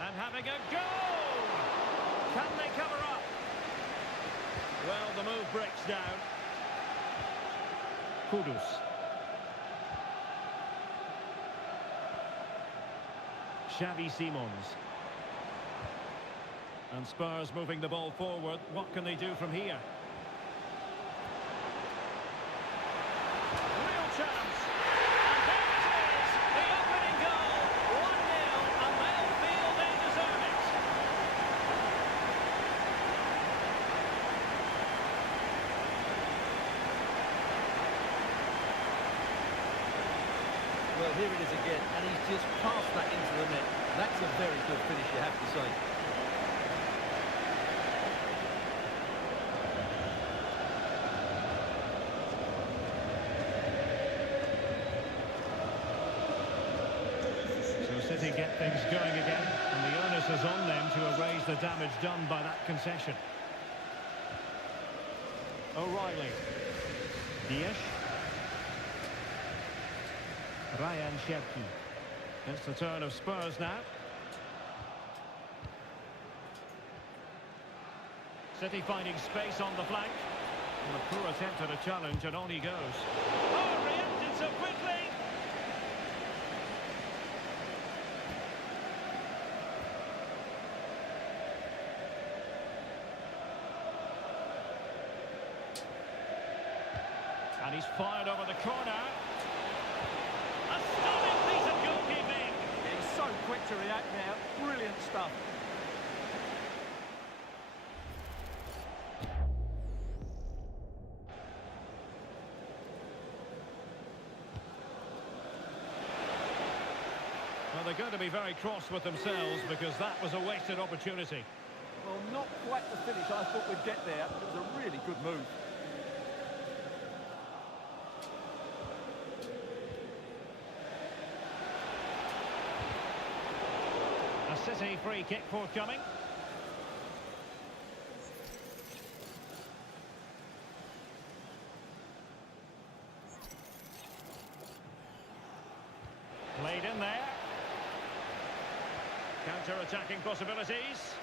And having a go! Can they cover up? Well, the move breaks down. Kudus. Xavi Simons. And Spurs moving the ball forward. What can they do from here? Real chance. And there it is. The opening goal. 1-0. And they'll feel they deserve it. Well, here it is again, and he's just passed that into the net. That's a very good finish, you have to say. So City get things going again, and the onus is on them to erase the damage done by that concession. O'Reilly. Diaz. Ryan Cherki. It's the turn of Spurs now. City finding space on the flank. And a poor attempt at a challenge, and on he goes. Oh, reacted so quickly! And he's fired over the corner. A stunning piece of goalkeeping. He's so quick to react now. Brilliant stuff. Well, they're going to be very cross with themselves because that was a wasted opportunity. Well, not quite the finish I thought we'd get there, but it was a really good move. A City free kick forthcoming. Played in there. Counter-attacking possibilities.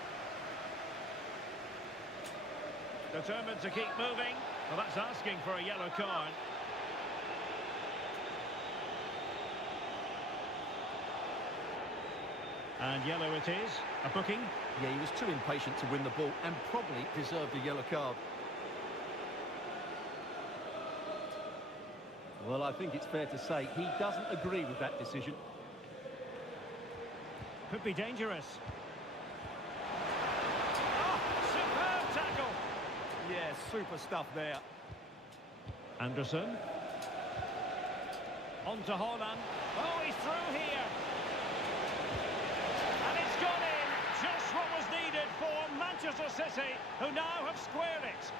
Determined to keep moving. Well, that's asking for a yellow card. And yellow it is. A booking. Yeah, he was too impatient to win the ball and probably deserved a yellow card. Well, I think it's fair to say he doesn't agree with that decision. Could be dangerous. Oh, superb tackle. Yeah, super stuff there. Anderson. On to Haaland. Oh, he's through here. And it's gone in. Just what was needed for Manchester City, who now have squared it.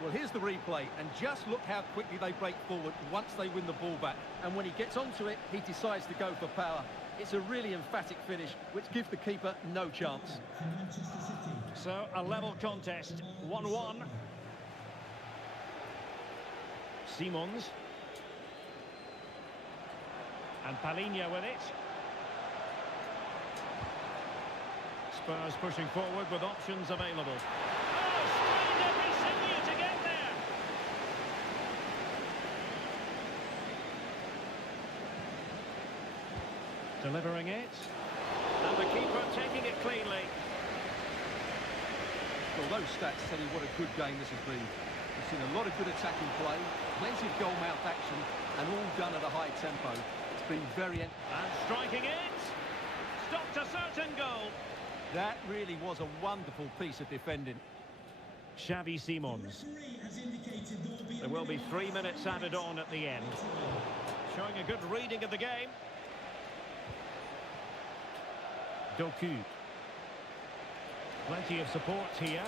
Well, here's the replay, and just look how quickly they break forward once they win the ball back. And when he gets onto it, he decides to go for power. It's a really emphatic finish, which gives the keeper no chance. So, a level contest, 1-1. Simons. And Palhinha with it. Spurs pushing forward with options available. Oh, strained every sinew to get there. Delivering it. And the keeper taking it cleanly. Well, those stats tell you what a good game this has been. We've seen a lot of good attacking play, plenty of goal-mouth action, and all done at a high tempo. It's been very... And striking it. Stopped a certain goal. That really was a wonderful piece of defending. Xavi Simons. There will be 3 minutes added on at the end. Showing a good reading of the game. Doku. Plenty of support here.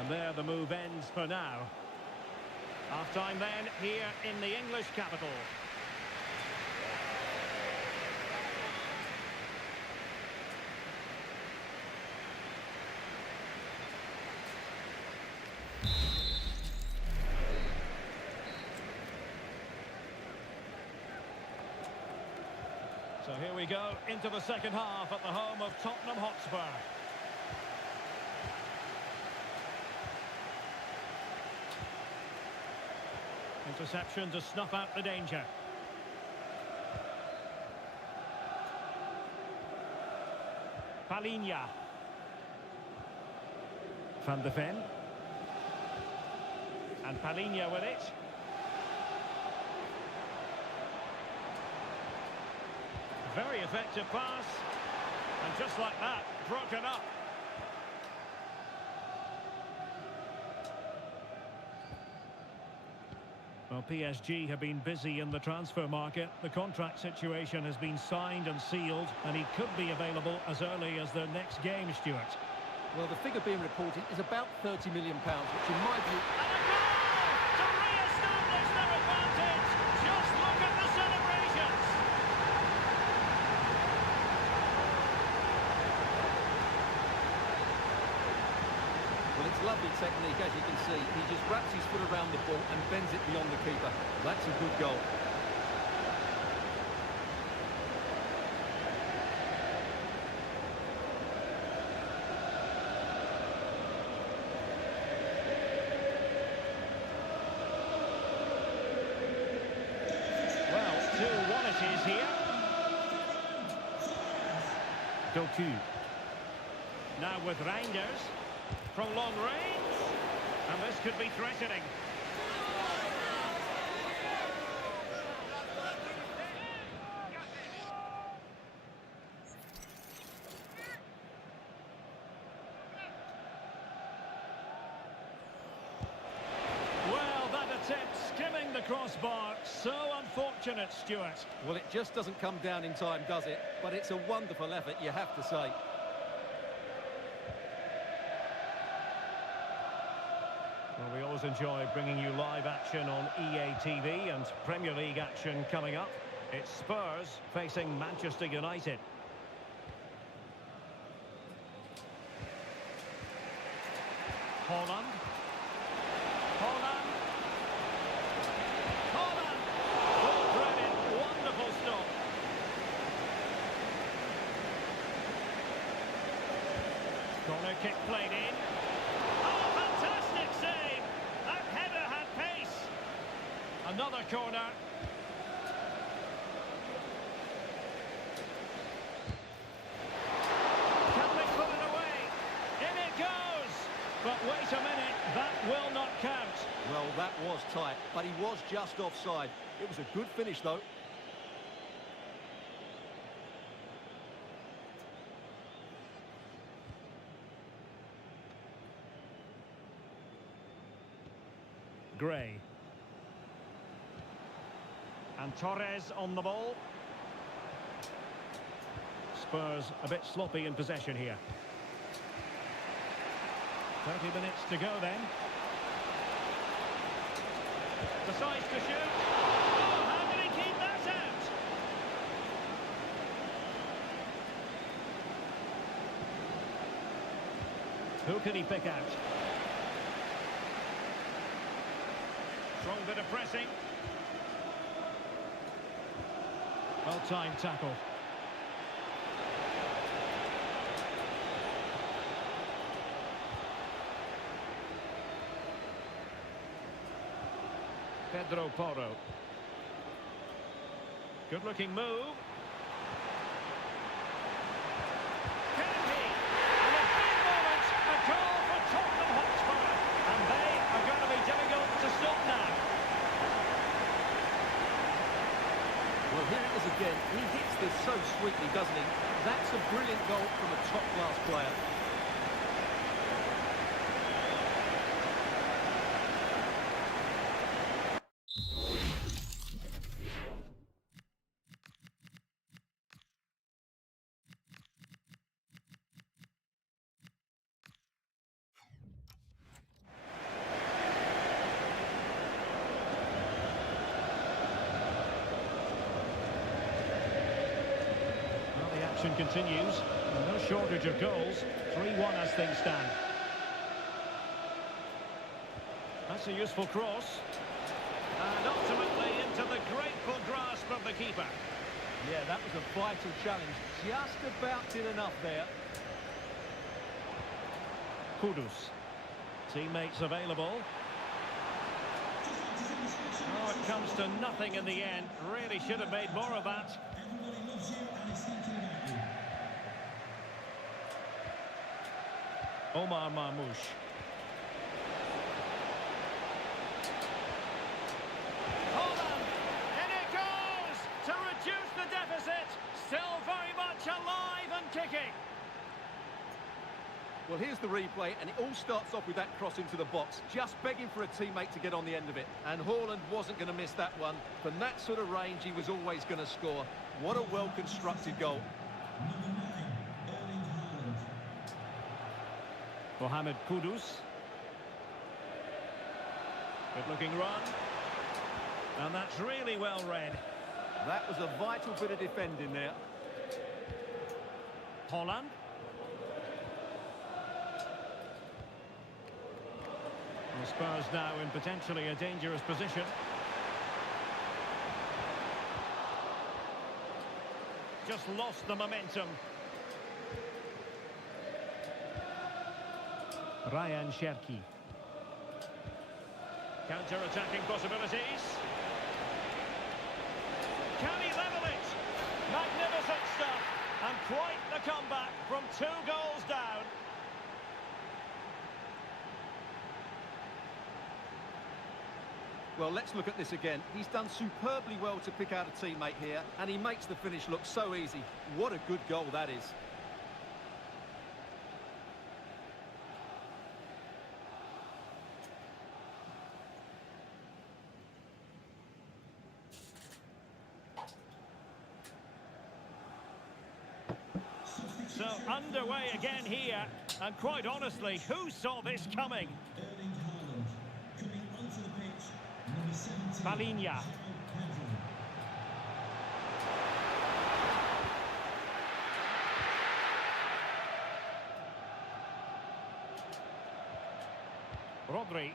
And there the move ends for now. Half-time then, here in the English capital. So here we go into the second half at the home of Tottenham Hotspur. Interception to snuff out the danger. Palhinha. Van de Ven. And Palhinha with it. Very effective pass. And just like that, broken up. Well, PSG have been busy in the transfer market. The contract situation has been signed and sealed, and he could be available as early as their next game, Stuart. Well, the figure being reported is about £30 million, which in my view... And a goal to re-establish their advantage. Just look at the celebrations. Well, it's lovely technique, as you can see. He just wraps his foot around the ball and bends it beyond the keeper. That's a good goal. Well, 2-1 it is here. Doku. Now with Reinders. From long range. And this could be threatening. Well, that attempt skimming the crossbar. So unfortunate, Stuart. Well, it just doesn't come down in time, does it? But it's a wonderful effort, you have to say. Well, we always enjoy bringing you live action on EA TV and Premier League action coming up. It's Spurs facing Manchester United. Holland. Holland. Holland. Oh, brilliant. Wonderful stop. Corner kick played in. Oh, fantastic save. That header had pace. Another corner. Can they put it away? In it goes. But wait a minute, that will not count. Well, that was tight, but he was just offside. It was a good finish, though. Gray. And Torres on the ball. Spurs a bit sloppy in possession here. 30 minutes to go then. Decides to shoot. Oh, how did he keep that out? Who can he pick out? Strong bit of pressing. Well-timed tackle. Pedro Porro. Good-looking move. Can it be? And a big moment. A goal for Tottenham Hotspur. And they are going to be difficult to stop now. Well, here it is again. He hits this so sweetly, doesn't he? That's a brilliant goal from a top-class player. Action continues. No shortage of goals. 3-1 as things stand. That's a useful cross. And ultimately into the grateful grasp of the keeper. Yeah, that was a vital challenge. Just about did enough there. Kudus. Teammates available. Oh, it comes to nothing in the end. Really should have made more of that. Everybody loves you and is thinking about you. Omar Marmoush. Holland! In it goes! To reduce the deficit! Still alive and kicking. Well, here's the replay, and it all starts off with that cross into the box, just begging for a teammate to get on the end of it. And Haaland wasn't going to miss that one. From that sort of range, he was always going to score. What a well-constructed goal. Number 9, Erling Haaland. Mohamed Kudus. Good-looking run. And that's really well read. That was a vital bit of defending there. Haaland. The Spurs now in potentially a dangerous position. Just lost the momentum. Ryan Cherki. Counter-attacking possibilities. Can he level it? Magnificent stuff. And quite the comeback from 2 goals down. Well, let's look at this again. He's done superbly well to pick out a teammate here, and he makes the finish look so easy. What a good goal that is. So underway again here, and quite honestly, who saw this coming? Erling Haaland. Coming onto the pitch, number 17. Palinha. Rodri.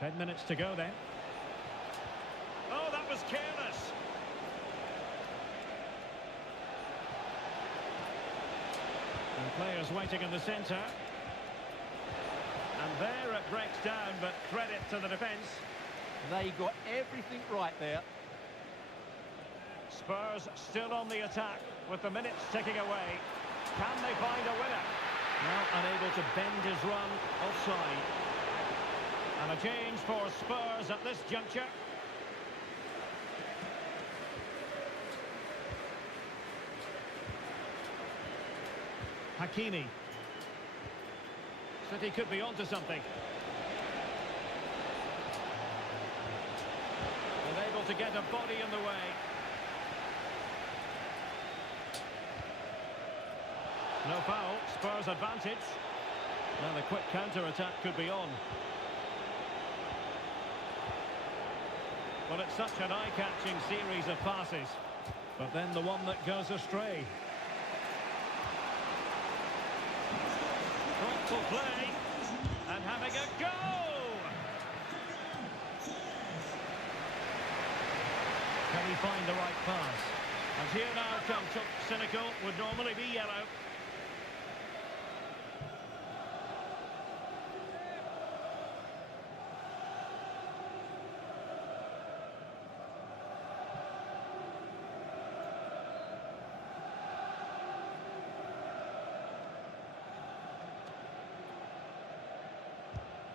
10 minutes to go then. Oh, that was careless. And players waiting in the centre. And there it breaks down, but credit to the defence. They got everything right there. Spurs still on the attack with the minutes ticking away. Can they find a winner? Now unable to bend his run, offside. And a change for Spurs at this juncture. Hakimi. City could be onto something. Unable to get a body in the way. No foul, Spurs advantage. Now the quick counter-attack could be on. Well, it's such an eye-catching series of passes. But then the one that goes astray. Thoughtful play. And having a go! Can he find the right pass? And here now comes cynical, would normally be yellow.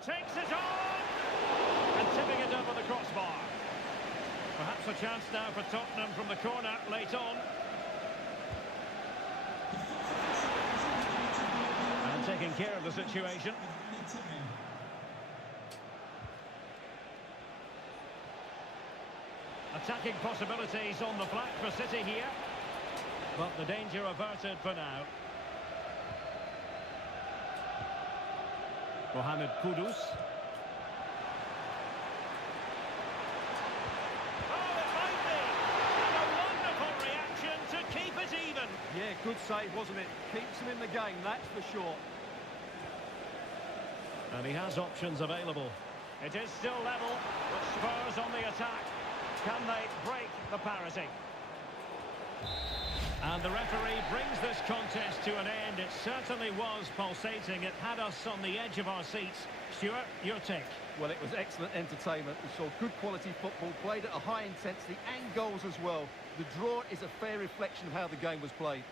Takes it on! And tipping it over the crossbar. Perhaps a chance now for Tottenham from the corner late on. And taking care of the situation. Attacking possibilities on the flank for City here. But the danger averted for now. Mohamed Kudus. Oh, it might be! And a wonderful reaction to keep it even. Yeah, good save, wasn't it? Keeps him in the game, that's for sure. And he has options available. It is still level, with Spurs on the attack. Can they break the parity? And the referee brings this contest to an end. It certainly was pulsating. It had us on the edge of our seats. Stuart, your take? Well, it was excellent entertainment. We saw good quality football, played at a high intensity and goals as well. The draw is a fair reflection of how the game was played.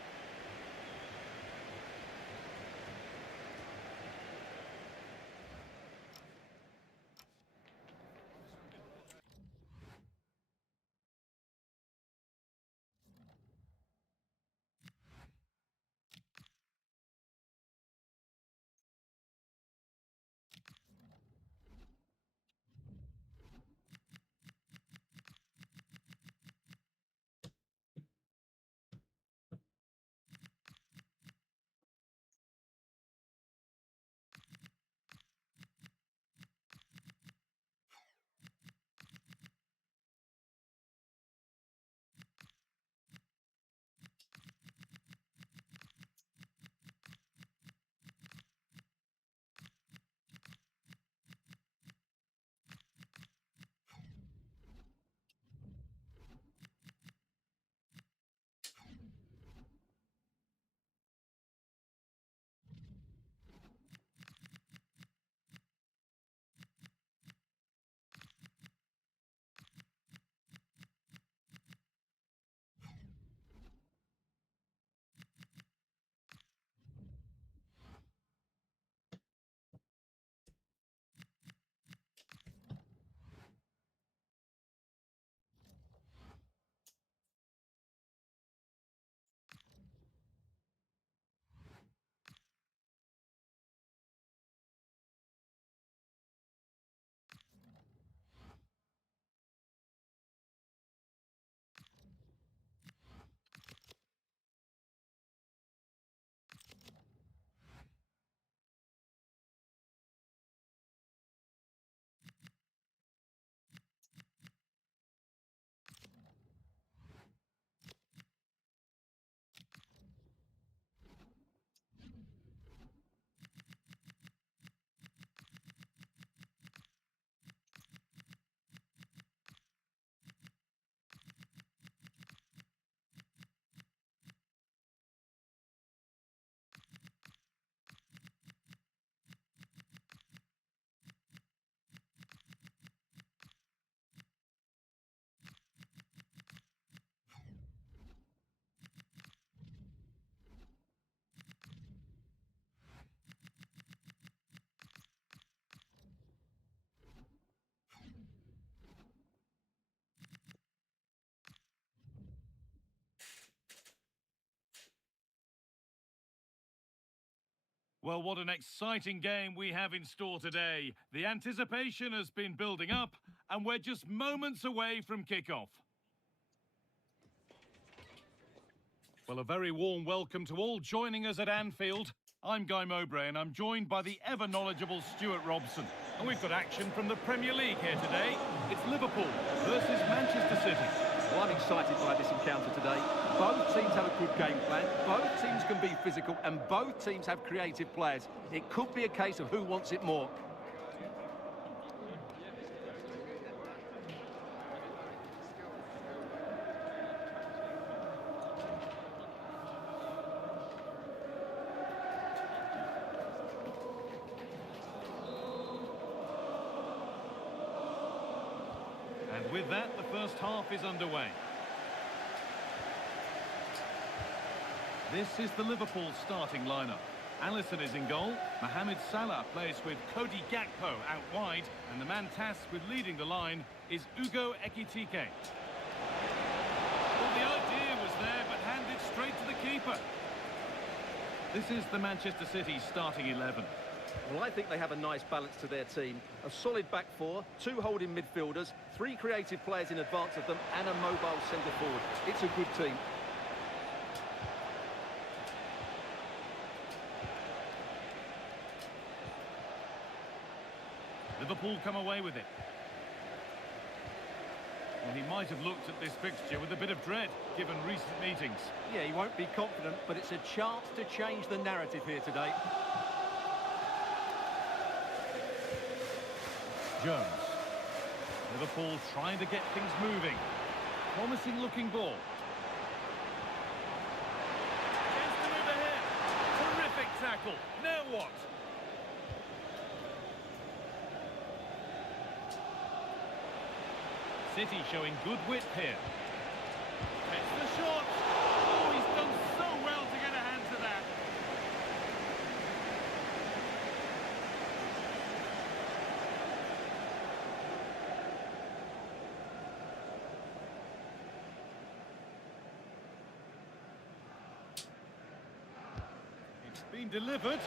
Well, what an exciting game we have in store today. The anticipation has been building up, and we're just moments away from kickoff. Well, a very warm welcome to all joining us at Anfield. I'm Guy Mowbray, and I'm joined by the ever-knowledgeable Stuart Robson. And we've got action from the Premier League here today. It's Liverpool versus Manchester City. Well, I'm excited by this encounter today. Both teams have a good game plan, both teams can be physical, and both teams have creative players. It could be a case of who wants it more. And with that, the first half is underway. This is the Liverpool starting lineup. Alisson is in goal. Mohamed Salah plays with Cody Gakpo out wide. And the man tasked with leading the line is Ugo Ekitike. Well, the idea was there, but handed straight to the keeper. This is the Manchester City starting 11. Well, I think they have a nice balance to their team. A solid back four, two holding midfielders, three creative players in advance of them, and a mobile centre forward. It's a good team. Liverpool come away with it. Well, he might have looked at this fixture with a bit of dread, given recent meetings. Yeah, he won't be confident, but it's a chance to change the narrative here today. Jones. Liverpool trying to get things moving. Promising looking ball. Chance to move ahead. Terrific tackle. Now what? City showing good width here. It's the shot. Oh, he's done so well to get a hand to that. It's been delivered.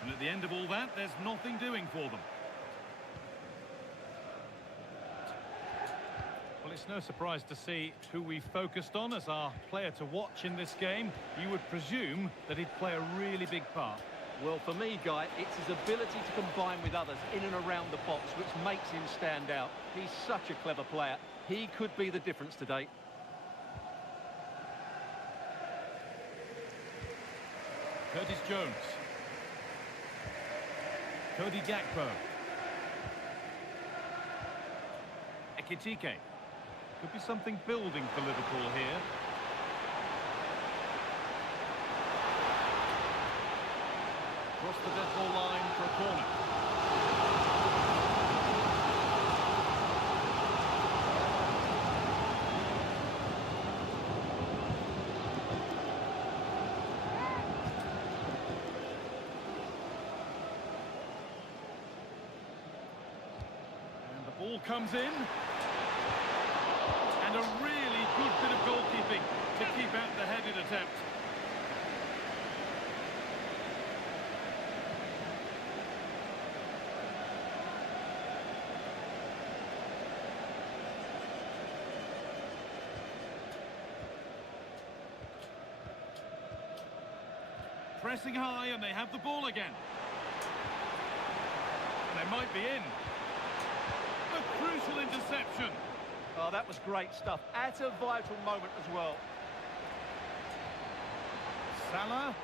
And at the end of all that, there's nothing doing for them. Well, it's no surprise to see who we focused on as our player to watch in this game. You would presume that he'd play a really big part. Well, for me, Guy, it's his ability to combine with others in and around the box which makes him stand out. He's such a clever player. He could be the difference today. Curtis Jones. Cody Gakpo. Ekitike. Could be something building for Liverpool here. Cross the dead ball line for a corner. Ball comes in, and a really good bit of goalkeeping to keep out the headed attempt. Pressing high, and they have the ball again. And they might be in. A crucial interception. Oh, that was great stuff. At a vital moment as well. Salah.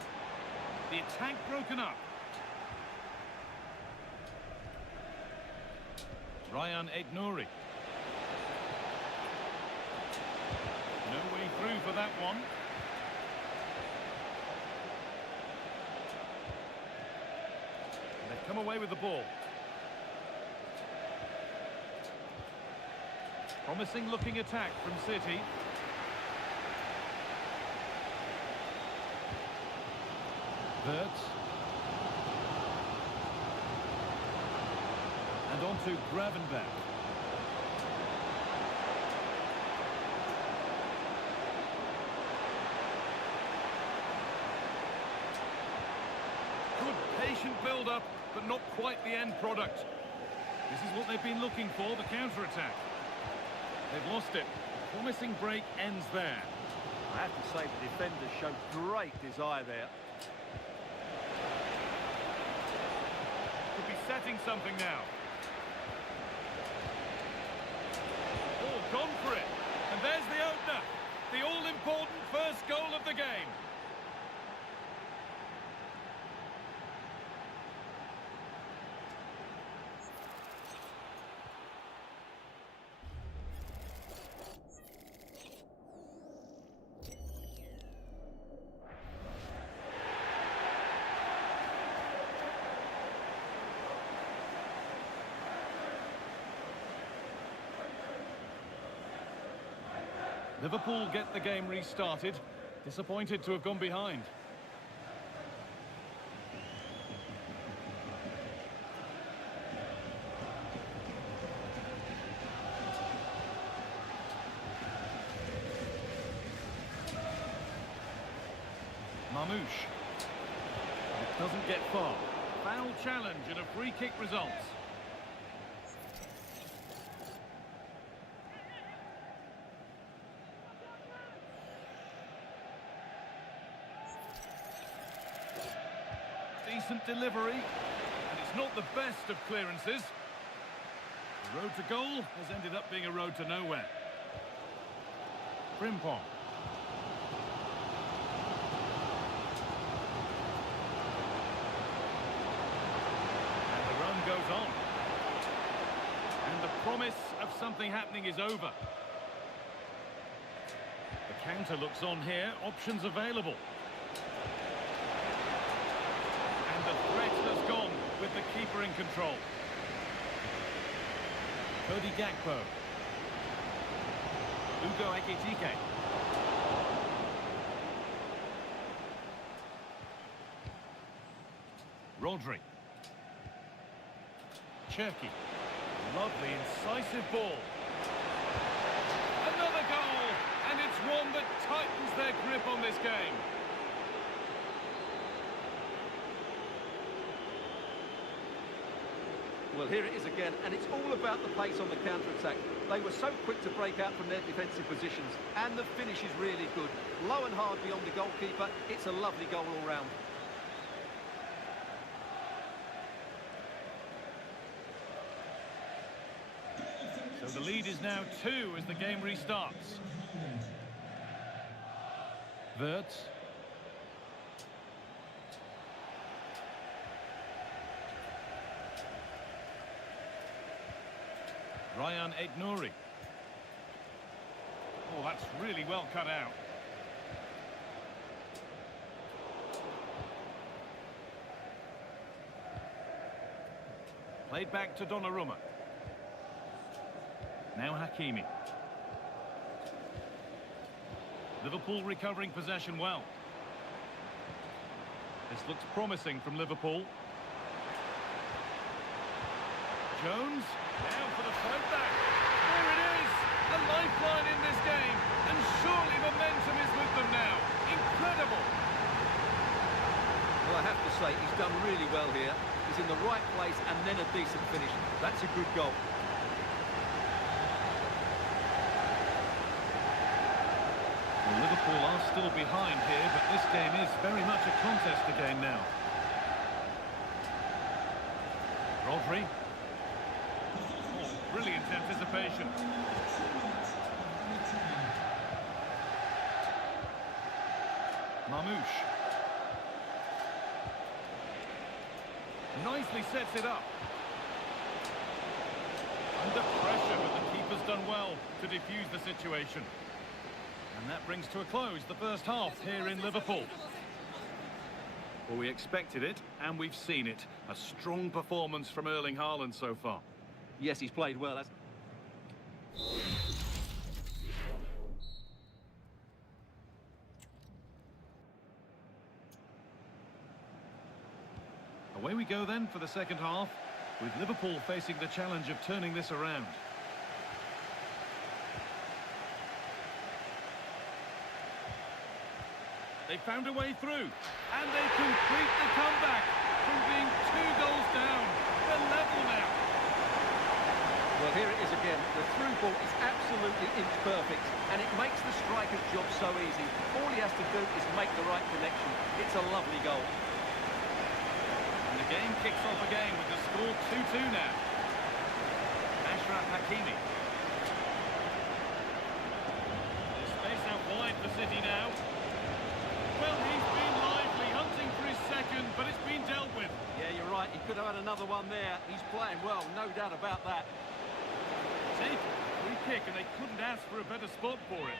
The attack broken up. Ryan Aït-Nouri. No way through for that one. And they've come away with the ball. Promising looking attack from City. Wirtz. And on to Gravenberch. Patient build-up, but not quite the end product. This is what they've been looking for, the counter-attack. They've lost it. The promising break ends there. I have to say the defenders showed great desire there. Could be setting something now. Oh, gone for it. And there's the opener. The all-important first goal of the game. Liverpool get the game restarted. Disappointed to have gone behind. Mamouche. It doesn't get far. Foul challenge and a free kick results. Decent delivery, and it's not the best of clearances. The road to goal has ended up being a road to nowhere. Frimpong. And the run goes on. And the promise of something happening is over. The counter looks on here, options available. The threat has gone with the keeper in control. Cody Gakpo. Ugo Ekitike. Rodri. Cherki. Lovely, incisive ball. Another goal! And it's one that tightens their grip on this game. Well, here it is again, and it's all about the pace on the counter-attack. They were so quick to break out from their defensive positions, and the finish is really good. Low and hard beyond the goalkeeper. It's a lovely goal all round. So the lead is now 2 as the game restarts. Wirtz. Ryan Aït-Nouri. Oh, that's really well cut out. Played back to Donnarumma. Now Hakimi. Liverpool recovering possession well. This looks promising from Liverpool. Jones, now for the fight back. There it is, a lifeline in this game, and surely momentum is with them now. Incredible. Well, I have to say, he's done really well here. He's in the right place and then a decent finish. That's a good goal. Well, Liverpool are still behind here, but this game is very much a contest again now. Rodri. Brilliant anticipation. Mamouche. Nicely sets it up. Under pressure, but the keeper's done well to defuse the situation. And that brings to a close the first half here in Liverpool. Well, we expected it, and we've seen it. A strong performance from Erling Haaland so far. Yes, he's played well. Away we go then for the second half, with Liverpool facing the challenge of turning this around. They found a way through, and they complete the comeback from being down. They're level now. Well, here it is again. The through ball is absolutely inch perfect, and it makes the striker's job so easy. All he has to do is make the right connection. It's a lovely goal. And the game kicks off again with the score 2-2 now. Ashraf Hakimi. There's space out wide for City now. Well, he's been lively, hunting for his second, but it's been dealt with. Yeah, you're right. He could have had another one there. He's playing well, no doubt about that. Take free kick, and they couldn't ask for a better spot for it.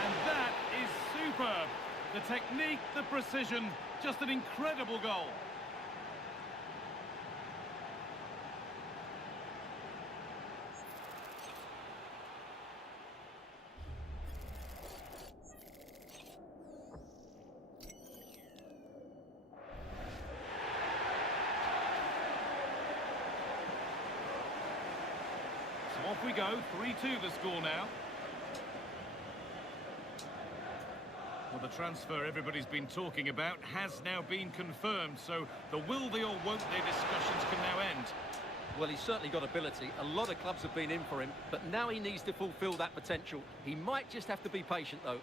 And that is superb. The technique, the precision, just an incredible goal. So off we go, 3-2 the score now. Well, the transfer everybody's been talking about has now been confirmed, so the will they or won't they discussions can now end. Well, he's certainly got ability. A lot of clubs have been in for him, but now he needs to fulfil that potential. He might just have to be patient, though.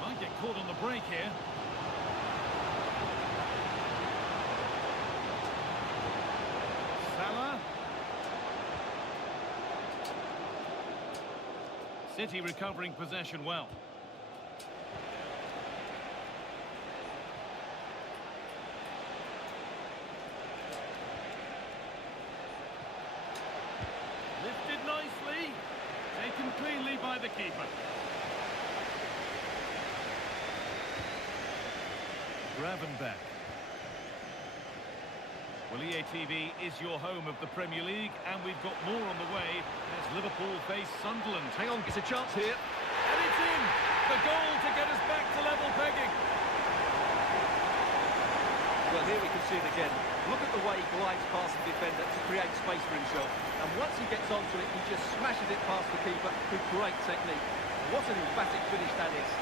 Might get caught on the break here. Salah. City recovering possession well. Lifted nicely. Taken cleanly by the keeper. Gravenberch. Well, EA TV is your home of the Premier League, and we've got more on the way as Liverpool face Sunderland. Hang on, it's a chance here. And it's in! The goal to get us back to level pegging. Well, here we can see it again. Look at the way he glides past the defender to create space for himself. And once he gets onto it, he just smashes it past the keeper with great technique. What an emphatic finish that is.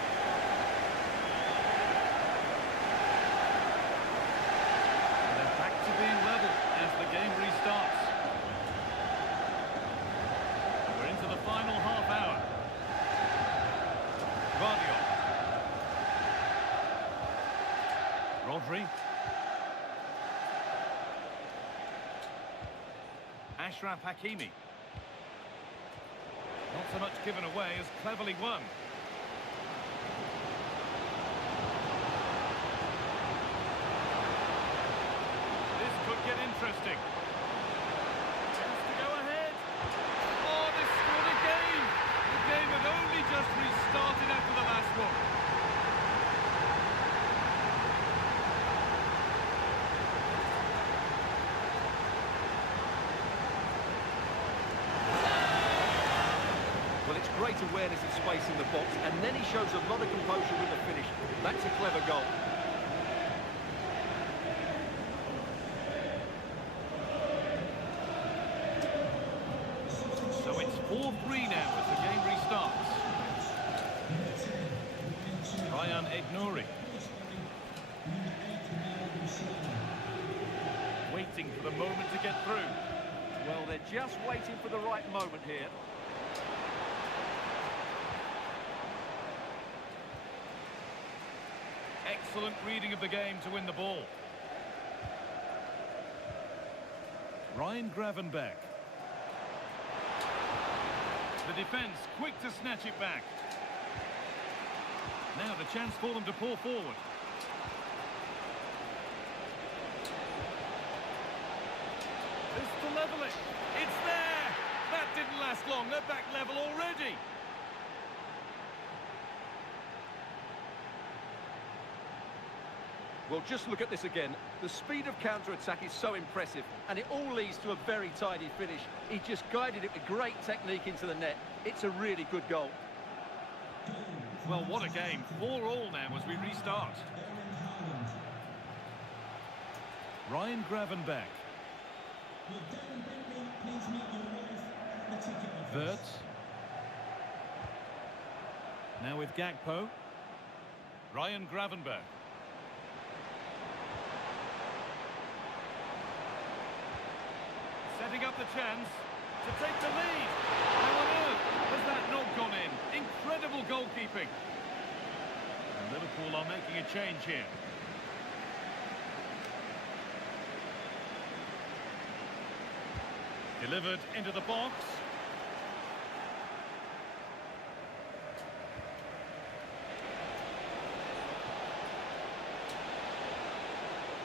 Being level as the game restarts. We're into the final half hour. Guardiola. Rodri. Ashraf Hakimi. Not so much given away as cleverly won. Could get interesting. Chance to go ahead. Oh, they scored again. The game had only just restarted after the last one. Well, it's great awareness of space in the box, and then he shows a lot of composure with the finish. That's a clever goal. So it's 4-3 now as the game restarts. Ryan Aït-Nouri. Waiting for the moment to get through. Well, they're just waiting for the right moment here. Excellent reading of the game to win the ball. Ryan Gravenberch. The defence quick to snatch it back. Now the chance for them to pour forward. This to level it. It's there. That didn't last long. They're back level already. Well, just look at this again. The speed of counter-attack is so impressive, and it all leads to a very tidy finish. He just guided it with great technique into the net. It's a really good goal. Well, what a game. 4-4 now as we restart. Ryan Gravenberch. Wirtz. Now with Gakpo. Ryan Gravenberch. Setting up the chance to take the lead. How on earth has that not gone in? Incredible goalkeeping. And Liverpool are making a change here. Delivered into the box.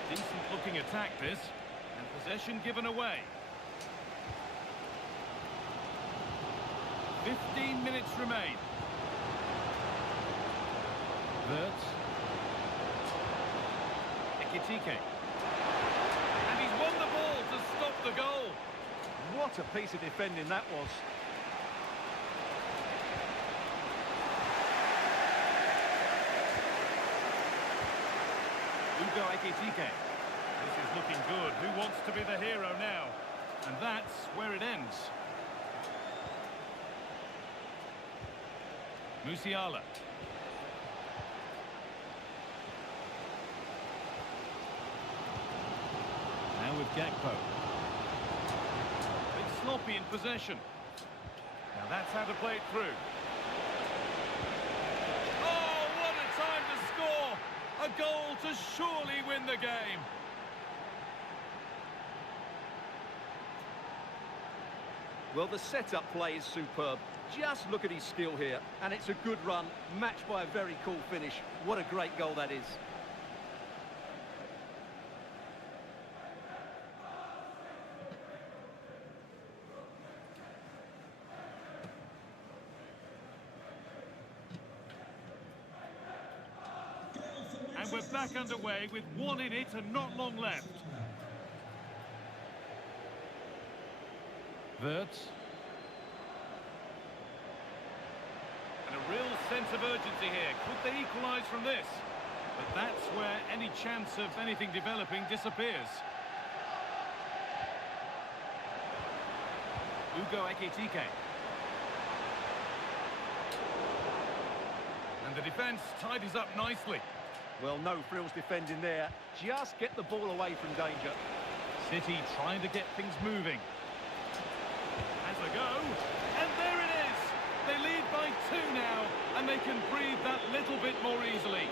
Decent looking attack this, and possession given away. 15 minutes remain. Wirtz. Ekitike. And he's won the ball to stop the goal. What a piece of defending that was. Ugo Ekitike. This is looking good. Who wants to be the hero now? And that's where it ends. Musiala. Now with Gakpo. Bit sloppy in possession. Now that's how to play it through. Oh, what a time to score! A goal to surely win the game. Well, the setup play is superb. Just look at his skill here, and it's a good run, matched by a very cool finish. What a great goal that is. And we're back underway with one in it and not long left. Wirtz. And a real sense of urgency here. Could they equalise from this? But that's where any chance of anything developing disappears. Ugo Ekitike. And the defence tidies up nicely. Well, no frills defending there. Just get the ball away from danger. City trying to get things moving. Has a go, and there it is! They lead by 2 now, and they can breathe that little bit more easily.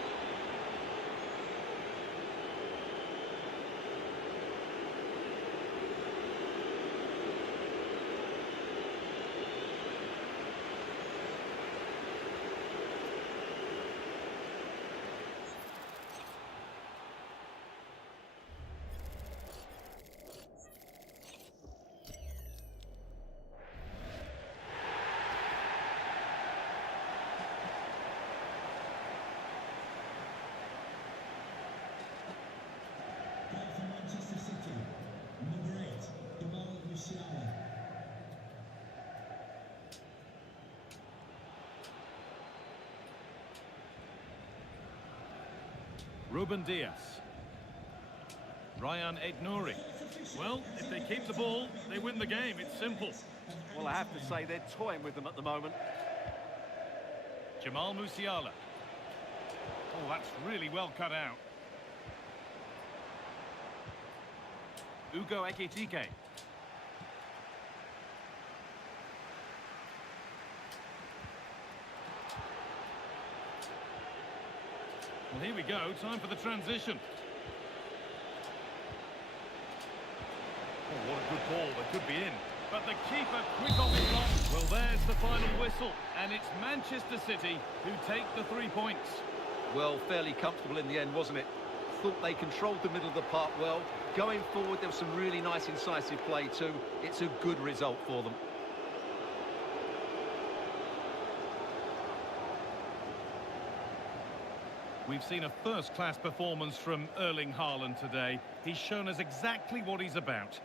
Manchester City, number 8, Dominanc. Ruben Diaz. Ryan Aït-Nouri. Well, if they keep the ball, they win the game. It's simple. Well, I have to say they're toying with them at the moment. Jamal Musiala. Oh, that's really well cut out. Ugo Ekitike. Well, here we go. Time for the transition. Oh, what a good ball. They could be in. But the keeper quick off his block. Well, there's the final whistle. And it's Manchester City who take the 3 points. Well, fairly comfortable in the end, wasn't it? Thought they controlled the middle of the park well. Going forward, there was some really nice incisive play too. It's a good result for them. We've seen a first-class performance from Erling Haaland today. He's shown us exactly what he's about.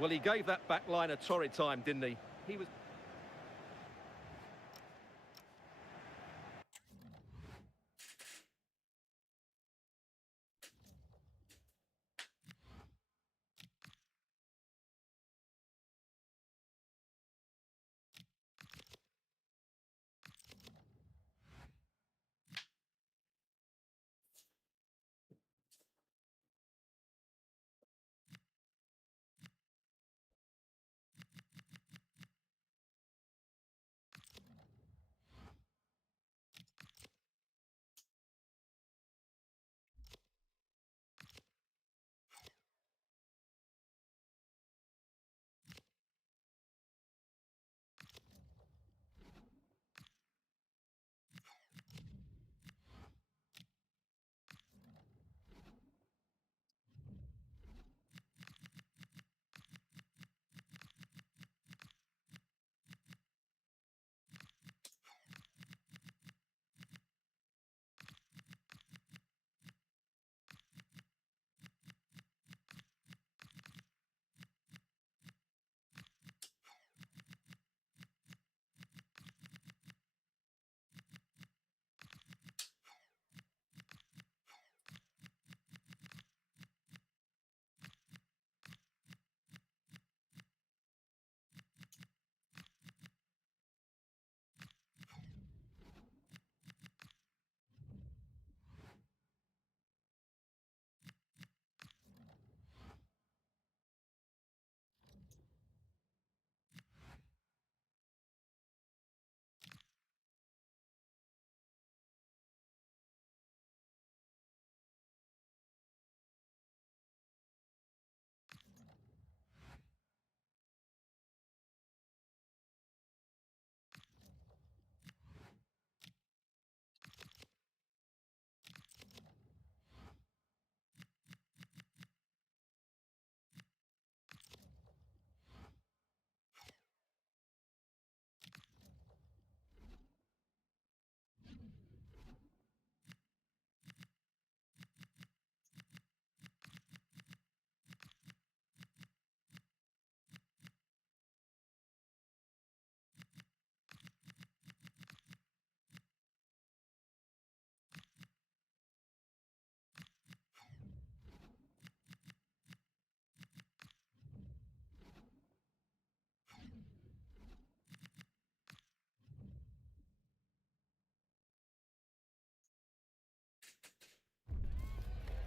Well, he gave that back line a torrid time, didn't he? He was...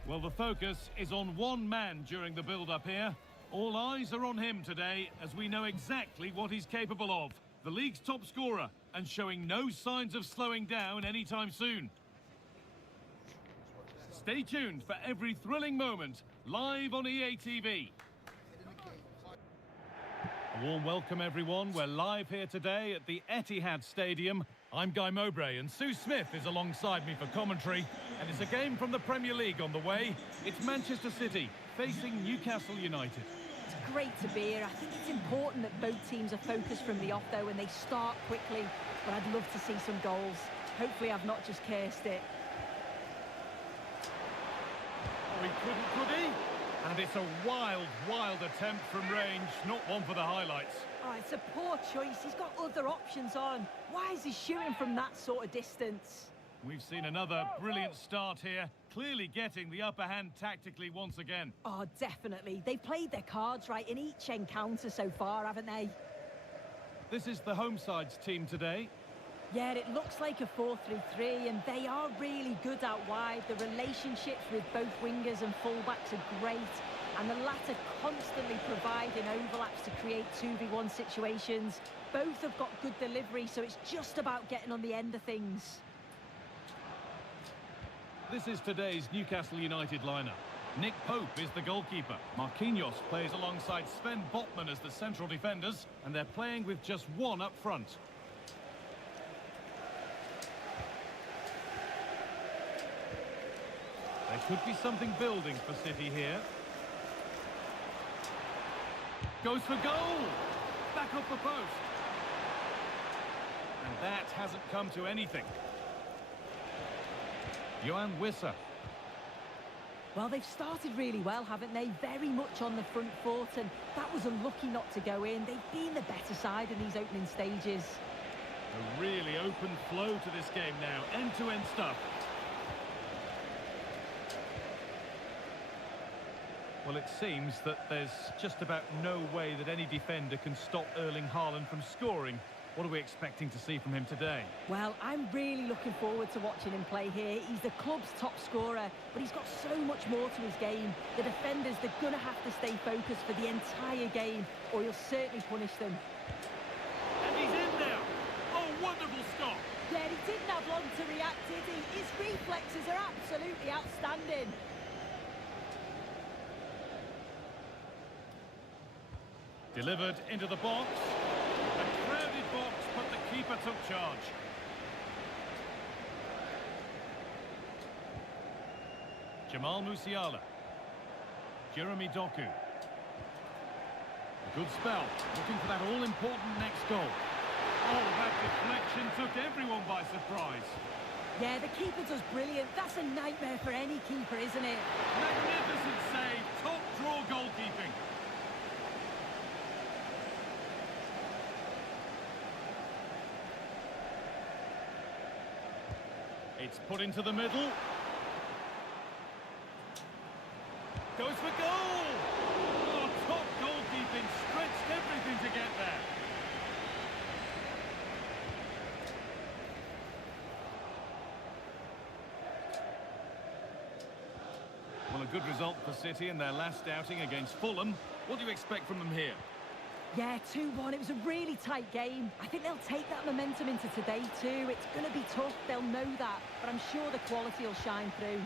Well, the focus is on one man during the build-up here. All eyes are on him today, as we know exactly what he's capable of. The league's top scorer, and showing no signs of slowing down anytime soon. Stay tuned for every thrilling moment, live on EA TV. A warm welcome, everyone. We're live here today at the Etihad Stadium. I'm Guy Mowbray, and Sue Smith is alongside me for commentary. And it's a game from the Premier League on the way. It's Manchester City facing Newcastle United. It's great to be here. I think it's important that both teams are focused from the off, though, and they start quickly. But I'd love to see some goals. Hopefully I've not just cursed it. Oh, he couldn't, could he? And it's a wild, wild attempt from range, not one for the highlights. Oh, it's a poor choice. He's got other options on. Why is he shooting from that sort of distance? We've seen another brilliant start here, clearly getting the upper hand tactically once again. Oh, definitely. They've played their cards right in each encounter so far, haven't they? This is the home side's team today. Yeah, it looks like a 4-3-3, and they are really good out wide. The relationships with both wingers and fullbacks are great, and the latter constantly providing overlaps to create 2v1 situations. Both have got good delivery, so it's just about getting on the end of things. This is today's Newcastle United lineup. Nick Pope is the goalkeeper. Marquinhos plays alongside Sven Botman as the central defenders, and they're playing with just one up front. There could be something building for City here. Goes for goal! Back off the post. And that hasn't come to anything. Johan Wissa. Well, they've started really well, haven't they? Very much on the front foot, and that was unlucky not to go in. They've been the better side in these opening stages. A really open flow to this game now. End-to-end stuff. Well, it seems that there's just about no way that any defender can stop Erling Haaland from scoring. What are we expecting to see from him today? Well, I'm really looking forward to watching him play here. He's the club's top scorer, but he's got so much more to his game. The defenders, they're going to have to stay focused for the entire game, or he'll certainly punish them. And he's in now. Oh, wonderful stop. Yeah, he didn't have long to react, did he? His reflexes are absolutely outstanding. Delivered into the box. A crowded box, but the keeper took charge. Jamal Musiala. Jeremy Doku. A good spell. Looking for that all-important next goal. Oh, that deflection took everyone by surprise. Yeah, the keeper does brilliant. That's a nightmare for any keeper, isn't it? Magnificent save. Top draw goalkeeping. It's put into the middle. Goes for goal! Oh, top goalkeeping, stretched everything to get there. Well, a good result for City in their last outing against Fulham. What do you expect from them here? Yeah, 2-1. It was a really tight game. I think they'll take that momentum into today too. It's going to be tough, they'll know that, but I'm sure the quality will shine through.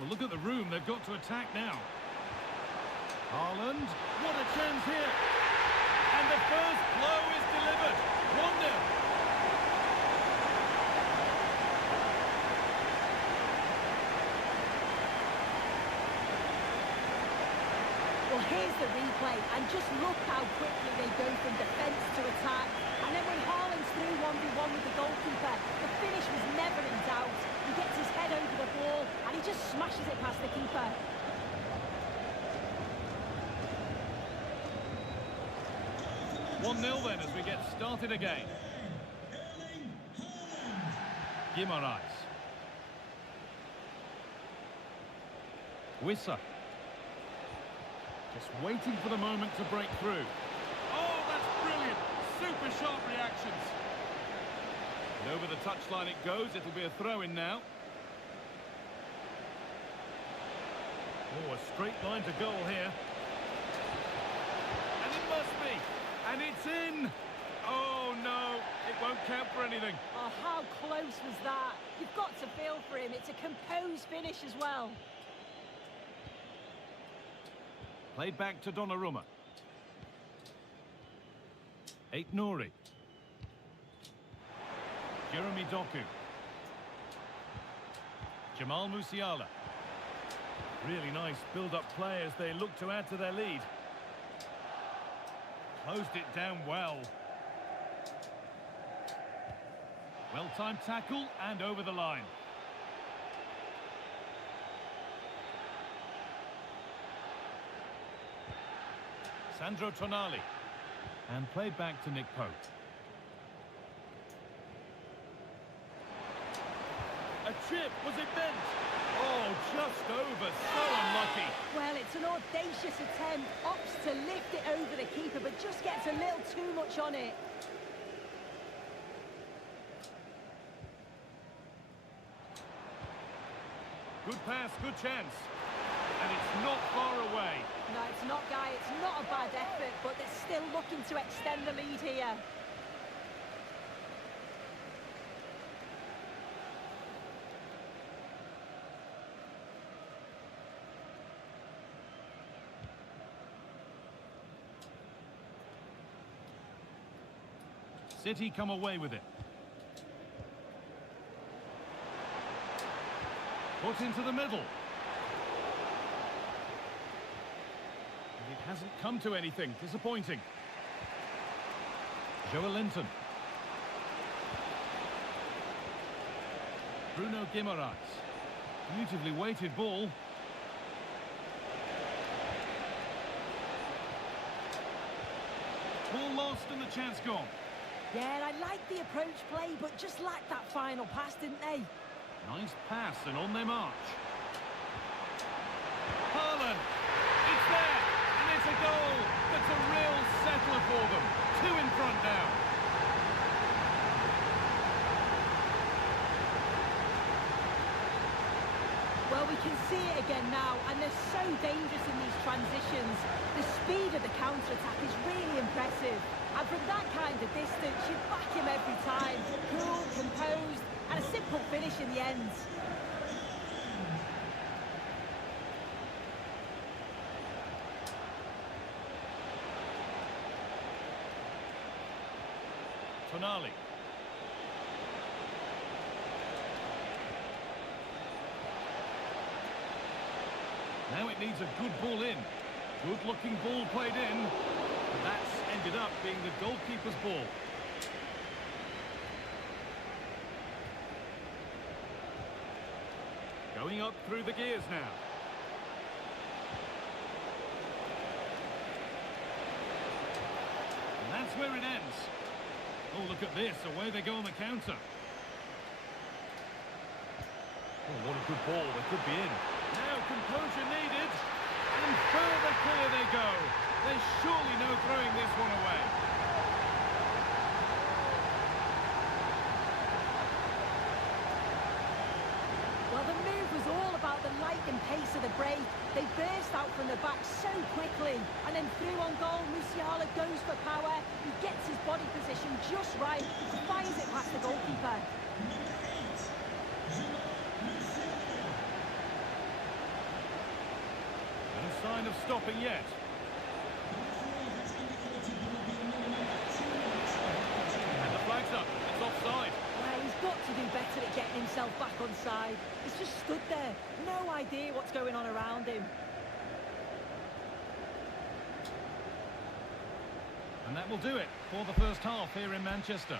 Well, look at the room they've got to attack now. Haaland, what a chance here! And the first blow is delivered. 1-0. Well, here's the replay, and just look how quickly they go from defence to attack. And then when Haaland's through 1v1 with the goalkeeper, the finish was never in doubt. He gets his head over the ball, and he just smashes it past the keeper. One 1-0 then as we get started again. Guimaraes. Wissa. Just waiting for the moment to break through. Oh, that's brilliant! Super sharp reactions. And over the touchline it goes. It'll be a throw-in now. Oh, a straight line to goal here. And it must be. And it's in. Oh, no. It won't count for anything. Oh, how close was that? You've got to feel for him. It's a composed finish as well. Played back to Donnarumma. Aït-Nouri. Jeremy Doku. Jamal Musiala. Really nice build-up play as they look to add to their lead. Closed it down well. Well-timed tackle and over the line. Sandro Tonali. And played back to Nick Pope. A chip, was it bent? Oh, just over, so unlucky. Well, it's an audacious attempt. Opts to lift it over the keeper, but just gets a little too much on it. Good pass, good chance. And it's not far away. No, it's not, Guy. It's not a bad effort, but they're still looking to extend the lead here. City come away with it. Put into the middle. And it hasn't come to anything. Disappointing. Joelinton. Bruno Guimaraes. Beautifully weighted ball. Ball lost and the chance gone. Yeah, I like the approach play, but just lacked that final pass, didn't they? Nice pass and on they march. Haaland. It's there. And it's a goal. That's a real settler for them. 2 in front now. Well, we can see it again now, and they're so dangerous in these transitions. The speed of the counter-attack is really impressive. And from that kind of distance, you back him every time. Cool, composed, and a simple finish in the end. Tonali. Now it needs a good ball in. Good-looking ball played in. And that's ended up being the goalkeeper's ball. Going up through the gears now. And that's where it ends. Oh, look at this. Away they go on the counter. Oh, what a good ball. They could be in. Now composure needed. And further clear they go. There's surely no throwing this one away. Well, the move was all about the light and pace of the break. They burst out from the back so quickly. And then through on goal, Musiala goes for power. He gets his body position just right. Fires it past the goalkeeper. No sign of stopping yet. And the flag's up. It's offside. Well, he's got to do better at getting himself back on side. He's just stood there. No idea what's going on around him. And that will do it for the first half here in Manchester.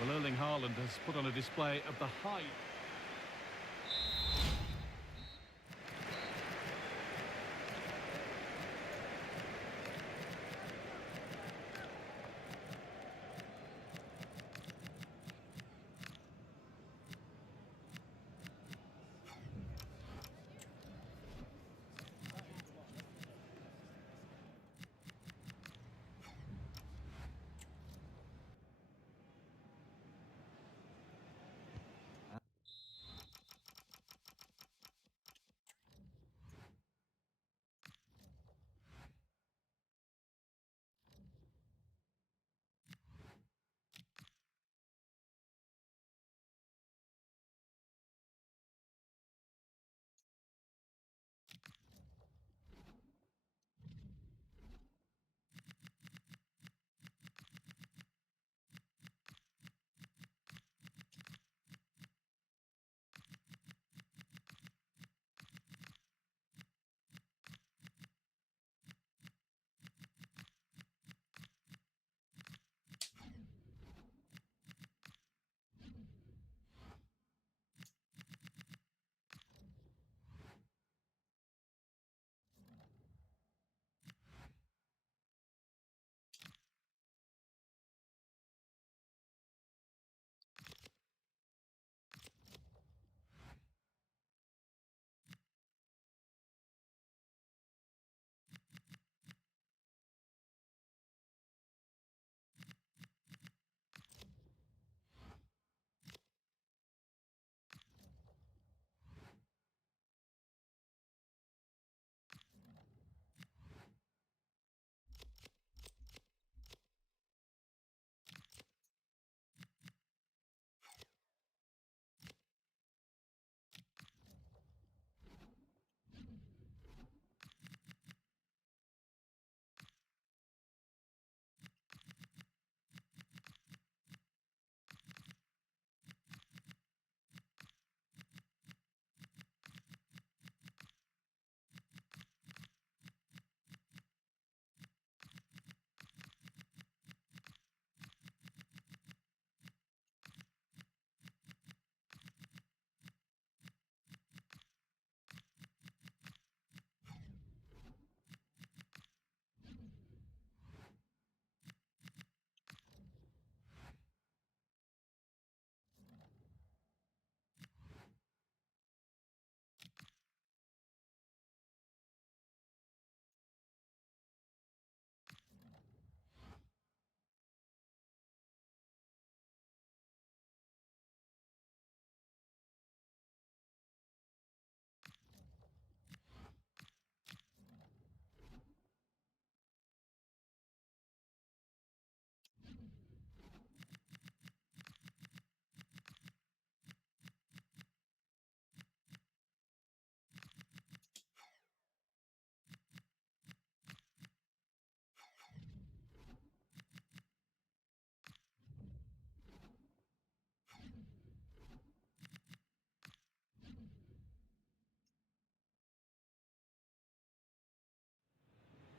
Well, Erling Haaland has put on a display of the height.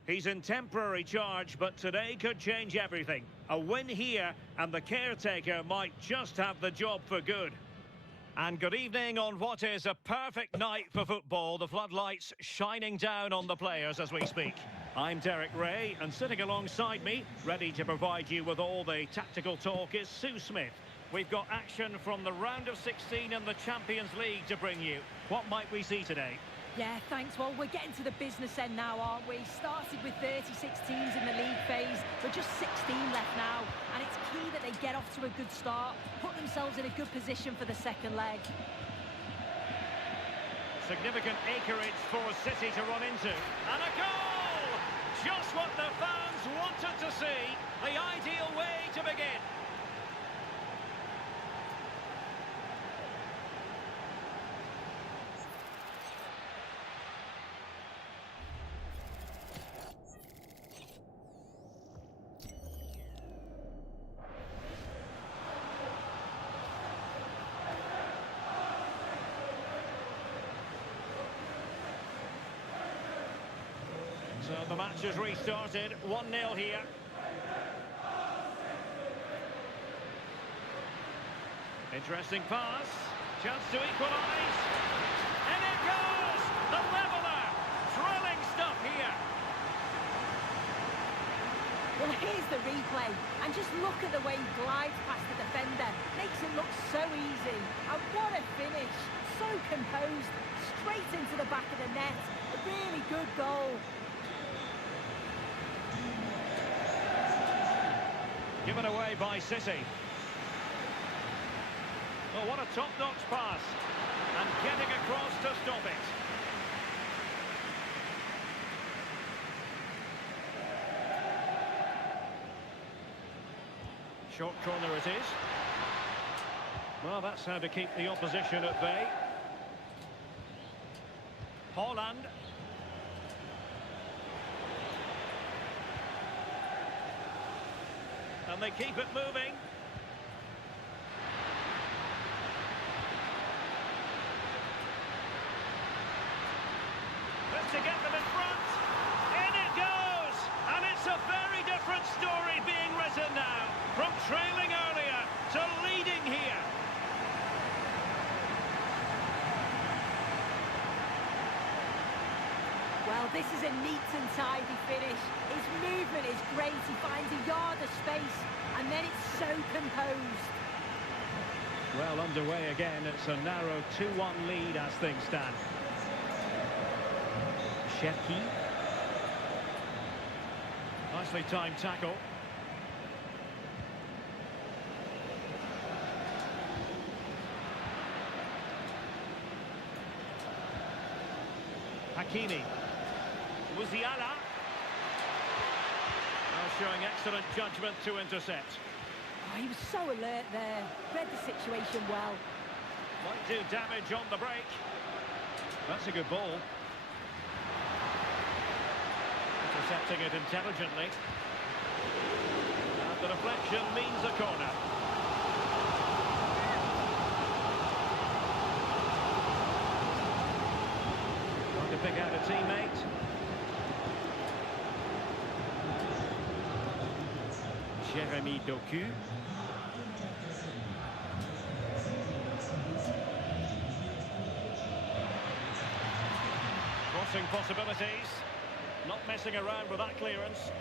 He's in temporary charge, but today could change everything. A win here, and the caretaker might just have the job for good. And good evening on what is a perfect night for football. The floodlights shining down on the players as we speak. I'm Derek Ray, and sitting alongside me, ready to provide you with all the tactical talk, is Sue Smith. We've got action from the round of 16 in the Champions League to bring you. What might we see today? Yeah, thanks. Well, we're getting to the business end now, aren't we? Started with 36 teams in the league phase. We're just 16 left now, and it's key that they get off to a good start, put themselves in a good position for the second leg. Significant acreage for City to run into. And a goal! Just what the fans wanted to see. The ideal way to begin. So the match has restarted, 1-0 here. Interesting pass, chance to equalise. And it goes! The leveller! Thrilling stuff here. Well, here's the replay, and just look at the way he glides past the defender. Makes it look so easy. And what a finish. So composed, straight into the back of the net. A really good goal. Given away by City. Oh, what a top-notch pass. And getting across to stop it. Short corner it is. Well, that's how to keep the opposition at bay. Holland. And they keep it moving. This to get them in front. In it goes! And it's a very different story being written now. From trailing earlier to leading here. Well, this is a neat and tidy finish. His movement is great. He finds a yard of space, and then it's so composed. Well, underway again. It's a narrow 2-1 lead as things stand. Shepki. Nicely timed tackle. Hakimi. Musiala. Now showing excellent judgment to intercept. Oh, he was so alert there. Read the situation well. Might do damage on the break. That's a good ball. Intercepting it intelligently. And the deflection means a corner. Trying to pick out a teammate. Jeremy Doku. Crossing possibilities. Not messing around with that clearance.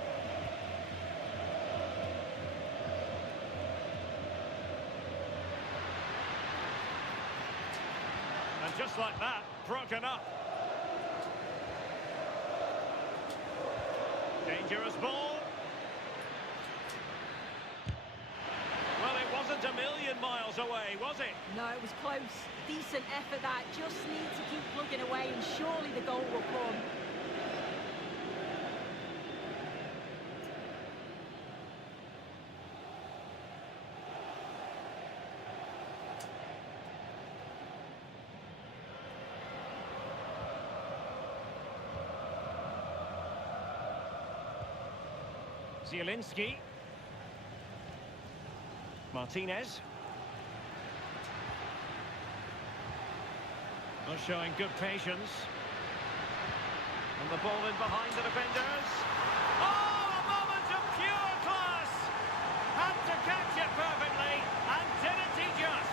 And just like that, broken up. Dangerous ball. Well, it wasn't a million miles away, was it? No, it was close. Decent effort that. Just need to keep plugging away, and surely the goal will come. Zielinski. Martinez. Not showing good patience. And the ball in behind the defenders. Oh, a moment of pure class! Had to catch it perfectly, and didn't he just?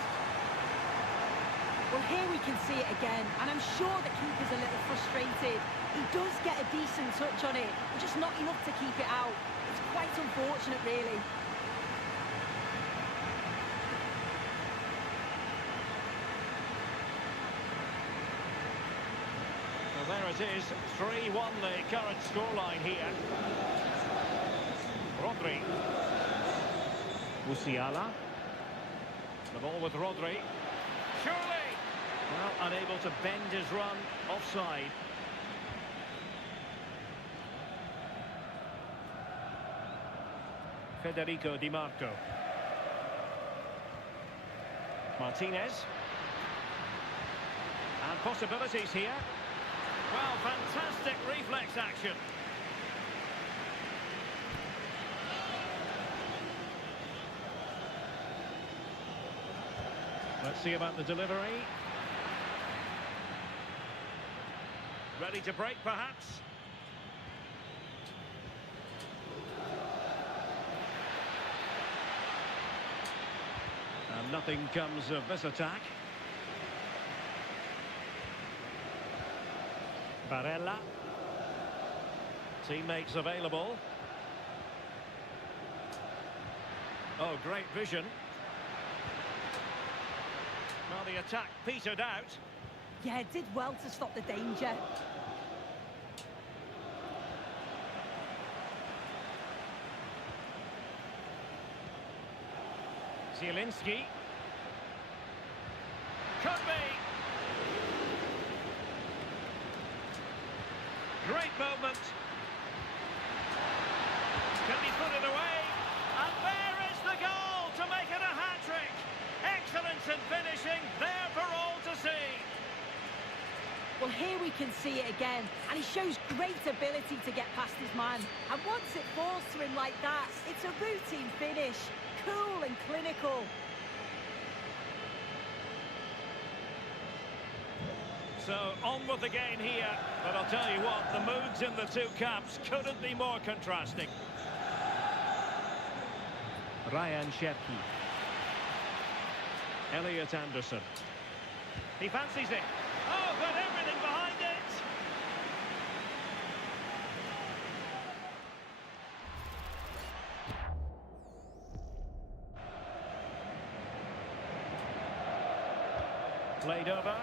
Well, here we can see it again, and I'm sure the keeper's a little frustrated. He does get a decent touch on it, but just not enough to keep it out. It's quite unfortunate, really. Well, there it is, 3-1 the current scoreline here. Rodri. Musiala. The ball with Rodri. Surely! Well, unable to bend his run, offside. Federico Di Marco. Martinez. And possibilities here. Well, fantastic reflex action. Let's see about the delivery. Ready to break, perhaps? And nothing comes of this attack. Barella. Teammates available. Oh, great vision. Well, the attack petered out. Yeah, it did well to stop the danger. Zielinski. Could be. Great movement. Can he put it away? And there is the goal to make it a hat-trick. Excellence in finishing, there for all to see. Well, here we can see it again, and he shows great ability to get past his man. And once it falls to him like that, it's a routine finish. Cool and clinical. So, on with the game here. But I'll tell you what, the moods in the two camps couldn't be more contrasting. Ryan Cherki. Elliot Anderson. He fancies it. Oh, got everything behind it. Played over.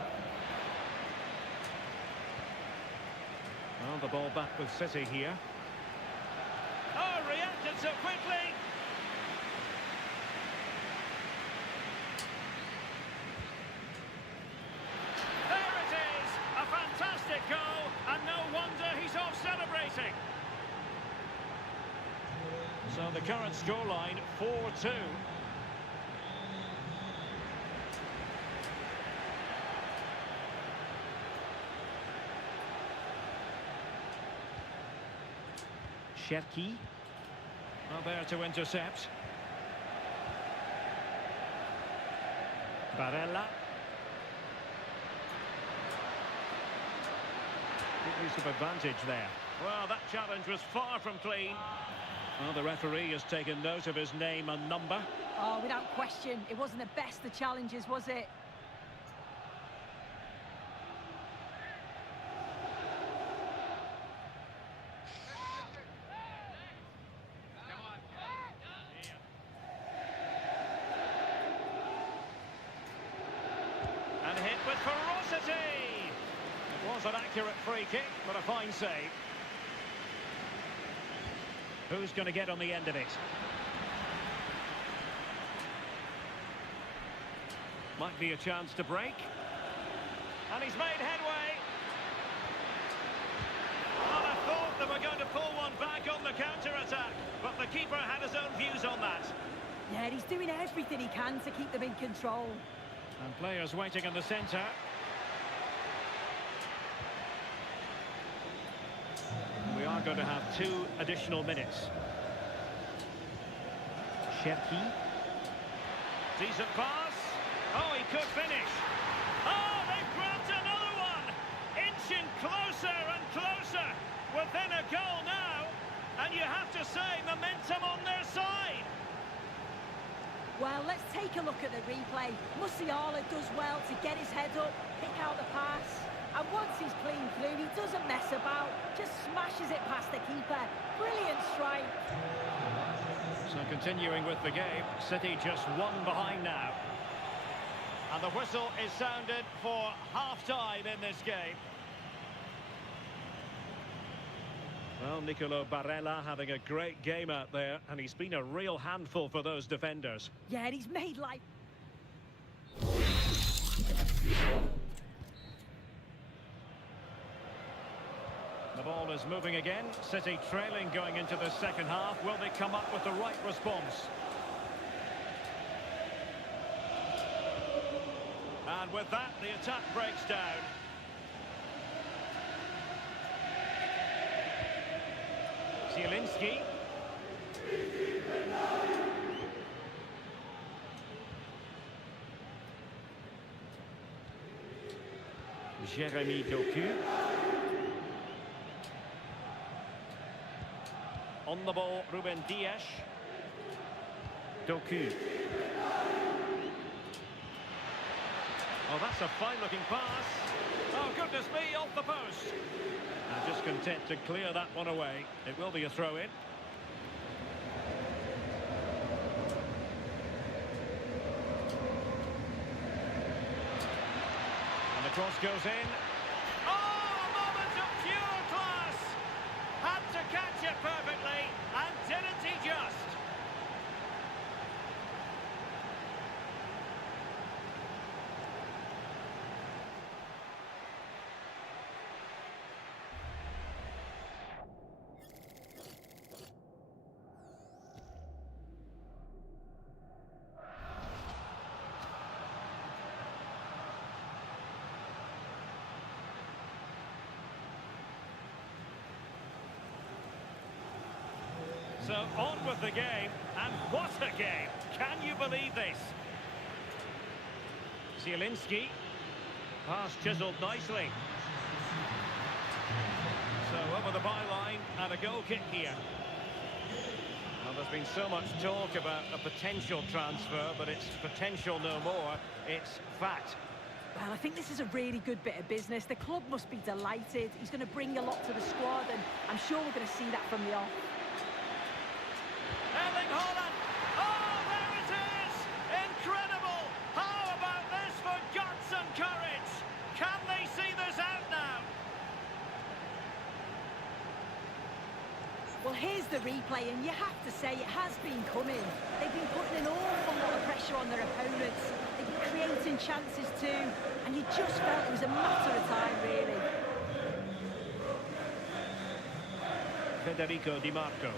Well, the ball back with City here. Oh, reacted so quickly. There it is. A fantastic goal, and no wonder he's off celebrating. So the current scoreline, 4-2. Cherki. Well, there to intercept. Barella. Good use of advantage there. Well, that challenge was far from clean. Well, the referee has taken note of his name and number. Oh, without question, it wasn't the best of challenges, was it? And hit with ferocity. It was an accurate free kick, but a fine save. Who's going to get on the end of it? Might be a chance to break. And he's made headway. Well, I thought they were going to pull one back on the counter-attack, but the keeper had his own views on that. Yeah, he's doing everything he can to keep them in control. And players waiting in the centre. We are going to have 2 additional minutes. Cherki. Decent pass. Oh, he could finish. Oh, they've grabbed another one. In inching closer and closer, within a goal now, and you have to say momentum on their side. Well, let's take a look at the replay. Musiala does well to get his head up, pick out the pass. And once he's clean through, he doesn't mess about, just smashes it past the keeper. Brilliant strike. So continuing with the game, City just one behind now. And the whistle is sounded for half-time in this game. Well, Nicolo Barella having a great game out there, and he's been a real handful for those defenders. Yeah, and he's made life. The ball is moving again. City trailing going into the second half. Will they come up with the right response? And with that, the attack breaks down. Zielinski. Jeremy Doku. On the ball, Ruben Dias. Doku. Oh, that's a fine-looking pass. Oh, goodness me, off the post. And just content to clear that one away. It will be a throw-in. And the cross goes in. Oh, a moment of pure class! Had to catch it perfectly, and didn't he just? So on with the game, and what a game! Can you believe this? Zielinski, pass chiselled nicely. So over the byline and a goal kick here. Well, there's been so much talk about a potential transfer, but it's potential no more, it's fact. Well, I think this is a really good bit of business. The club must be delighted. He's going to bring a lot to the squad, and I'm sure we're going to see that from the off. Erling Haaland! Oh, there it is! Incredible! How about this for guts and courage? Can they see this out now? Well, here's the replay, and you have to say it has been coming. They've been putting an awful lot of pressure on their opponents. They've been creating chances too, and you just felt it was a matter of time, really. Federico Di Marco.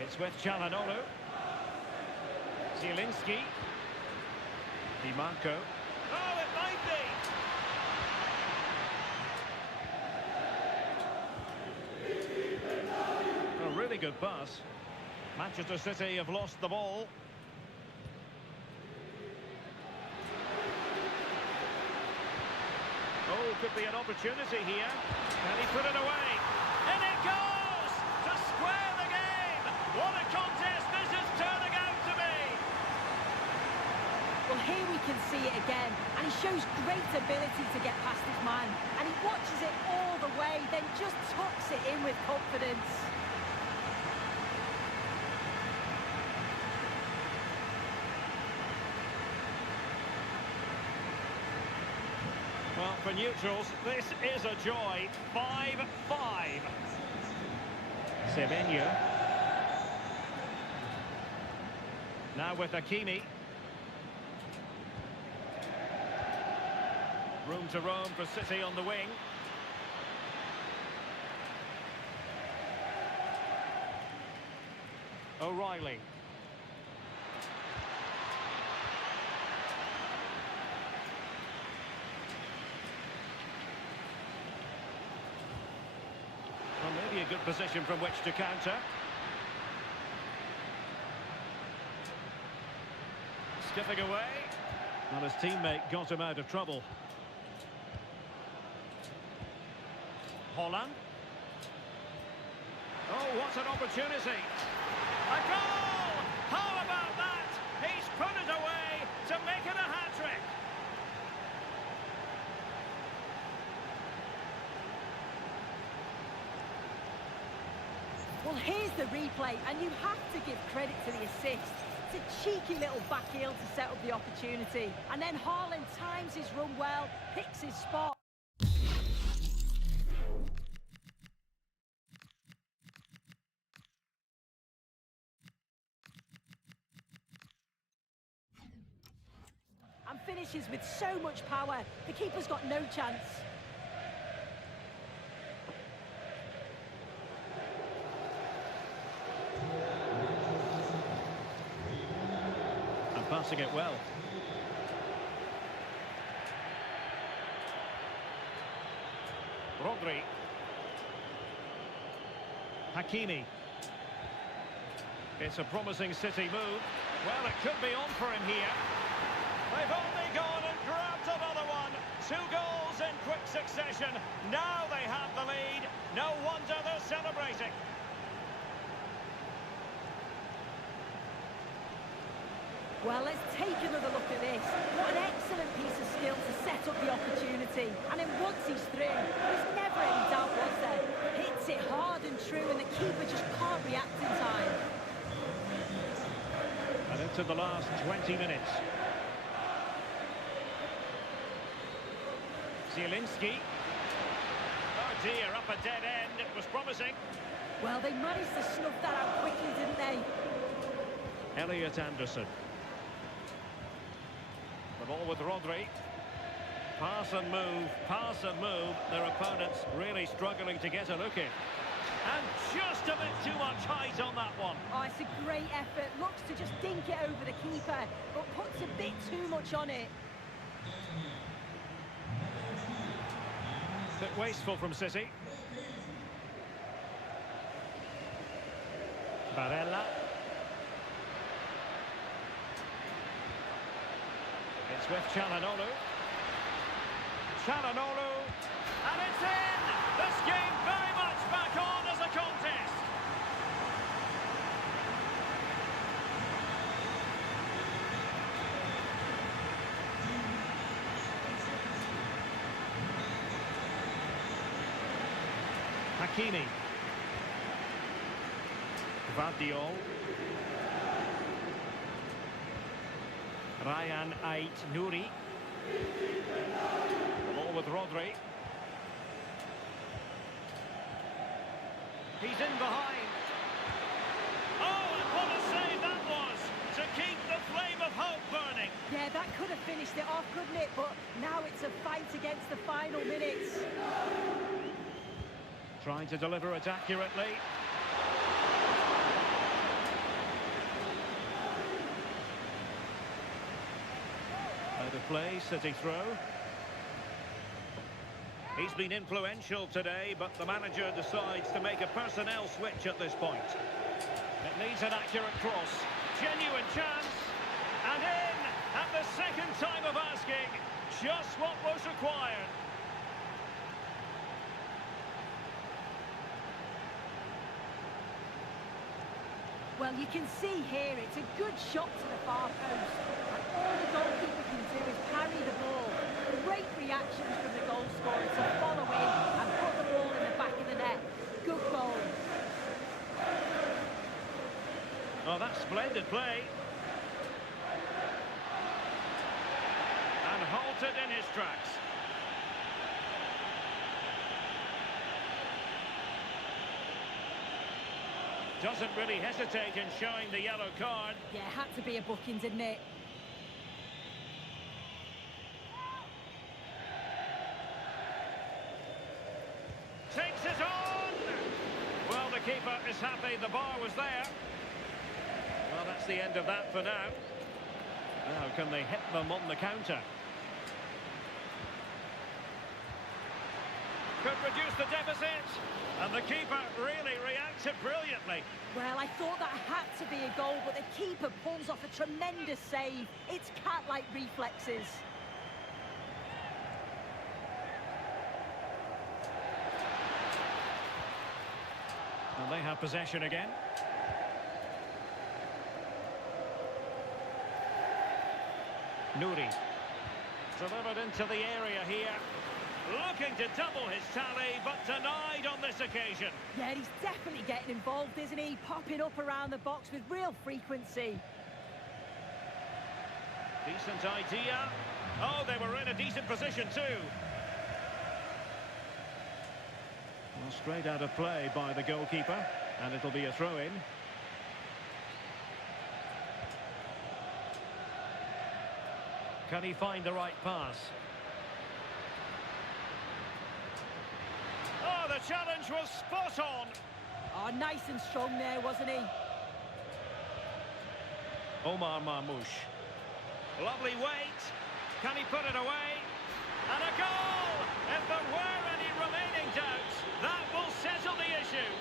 It's with Çalhanoğlu. Zielinski. Di Marco. Oh, it might be! A really good pass. Manchester City have lost the ball. Oh, could be an opportunity here. Can he put it away? In it goes! To square the game! What a contest this is turning out to be! Well, here we can see it again, and he shows great ability to get past his man, and he watches it all the way, then just tucks it in with confidence. Well, for neutrals, this is a joy. 5-5. Semenyo. Now with Hakimi. Room to roam for City on the wing. O'Reilly. Well, maybe a good position from which to counter. Skipping away. Well, his teammate got him out of trouble. Holland. Oh, what an opportunity. A goal! How about that? He's put it away to make it a hat-trick. Well, here's the replay, and you have to give credit to the assist. It's a cheeky little back heel to set up the opportunity. And then Haaland times his run well, picks his spot. And finishes with so much power, the keeper's got no chance. And passing it well. Rodri. Hakimi. It's a promising City move. Well, it could be on for him here. They've only gone and grabbed another one. 2 goals in quick succession. Now they have the lead. No wonder they're celebrating. Well, let's take another look at this. What an excellent piece of skill to set up the opportunity. And then once he's through, there's never any doubt, was there? Hits it hard and true, and the keeper just can't react in time. And into the last 20 minutes. Zielinski. Oh dear, up a dead end. It was promising. Well, they managed to snuff that out quickly, didn't they? Elliot Anderson. The ball with Rodri. Pass and move, pass and move. Their opponents really struggling to get a look in. And just a bit too much height on that one. Oh, it's a great effort. Looks to just dink it over the keeper, but puts a bit too much on it. Bit wasteful from City. Barella. It's with Çalhanoğlu. Çalhanoğlu. And it's in! This game very much back on as a contest. Hakimi. Gvardiol. Ryan Ait-Nouri. The ball with Rodri. He's in behind. Oh, and what a save that was to keep the flame of hope burning. Yeah, that could have finished it off, couldn't it? But now it's a fight against the final minutes. Trying to deliver it accurately. Out of play, City throw. He's been influential today, but the manager decides to make a personnel switch at this point. It needs an accurate cross. Genuine chance. And in at the second time of asking. Just what was required. Well, you can see here it's a good shot to the far post. And all the goalkeeper can do is parry the ball. Great reactions from the goal scorer to follow in and put the ball in the back of the net. Good goal. Oh, that's splendid play. And halted in his tracks. Doesn't really hesitate in showing the yellow card. Yeah, had to be a booking, didn't it? Takes it on! Well, the keeper is happy the bar was there. Well, that's the end of that for now. Now, can they hit them on the counter? Could reduce the deficit. And the keeper really reacted brilliantly. Well, I thought that had to be a goal, but the keeper pulls off a tremendous save. It's cat-like reflexes. And they have possession again. Nouri. Delivered into the area here. Looking to double his tally, but denied on this occasion. Yeah, he's definitely getting involved, isn't he? Popping up around the box with real frequency. Decent idea. Oh, they were in a decent position too. Well, straight out of play by the goalkeeper, and it'll be a throw-in. Can he find the right pass? Oh, the challenge was spot on. Oh, nice and strong there, wasn't he? Omar Marmoush. Lovely weight. Can he put it away? And a goal! If there were any remaining doubts, that will settle the issue.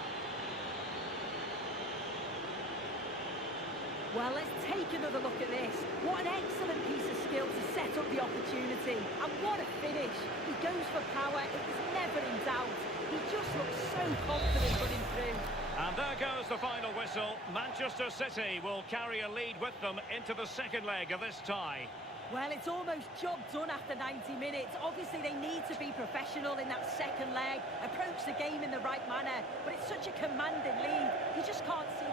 Well, let's take another look at this. What an excellent piece of skill to set up the opportunity. And what a finish. He goes for power. It was never in doubt. He just looks so confident running through. And there goes the final whistle. Manchester City will carry a lead with them into the second leg of this tie. Well, it's almost job done after 90 minutes. Obviously, they need to be professional in that second leg, approach the game in the right manner. But it's such a commanding lead. You just can't see...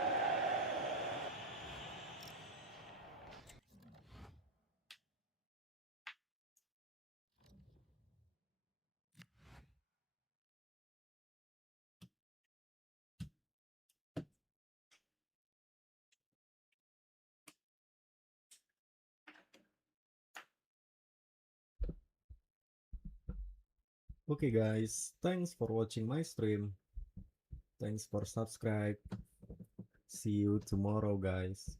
Okay guys, thanks for watching my stream. Thanks for subscribe. See you tomorrow guys.